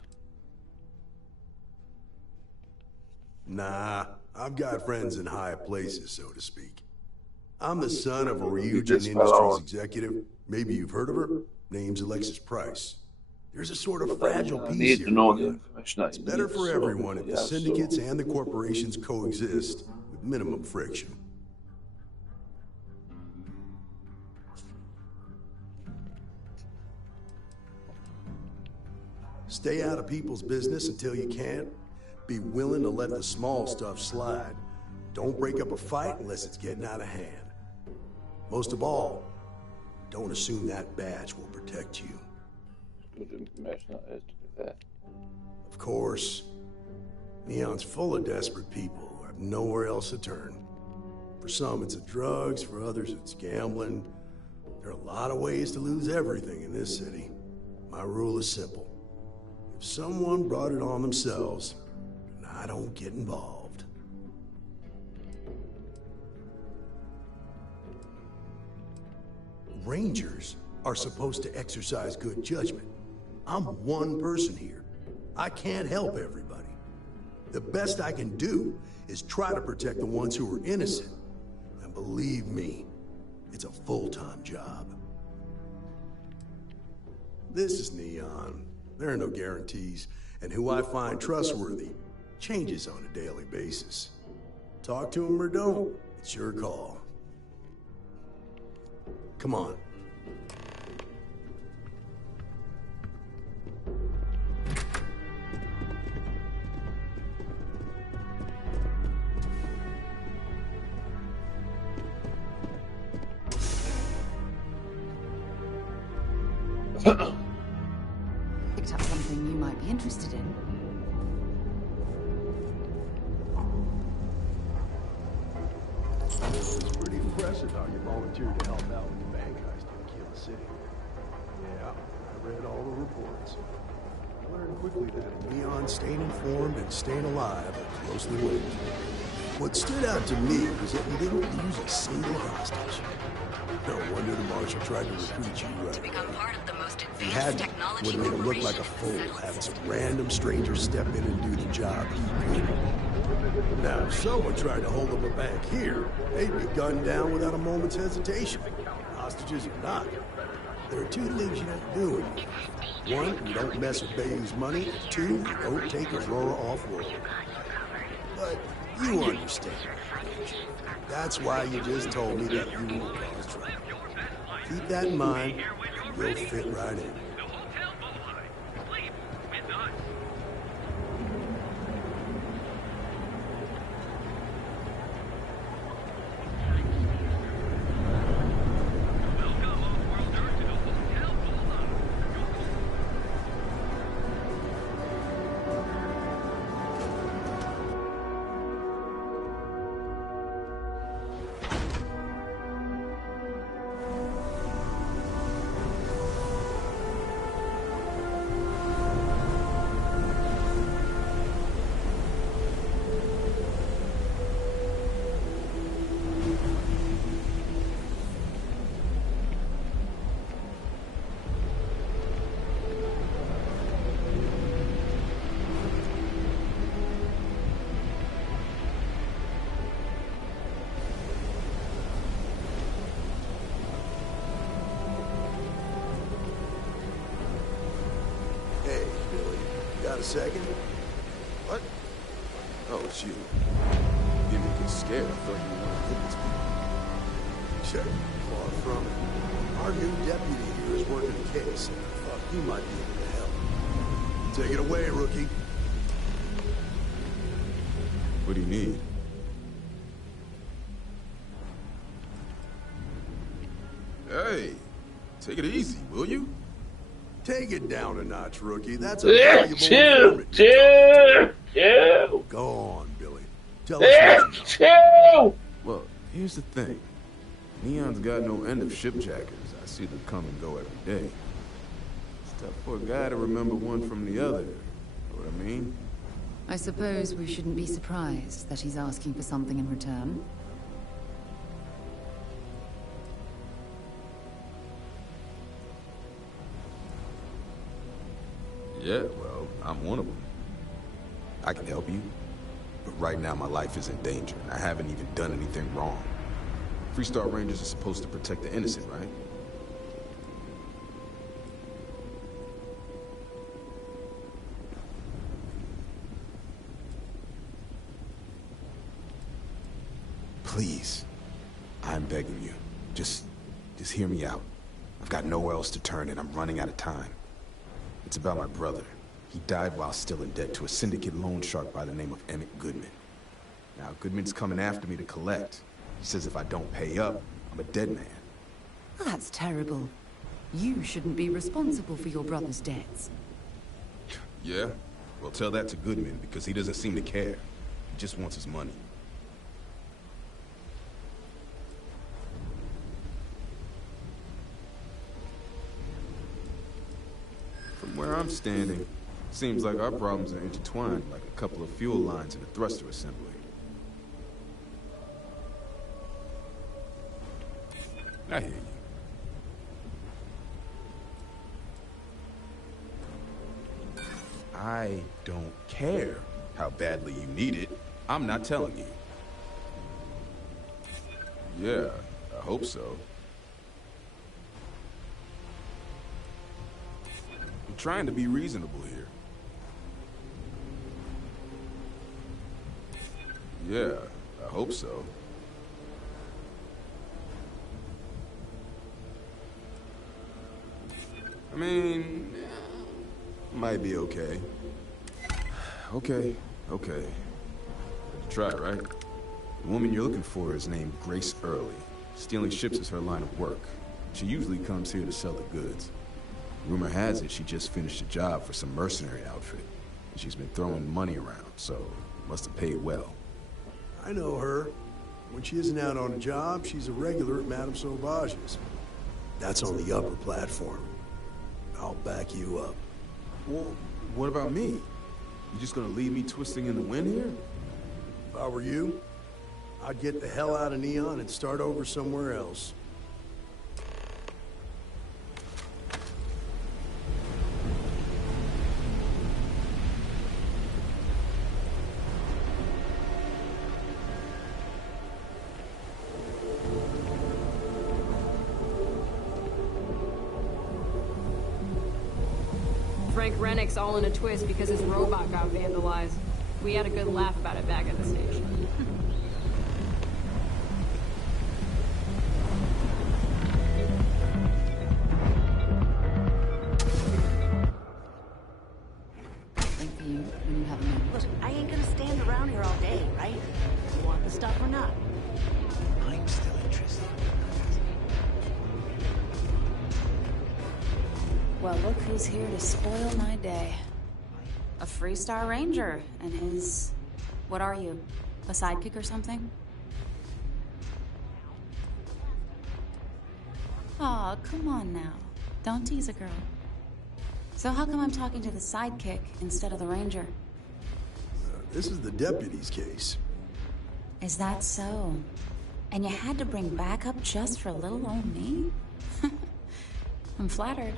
Nah, I've got friends in high places, so to speak. I'm the son of a Ryujin Industries executive. Maybe you've heard of her? Name's Alexis Price. There's a sort of fragile piece here. It's better for everyone if the syndicates and the corporations coexist with minimum friction. Stay out of people's business until you can. Be willing to let the small stuff slide. Don't break up a fight unless it's getting out of hand. Most of all, don't assume that badge will protect you. Of course, Neon's full of desperate people who have nowhere else to turn. For some, it's drugs. For others, it's gambling. There are a lot of ways to lose everything in this city. My rule is simple. If someone brought it on themselves, I don't get involved. Rangers are supposed to exercise good judgment. I'm one person here. I can't help everybody. The best I can do is try to protect the ones who are innocent. And believe me, it's a full-time job. This is Neon. There are no guarantees, and who I find trustworthy changes on a daily basis. Talk to him or don't, it's your call. Come on. Picked up something you might be interested in. It's pretty impressive how you volunteered to help out with the bank heist in Kila City. Yeah, I read all the reports. I learned quickly that Neon staying informed and staying alive are closely linked. What stood out to me was that you didn't use a single hostage. No wonder the Marshal tried to recruit you right away. He had to. Would make him look like a fool, having some random stranger step in and do the job he couldn't. Now, if someone tried to hold up a bank here, they'd be gunned down without a moment's hesitation. Hostages or not. There are two things you don't do in here. One, you don't mess with Bayou's money. And two, you don't take Aurora off-world. But you understand. That's why you just told me that you won't cause trouble. Keep that in mind, and you'll fit right in. Got a second? What? Oh, it's you. You didn't get scared. I thought you were one of Goodman's people. Check. Far from it. Our new deputy here is working the case, and I thought you might be able to help. Take it away, rookie. What do you need? Hey, take it easy, will you? Take it down a notch, rookie. That's a valuable informant. Chill. Go on, Billy. Tell us what you know. Well, here's the thing. Neon's got no end of shipjackers. I see them come and go every day. It's tough for a guy to remember one from the other. Know what I mean? I suppose we shouldn't be surprised that he's asking for something in return. Yeah, well, I'm one of them. I can help you, but right now my life is in danger, and I haven't even done anything wrong. Freestar Rangers are supposed to protect the innocent, right? Please, I'm begging you. Just hear me out. I've got nowhere else to turn, and I'm running out of time. It's about my brother. He died while still in debt to a syndicate loan shark by the name of Emmett Goodman. Now, Goodman's coming after me to collect. He says if I don't pay up, I'm a dead man. Well, that's terrible. You shouldn't be responsible for your brother's debts. Yeah? Well, tell that to Goodman, because he doesn't seem to care. He just wants his money. From where I'm standing, Seems like our problems are intertwined like a couple of fuel lines in a thruster assembly. I hear you. I don't care how badly you need it. I'm not telling you. Yeah, I hope so. I'm trying to be reasonable here. Yeah, I hope so. I mean, might be okay. Okay. Try, right? The woman you're looking for is named Grace Early. Stealing ships is her line of work. She usually comes here to sell the goods. Rumor has it she just finished a job for some mercenary outfit. And she's been throwing money around, so must have paid well. I know her. When she isn't out on a job, she's a regular at Madame Sauvage's. That's on the upper platform. I'll back you up. Well, what about me? You just gonna leave me twisting in the wind here? If I were you, I'd get the hell out of Neon and start over somewhere else. Frank Rennick's all in a twist because his robot got vandalized. We had a good laugh about it back at the station. Thank you when you have a moment. Look, I ain't gonna stand around here all day, right? You want the stuff or not? I'm still interested. Well, look who's here to spoil my day. A Freestar Ranger and his... What are you? A sidekick or something? Aw, come on now. Don't tease a girl. So how come I'm talking to the sidekick instead of the Ranger? This is the deputy's case. Is that so? And you had to bring backup just for little old me? I'm flattered.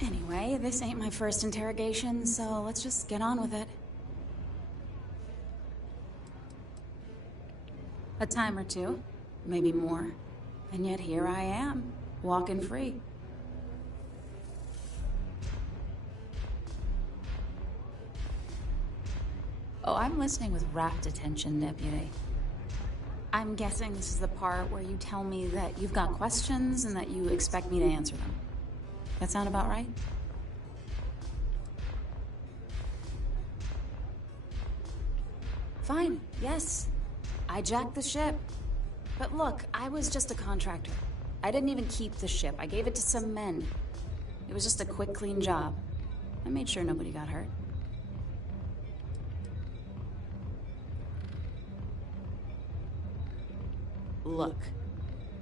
Anyway, this ain't my first interrogation, so let's just get on with it. A time or two, maybe more. And yet here I am, walking free. Oh, I'm listening with rapt attention, Deputy. I'm guessing this is the part where you tell me that you've got questions and that you expect me to answer them. That sound about right? Fine, yes. I jacked the ship. But look, I was just a contractor. I didn't even keep the ship. I gave it to some men. It was just a quick, clean job. I made sure nobody got hurt. Look,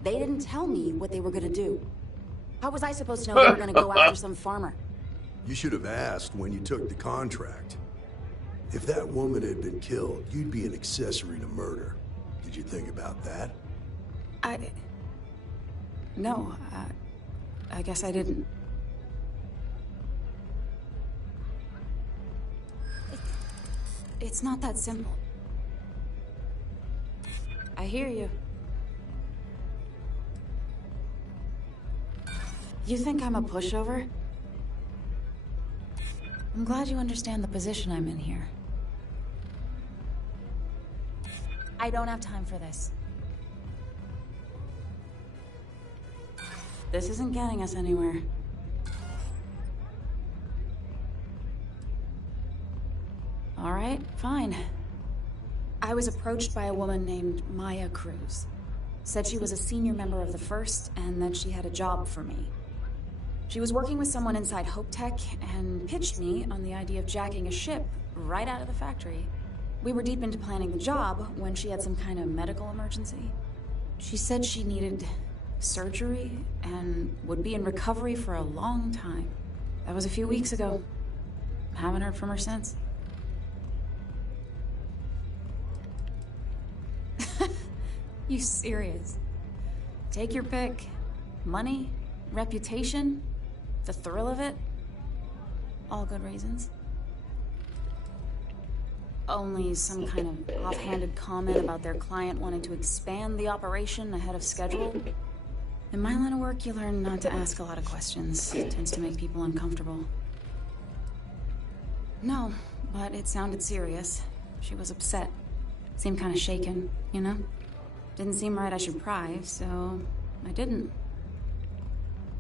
they didn't tell me what they were gonna do. How was I supposed to know they were gonna go after some farmer? You should have asked when you took the contract. If that woman had been killed, you'd be an accessory to murder. Did you think about that? No, I guess I didn't. It's not that simple. I hear you. You think I'm a pushover? I'm glad you understand the position I'm in here. I don't have time for this. This isn't getting us anywhere. All right, fine. I was approached by a woman named Maya Cruz. Said she was a senior member of the First and that she had a job for me. She was working with someone inside Hope Tech and pitched me on the idea of jacking a ship right out of the factory. We were deep into planning the job when she had some kind of medical emergency. She said she needed surgery and would be in recovery for a long time. That was a few weeks ago. Haven't heard from her since. You serious? Take your pick. Money, reputation, the thrill of it. All good reasons. Only some kind of offhanded comment about their client wanting to expand the operation ahead of schedule. In my line of work, you learn not to ask a lot of questions. It tends to make people uncomfortable. No, but it sounded serious. She was upset. Seemed kind of shaken, you know? Didn't seem right I should pry, so I didn't.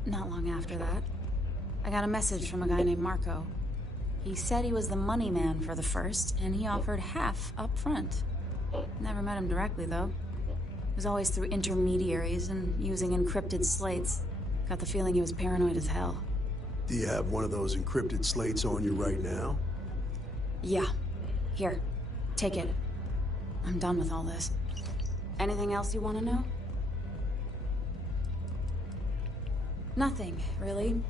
Not long after that, I got a message from a guy named Marco. He said he was the money man for the first, and he offered half up front. Never met him directly, though. It was always through intermediaries and using encrypted slates. Got the feeling he was paranoid as hell. Do you have one of those encrypted slates on you right now? Yeah. Here. Take it. I'm done with all this. Anything else you want to know? Nothing, really.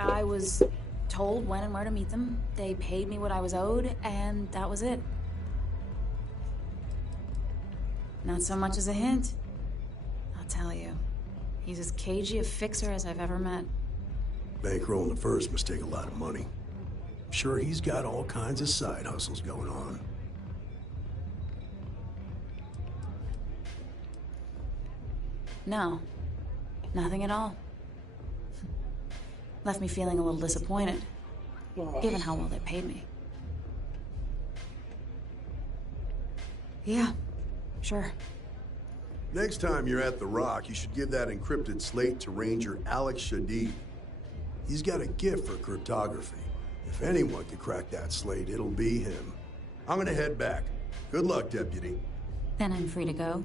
I was told when and where to meet them. They paid me what I was owed, and that was it. Not so much as a hint. I'll tell you. He's as cagey a fixer as I've ever met. Bankrolling the first must take a lot of money. I'm sure he's got all kinds of side hustles going on. No. Nothing at all. Left me feeling a little disappointed, given how well they paid me. Yeah, sure. Next time you're at the Rock, you should give that encrypted slate to Ranger Alex Shadid. He's got a gift for cryptography. If anyone can crack that slate, it'll be him. I'm gonna head back. Good luck, Deputy. Then I'm free to go.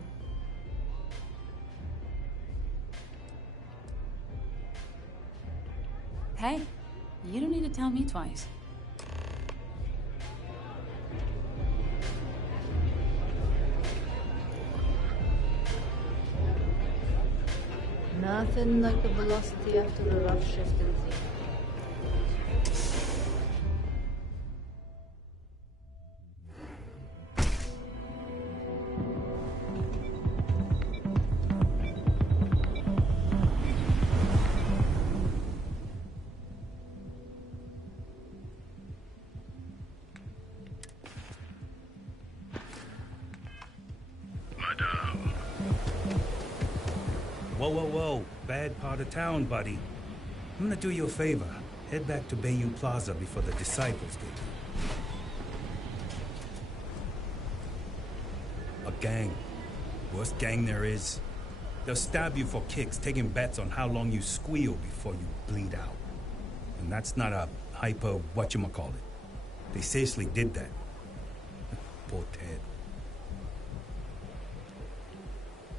Hey, you don't need to tell me twice. Nothing like the velocity after a rough shift in things. Whoa, whoa, whoa. Bad part of town, buddy. I'm gonna do you a favor. Head back to Bayou Plaza before the Disciples get you. A gang. Worst gang there is. They'll stab you for kicks, taking bets on how long you squeal before you bleed out. And that's not a hyper whatchamacallit. They seriously did that. Poor Ted.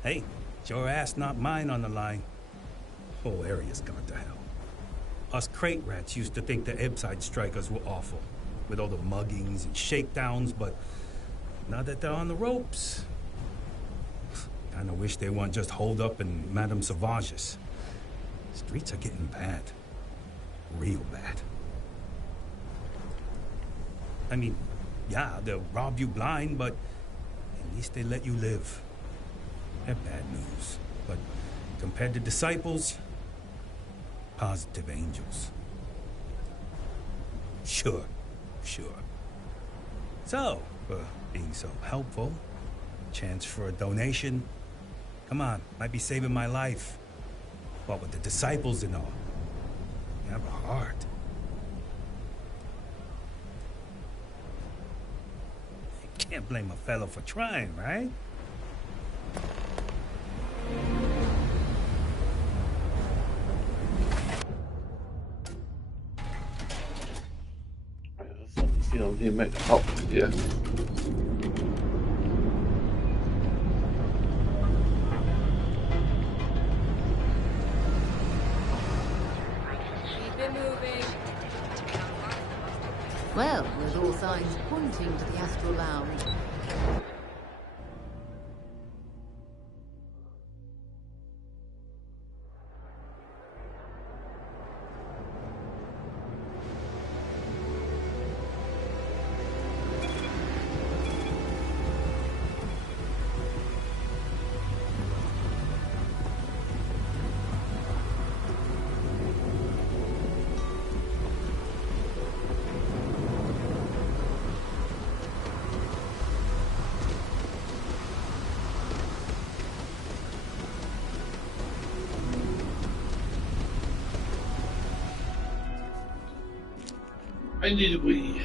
Hey. Your ass, not mine on the line. Whole area's gone to hell. Us crate rats used to think the Ebbside strikers were awful, with all the muggings and shakedowns, but now that they're on the ropes, kinda wish they weren't just holed up in Madame Sauvage's. Streets are getting bad. Real bad. I mean, yeah, they'll rob you blind, but at least they let you live. They're bad news, but compared to Disciples, positive angels. Sure. So, being so helpful, chance for a donation. Come on, might be saving my life. What with the Disciples and all. You have a heart. Can't blame a fellow for trying, right? You know, he made up, yeah. Keep it moving. Well, there's all signs pointing to the Astral Lounge. I need a wee.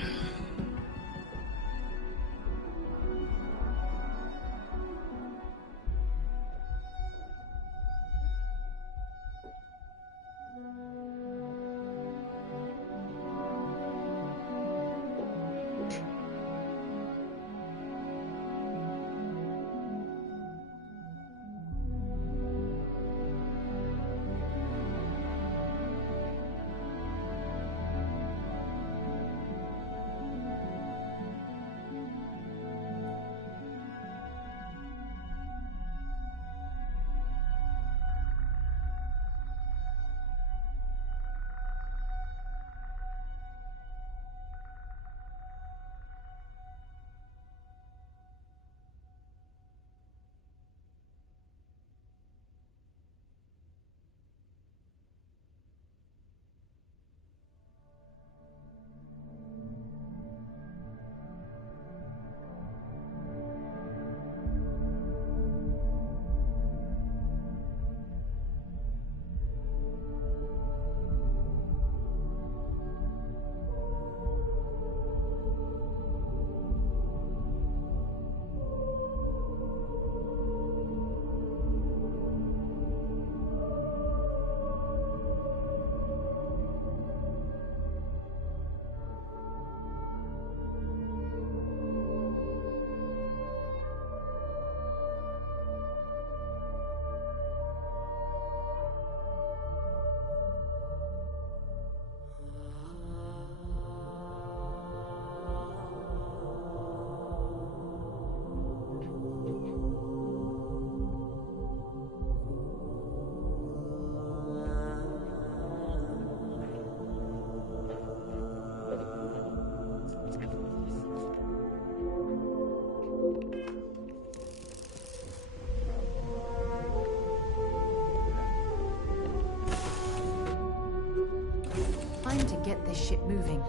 Time to get this ship moving.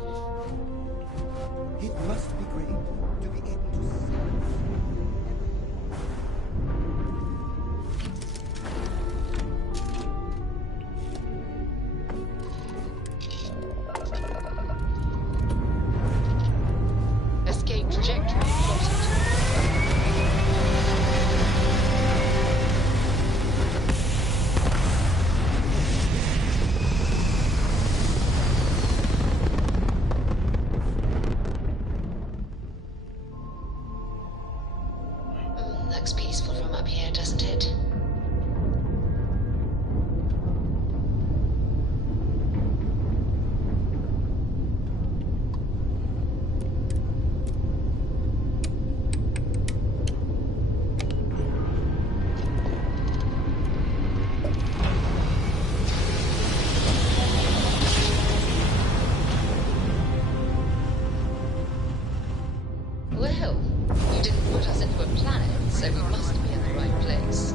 It must be great to be able to see. Escape trajectory plotted. Looks peaceful from up here, doesn't it? Well, you didn't put us into a planet, so we must be in the right place.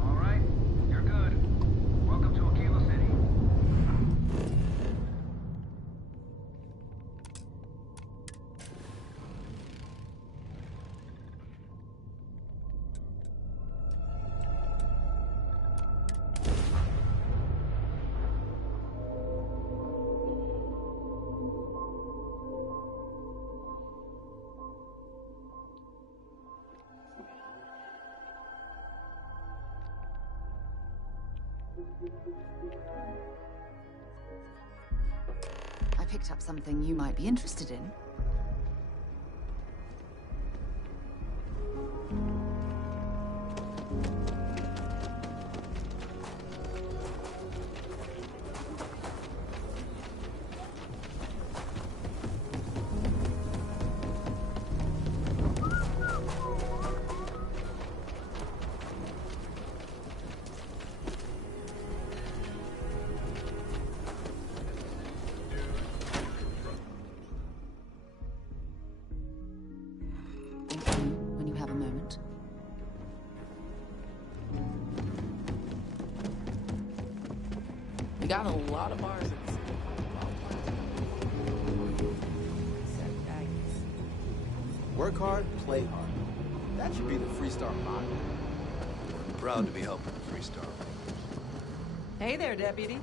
Alright, you're good. Welcome to Aquila City. I picked up something you might be interested in. When you have a moment. We got a lot of bars in the city. Work hard, play hard. That should be the Freestar motto. I'm proud to be helping the Freestar. Hey there, Deputy.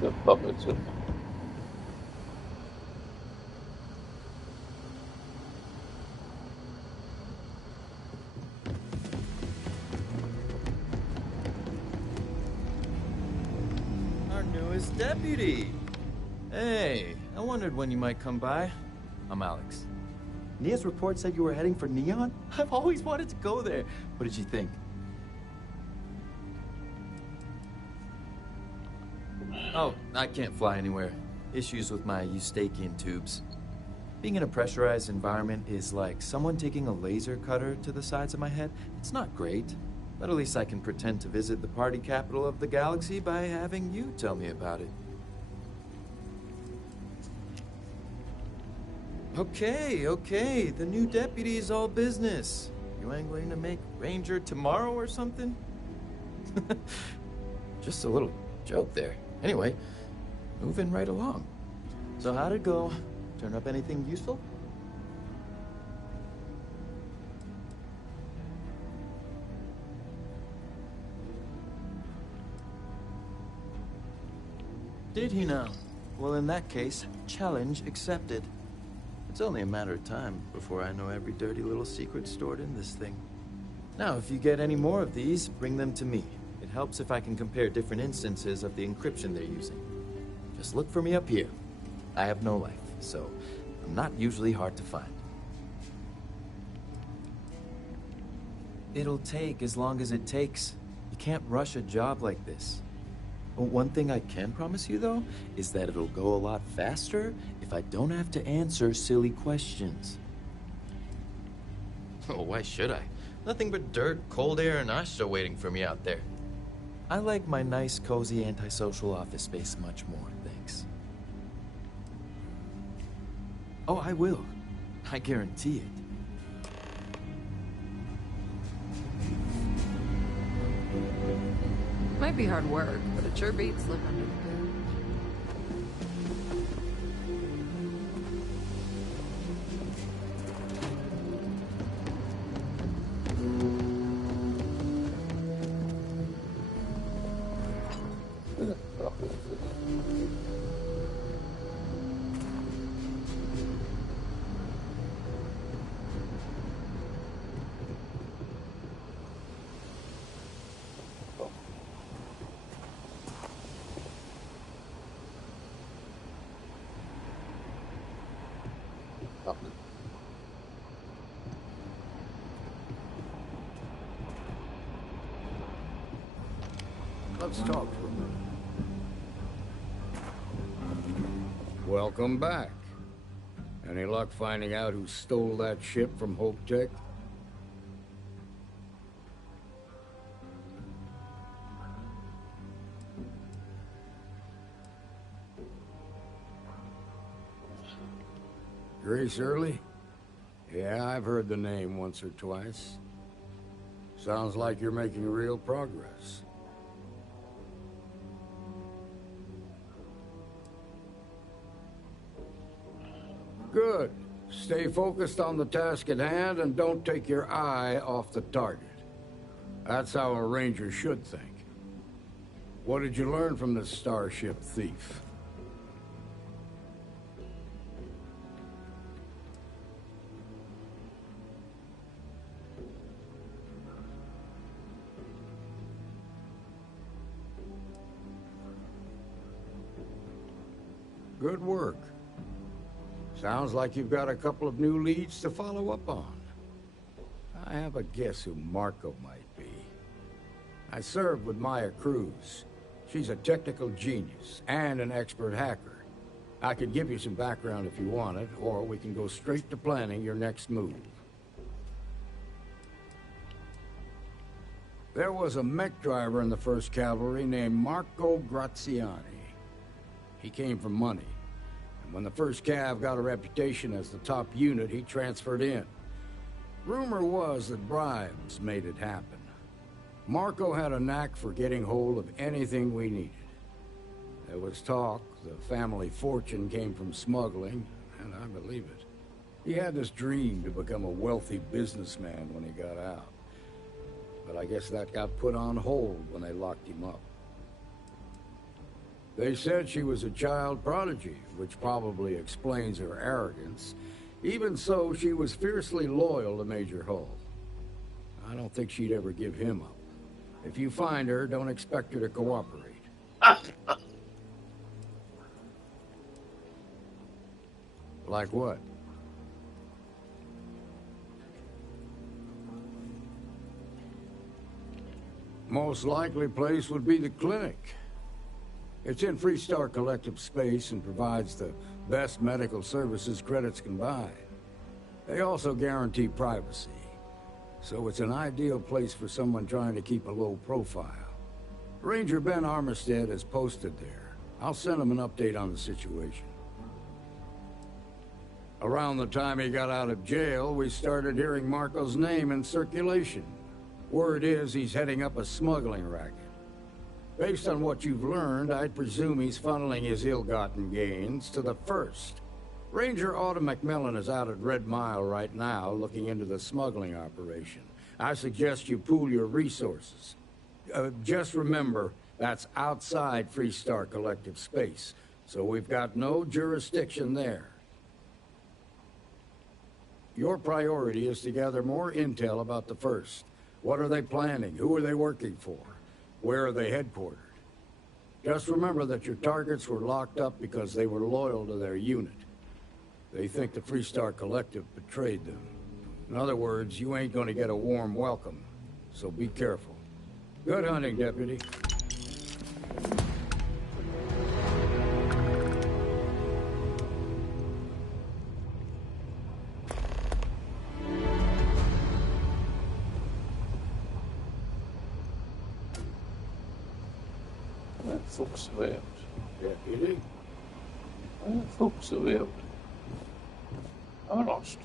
The puppets. Our newest deputy. Hey, I wondered when you might come by. I'm Alex. Nia's report said you were heading for Neon? I've always wanted to go there. What did you think? Oh, I can't fly anywhere. Issues with my Eustachian tubes. Being in a pressurized environment is like someone taking a laser cutter to the sides of my head. It's not great, but at least I can pretend to visit the party capital of the galaxy by having you tell me about it. Okay, the new deputy is all business. You ain't going to make Ranger tomorrow or something? Just a little joke there. Anyway, moving right along. So how'd it go? Turn up anything useful? Did he now? Well, in that case, challenge accepted. It's only a matter of time before I know every dirty little secret stored in this thing. Now, if you get any more of these, bring them to me. It helps if I can compare different instances of the encryption they're using. Just look for me up here. I have no life, so I'm not usually hard to find. It'll take as long as it takes. You can't rush a job like this. But one thing I can promise you, though, is that it'll go a lot faster if I don't have to answer silly questions. Oh, why should I? Nothing but dirt, cold air, and Asha waiting for me out there. I like my nice, cozy, antisocial office space much more, thanks. Oh, I will. I guarantee it. Might be hard work, but it sure beats living under the bed. Let's talk for a minute. Welcome back. Any luck finding out who stole that ship from Hope Tech? Grace Early? Yeah, I've heard the name once or twice. Sounds like you're making real progress. Good. Stay focused on the task at hand and don't take your eye off the target. That's how a Ranger should think. What did you learn from this starship thief? Good work. Sounds like you've got a couple of new leads to follow up on. I have a guess who Marco might be. I served with Maya Cruz. She's a technical genius and an expert hacker. I could give you some background if you want it, or we can go straight to planning your next move. There was a mech driver in the 1st Cavalry named Marco Graziani. He came from money. When the 1st Cav got a reputation as the top unit, he transferred in. Rumor was that bribes made it happen. Marco had a knack for getting hold of anything we needed. There was talk the family fortune came from smuggling, and I believe it. He had this dream to become a wealthy businessman when he got out. But I guess that got put on hold when they locked him up. They said she was a child prodigy, which probably explains her arrogance. Even so, she was fiercely loyal to Major Hull. I don't think she'd ever give him up. If you find her, don't expect her to cooperate. Like what? Most likely place would be the clinic. It's in Freestar Collective space and provides the best medical services credits can buy. They also guarantee privacy, so it's an ideal place for someone trying to keep a low profile. Ranger Ben Armistead is posted there. I'll send him an update on the situation. Around the time he got out of jail, we started hearing Marco's name in circulation. Word is he's heading up a smuggling racket. Based on what you've learned, I'd presume he's funneling his ill-gotten gains to the First. Ranger Autumn McMillan is out at Red Mile right now, looking into the smuggling operation. I suggest you pool your resources. Just remember, that's outside Freestar Collective space, so we've got no jurisdiction there. Your priority is to gather more intel about the First. What are they planning? Who are they working for? Where are they headquartered? Just remember that your targets were locked up because they were loyal to their unit. They think the Freestar Collective betrayed them. In other words, you ain't gonna get a warm welcome, so be careful. Good hunting, Deputy. Fuchsvärd. Deputy? Fuchsvärd. I'm lost.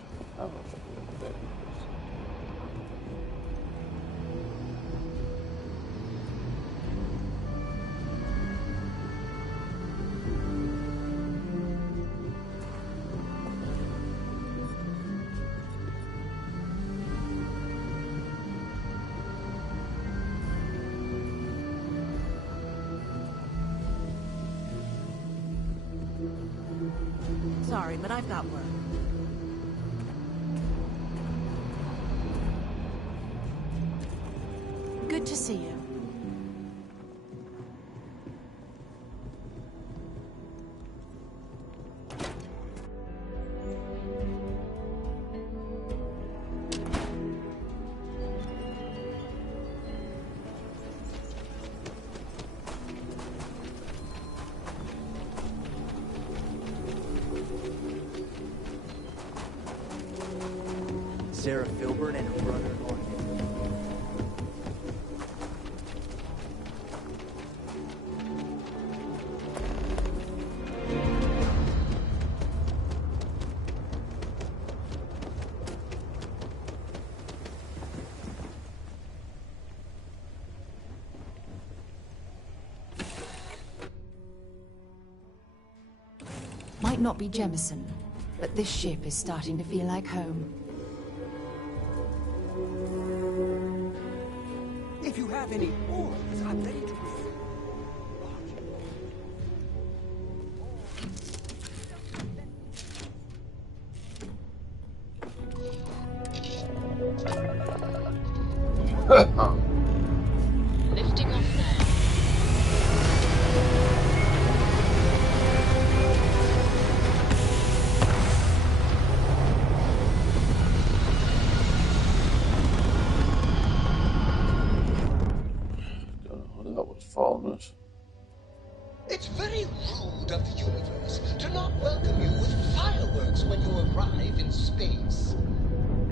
Sorry, but I've got work. Good to see you. Sarah Filbert and her brother-in-law. Might not be Jemison, but this ship is starting to feel like home. If you have any orders, I'm ready to receive. Lifting off now. Farmers. It's very rude of the universe to not welcome you with fireworks when you arrive in space.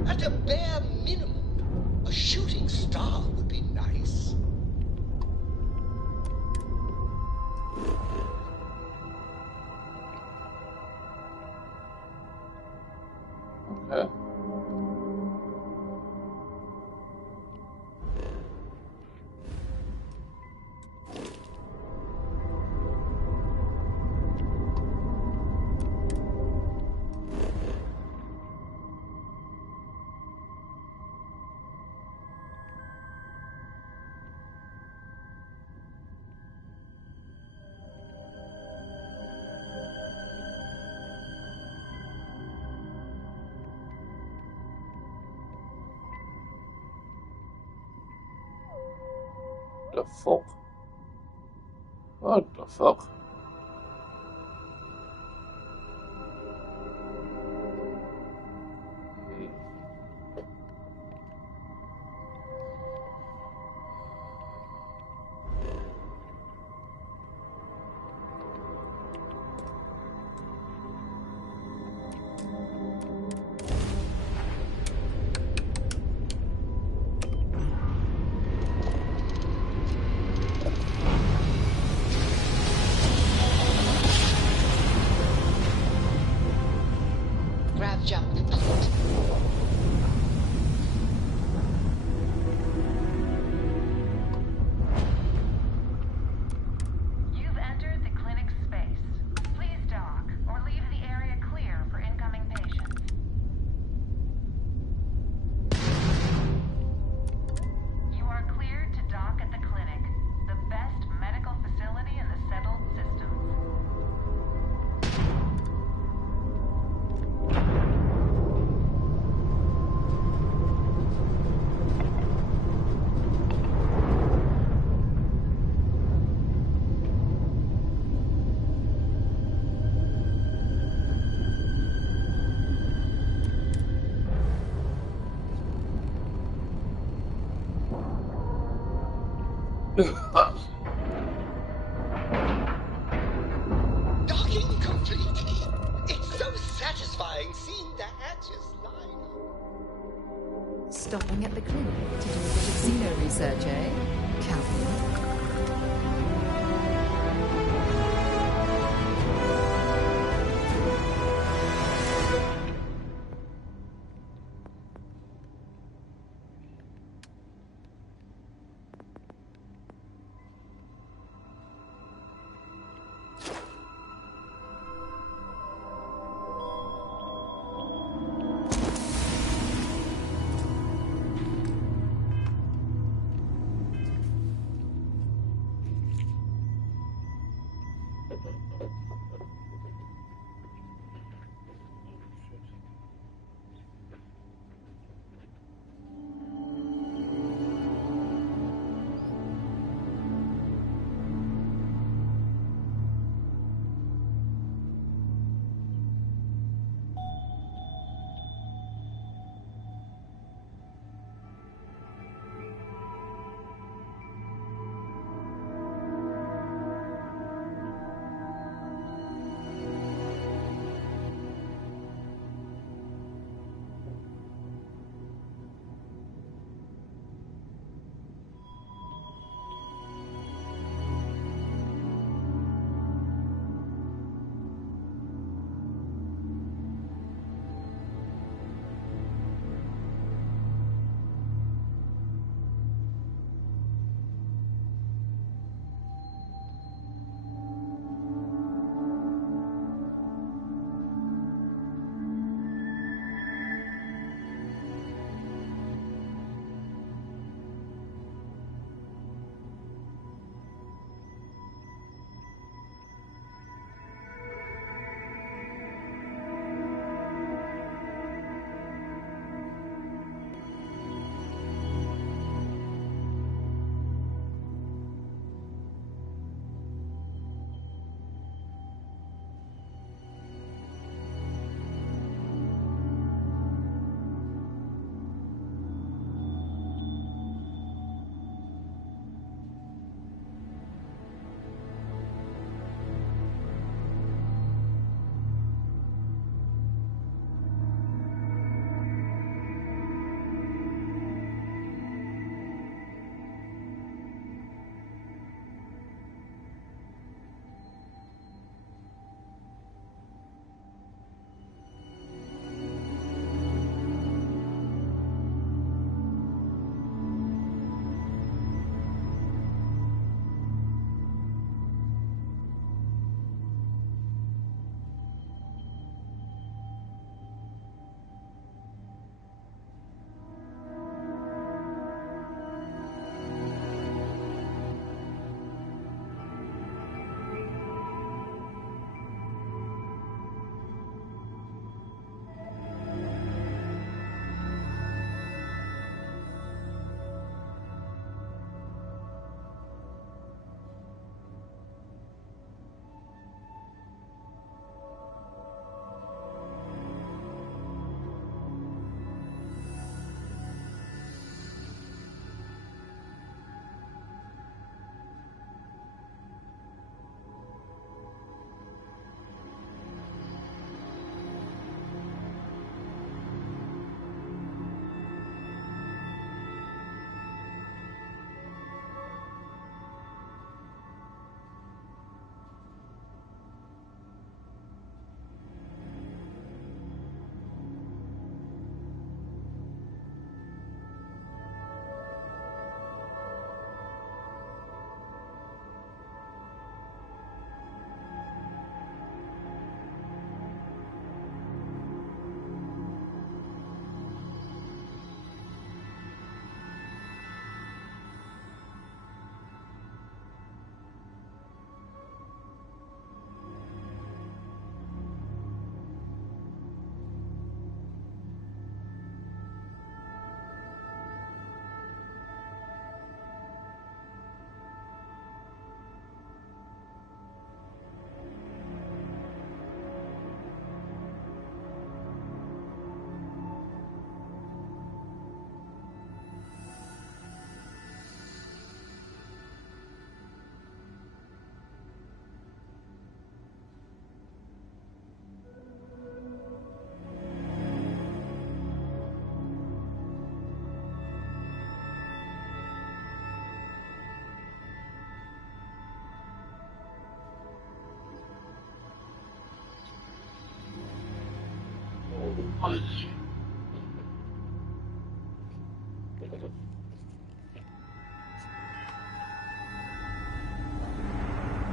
At a bare minimum, a shooting star would be nice. Okay. the fuck? What the fuck? Grav jump complete. You've entered the clinic space. Please dock or leave the area clear for incoming patients. You are cleared to dock at the clinic, the best medical facility in the settled systems. Docking complete. It's so satisfying seeing the hatches line up. Stopping at the clinic to do a bit of xeno research, eh? Calvin.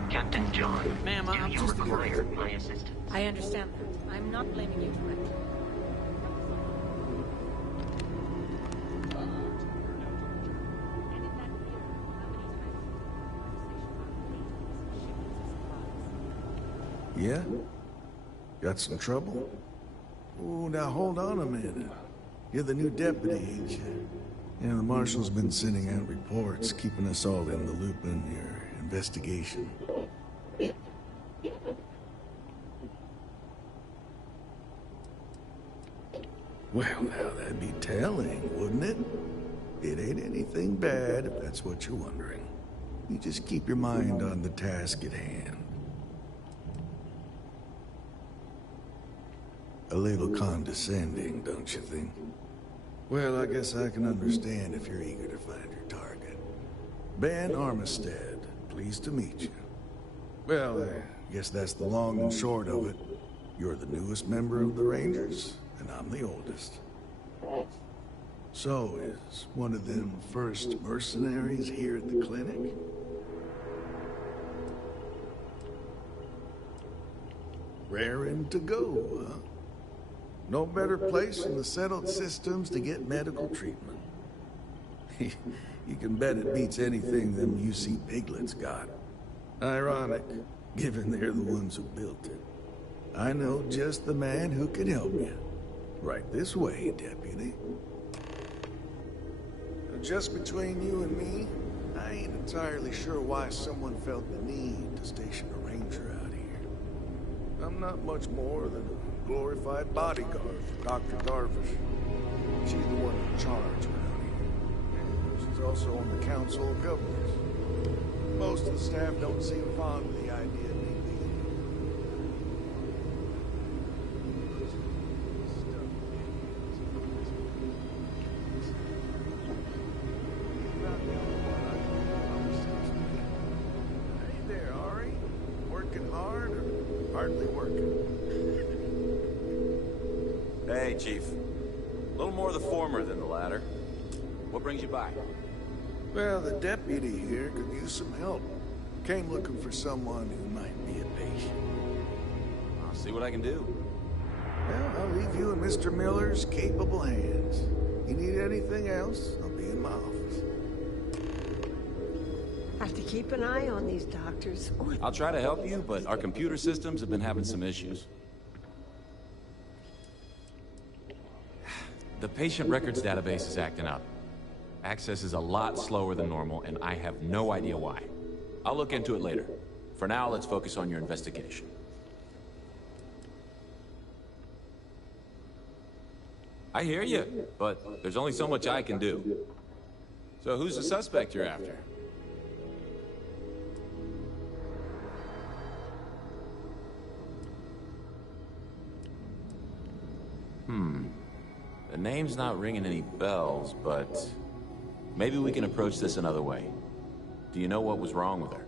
Captain John, Ma'am, do I'm you just a require courier. my assistance? I understand that. I'm not blaming you directly. Yeah? Got some trouble? Oh, now hold on a minute. You're the new deputy, ain't you? Yeah, the marshal's been sending out reports, keeping us all in the loop in your investigation. Well, now that'd be telling, wouldn't it? It ain't anything bad, if that's what you're wondering. You just keep your mind on the task at hand. A little condescending, don't you think? Well, I guess I can understand if you're eager to find your target. Ben Armistead, pleased to meet you. Well, I guess that's the long and short of it. You're the newest member of the Rangers, and I'm the oldest. So, is one of them first mercenaries here at the clinic? Raring to go, huh? No better place in the settled systems to get medical treatment. You can bet it beats anything them UC piglets got. Ironic, given they're the ones who built it. I know just the man who can help you. Right this way, Deputy. Just between you and me, I ain't entirely sure why someone felt the need to station a ranger out here. I'm not much more than a glorified bodyguard for Dr. Darvish. She's the one in charge around here. She's also on the Council of Governors. Most of the staff don't seem fond of the idea of me leaving. Hey there, Ari. Working hard or hardly working? Hey, Chief. A little more the former than the latter. What brings you by? Well, the deputy here could use some help. Came looking for someone who might be a patient. I'll see what I can do. Well, I'll leave you in Mr. Miller's capable hands. You need anything else, I'll be in my office. Have to keep an eye on these doctors. I'll try to help you, but our computer systems have been having some issues. The patient records database is acting up. Access is a lot slower than normal, and I have no idea why. I'll look into it later. For now, let's focus on your investigation. I hear you, but there's only so much I can do. So who's the suspect you're after? The name's not ringing any bells, but maybe we can approach this another way. Do you know what was wrong with her?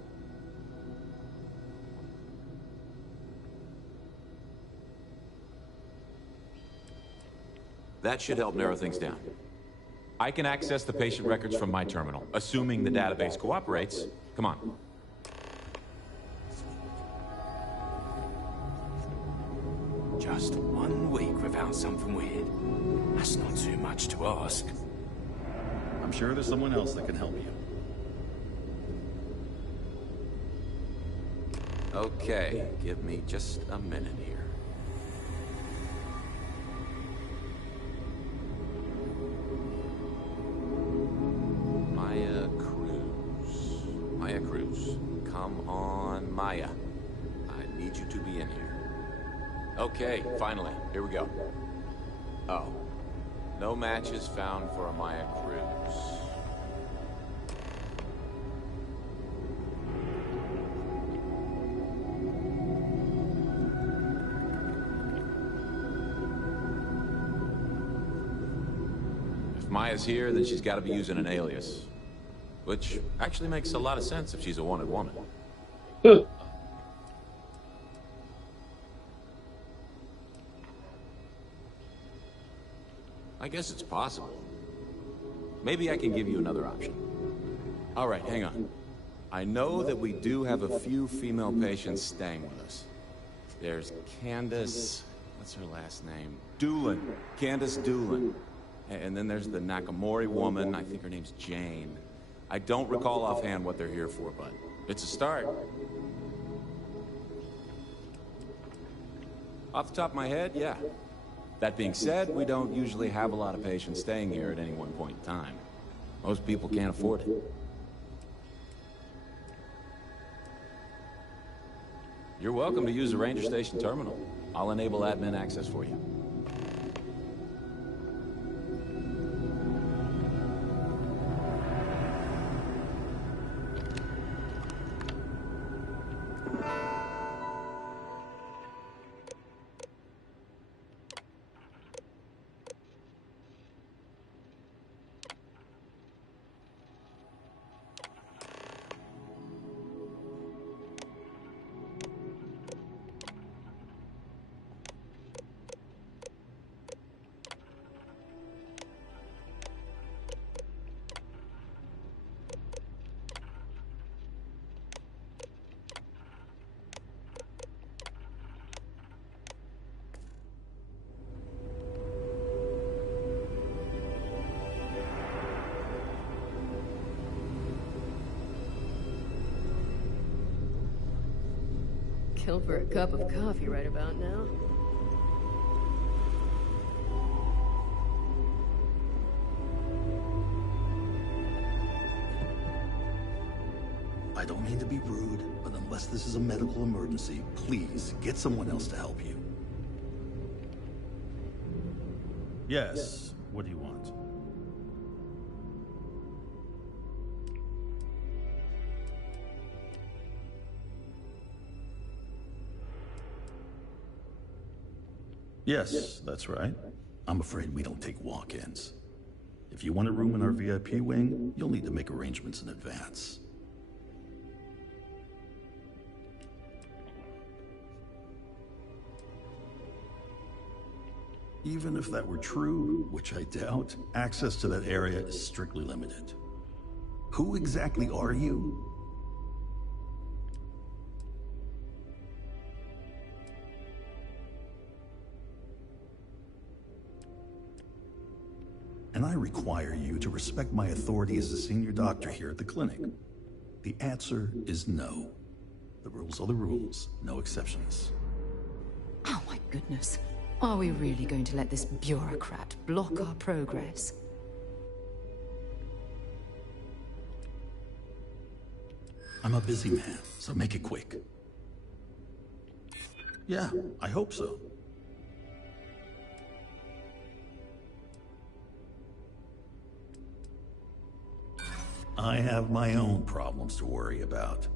That should help narrow things down. I can access the patient records from my terminal, assuming the database cooperates. Come on. Just 1 week without something weird. That's not too much to ask. I'm sure there's someone else that can help you. Okay, give me just a minute here. Maya Cruz. Come on, Maya. I need you to be in here. Okay, finally. Here we go. Oh. No matches found for a Maya Cruz. If Maya's here, then she's got to be using an alias. Which actually makes a lot of sense if she's a wanted woman. I guess it's possible. Maybe I can give you another option. All right, hang on. I know that we do have a few female patients staying with us. There's Candace... what's her last name? Doolin. Candace Doolin. And then there's the Nakamori woman. I think her name's Jane. I don't recall offhand what they're here for, but it's a start. Off the top of my head, yeah. That being said, we don't usually have a lot of patients staying here at any one point in time. Most people can't afford it. You're welcome to use the Ranger Station terminal. I'll enable admin access for you. Kill for a cup of coffee right about now. I don't mean to be rude, but unless this is a medical emergency, please get someone else to help you. Yes, what do you want? Yes, that's right. I'm afraid we don't take walk-ins. If you want a room in our VIP wing, you'll need to make arrangements in advance. Even if that were true, which I doubt, access to that area is strictly limited. Who exactly are you? And I require you to respect my authority as a senior doctor here at the clinic. The answer is no. The rules are the rules, no exceptions. Oh my goodness. Are we really going to let this bureaucrat block our progress? I'm a busy man, so make it quick. Yeah, I hope so. I have my own problems to worry about.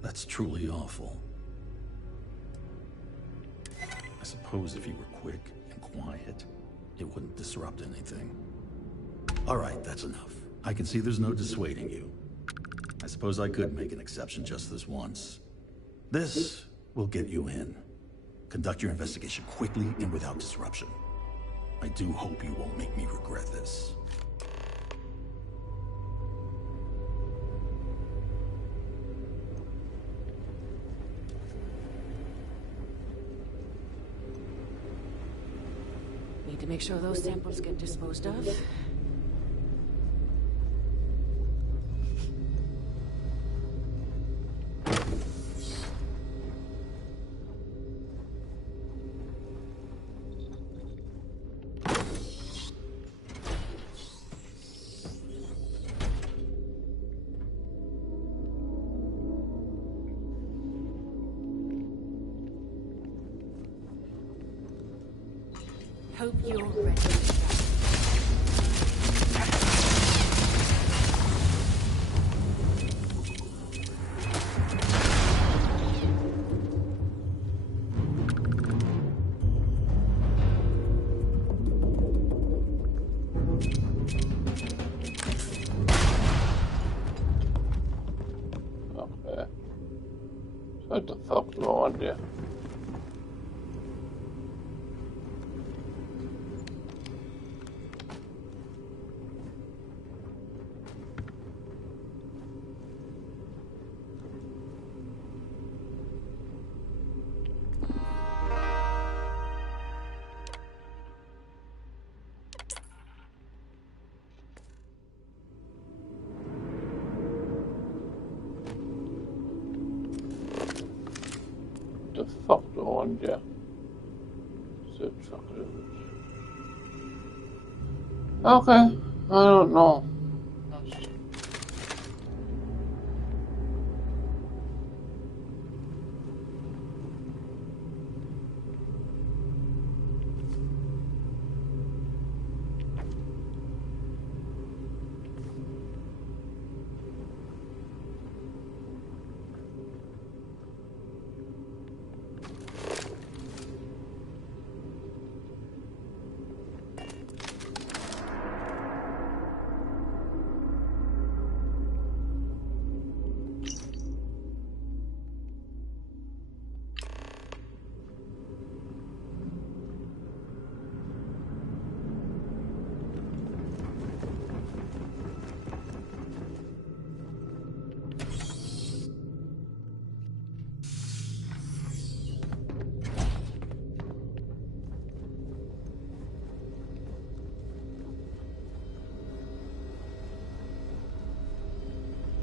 That's truly awful. I suppose if you were quick and quiet, it wouldn't disrupt anything. All right, that's enough. I can see there's no dissuading you. I suppose I could make an exception just this once. This will get you in. Conduct your investigation quickly and without disruption. I do hope you won't make me regret this. Need to make sure those samples get disposed of. Hope you're ready. Okay. What the fuck no idea. one, yeah. So chocolate. Okay, I don't know.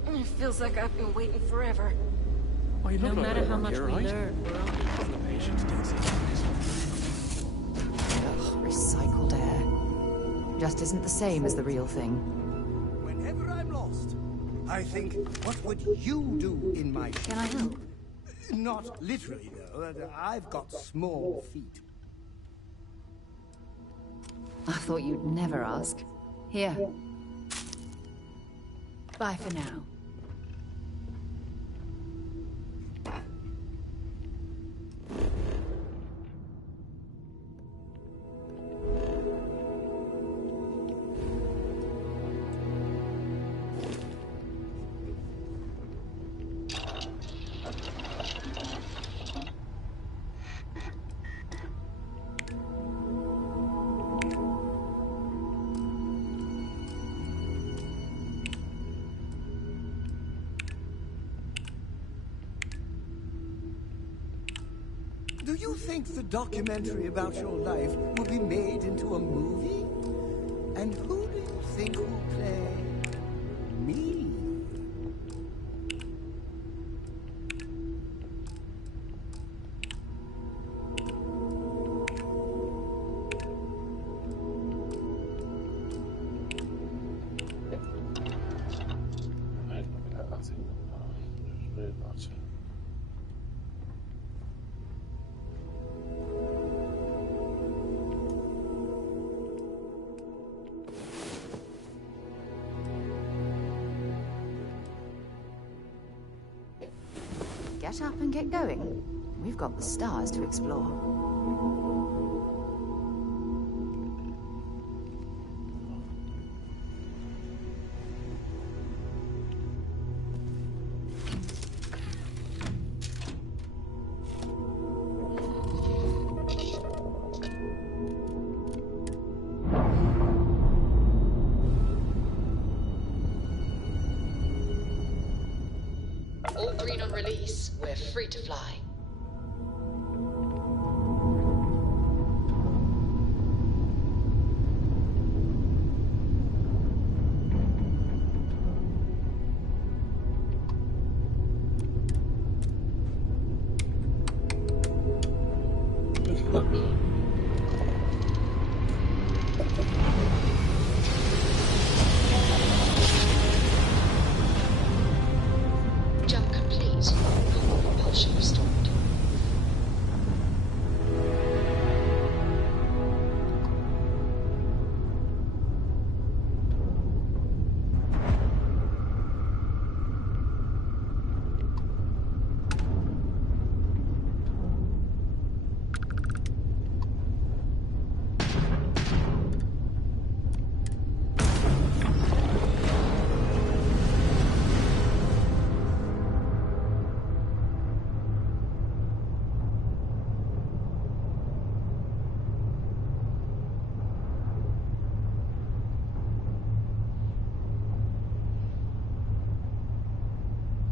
It feels like I've been waiting forever. Well, you No look matter like how much you're we right. learn, we're all The patients did see Ugh, recycled air. Just isn't the same as the real thing. Whenever I'm lost, I think, what would you do in my shoes? Can I help? Not literally, though. I've got small feet. I thought you'd never ask. Here. Bye for now. Do you think the documentary about your life will be made into a movie? And who do you think will play me? Get up and get going. We've got the stars to explore. All green on release. We're free to fly. Jump complete. Normal propulsion restored.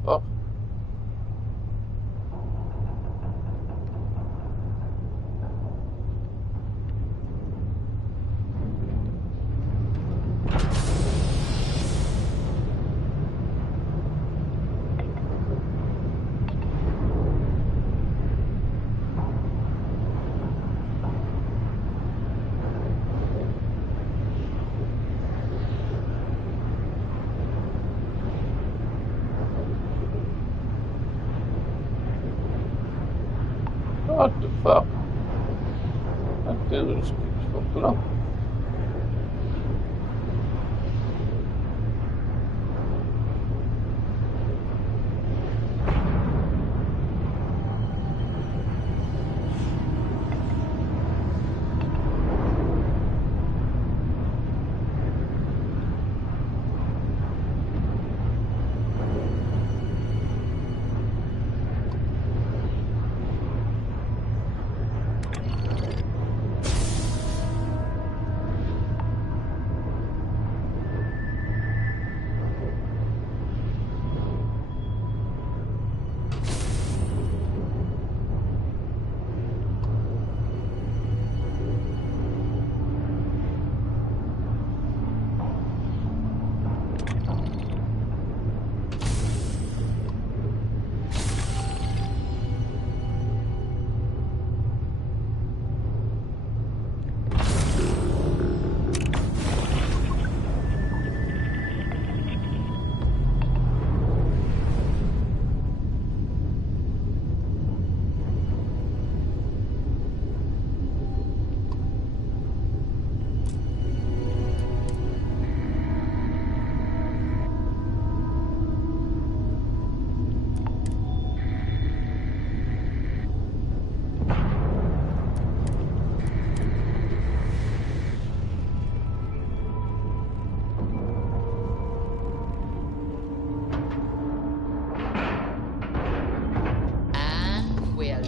Oh. fuck? That thing just keeps fucking up.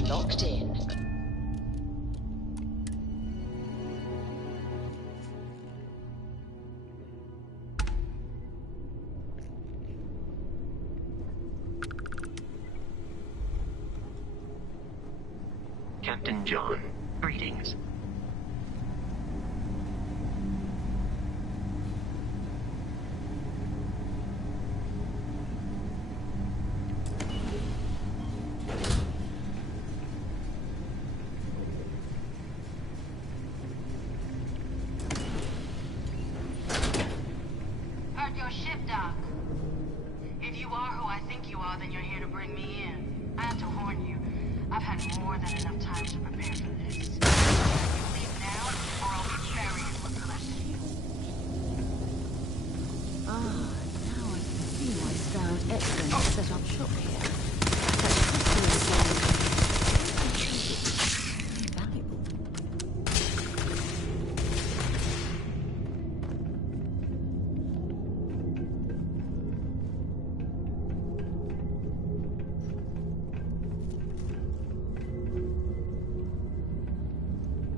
Locked in. Captain John, greetings.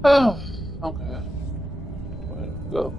Oh, okay. Where to go?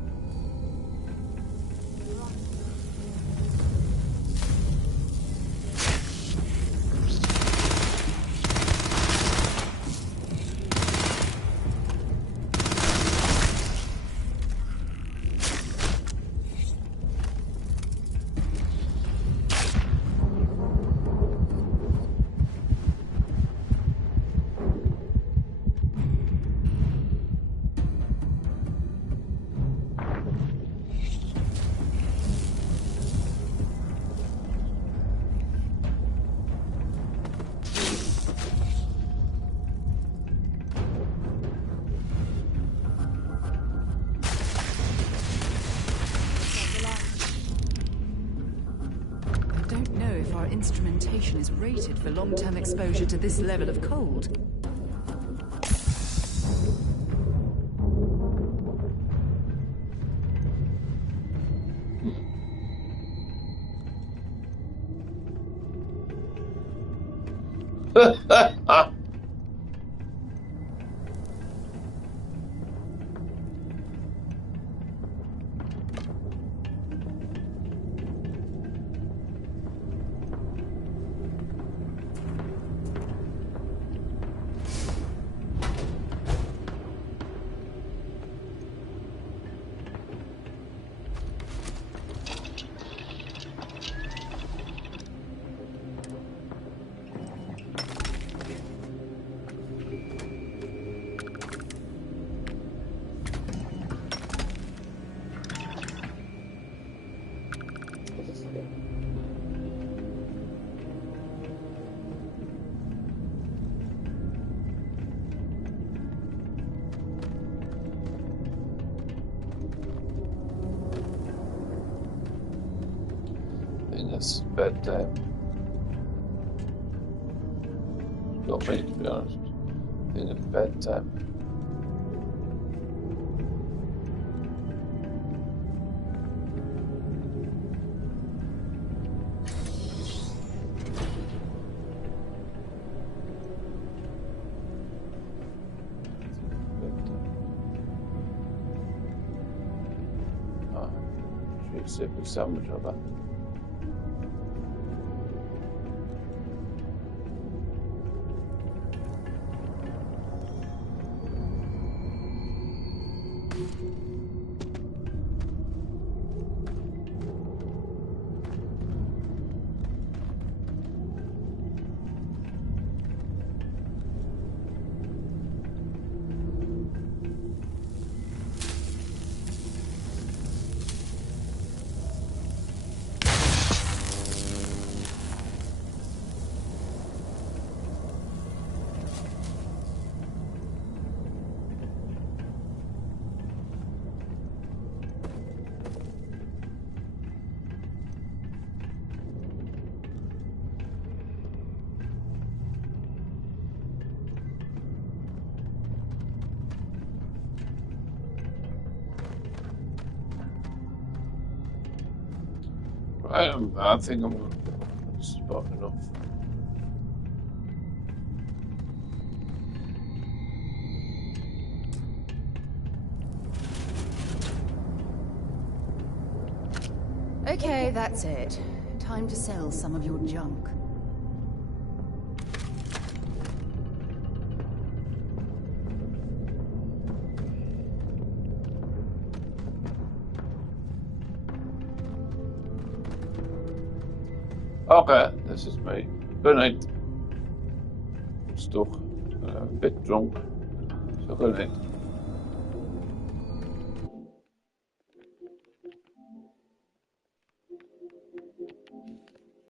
Instrumentation is rated for long-term exposure to this level of cold. it's bedtime. Not me, to be honest. I think it's bedtime. Sip a sandwich of that. I think I'm spot enough. Okay, that's it. Time to sell some of your junk. Okay, this is me. Good night. I'm still a bit drunk, so good night.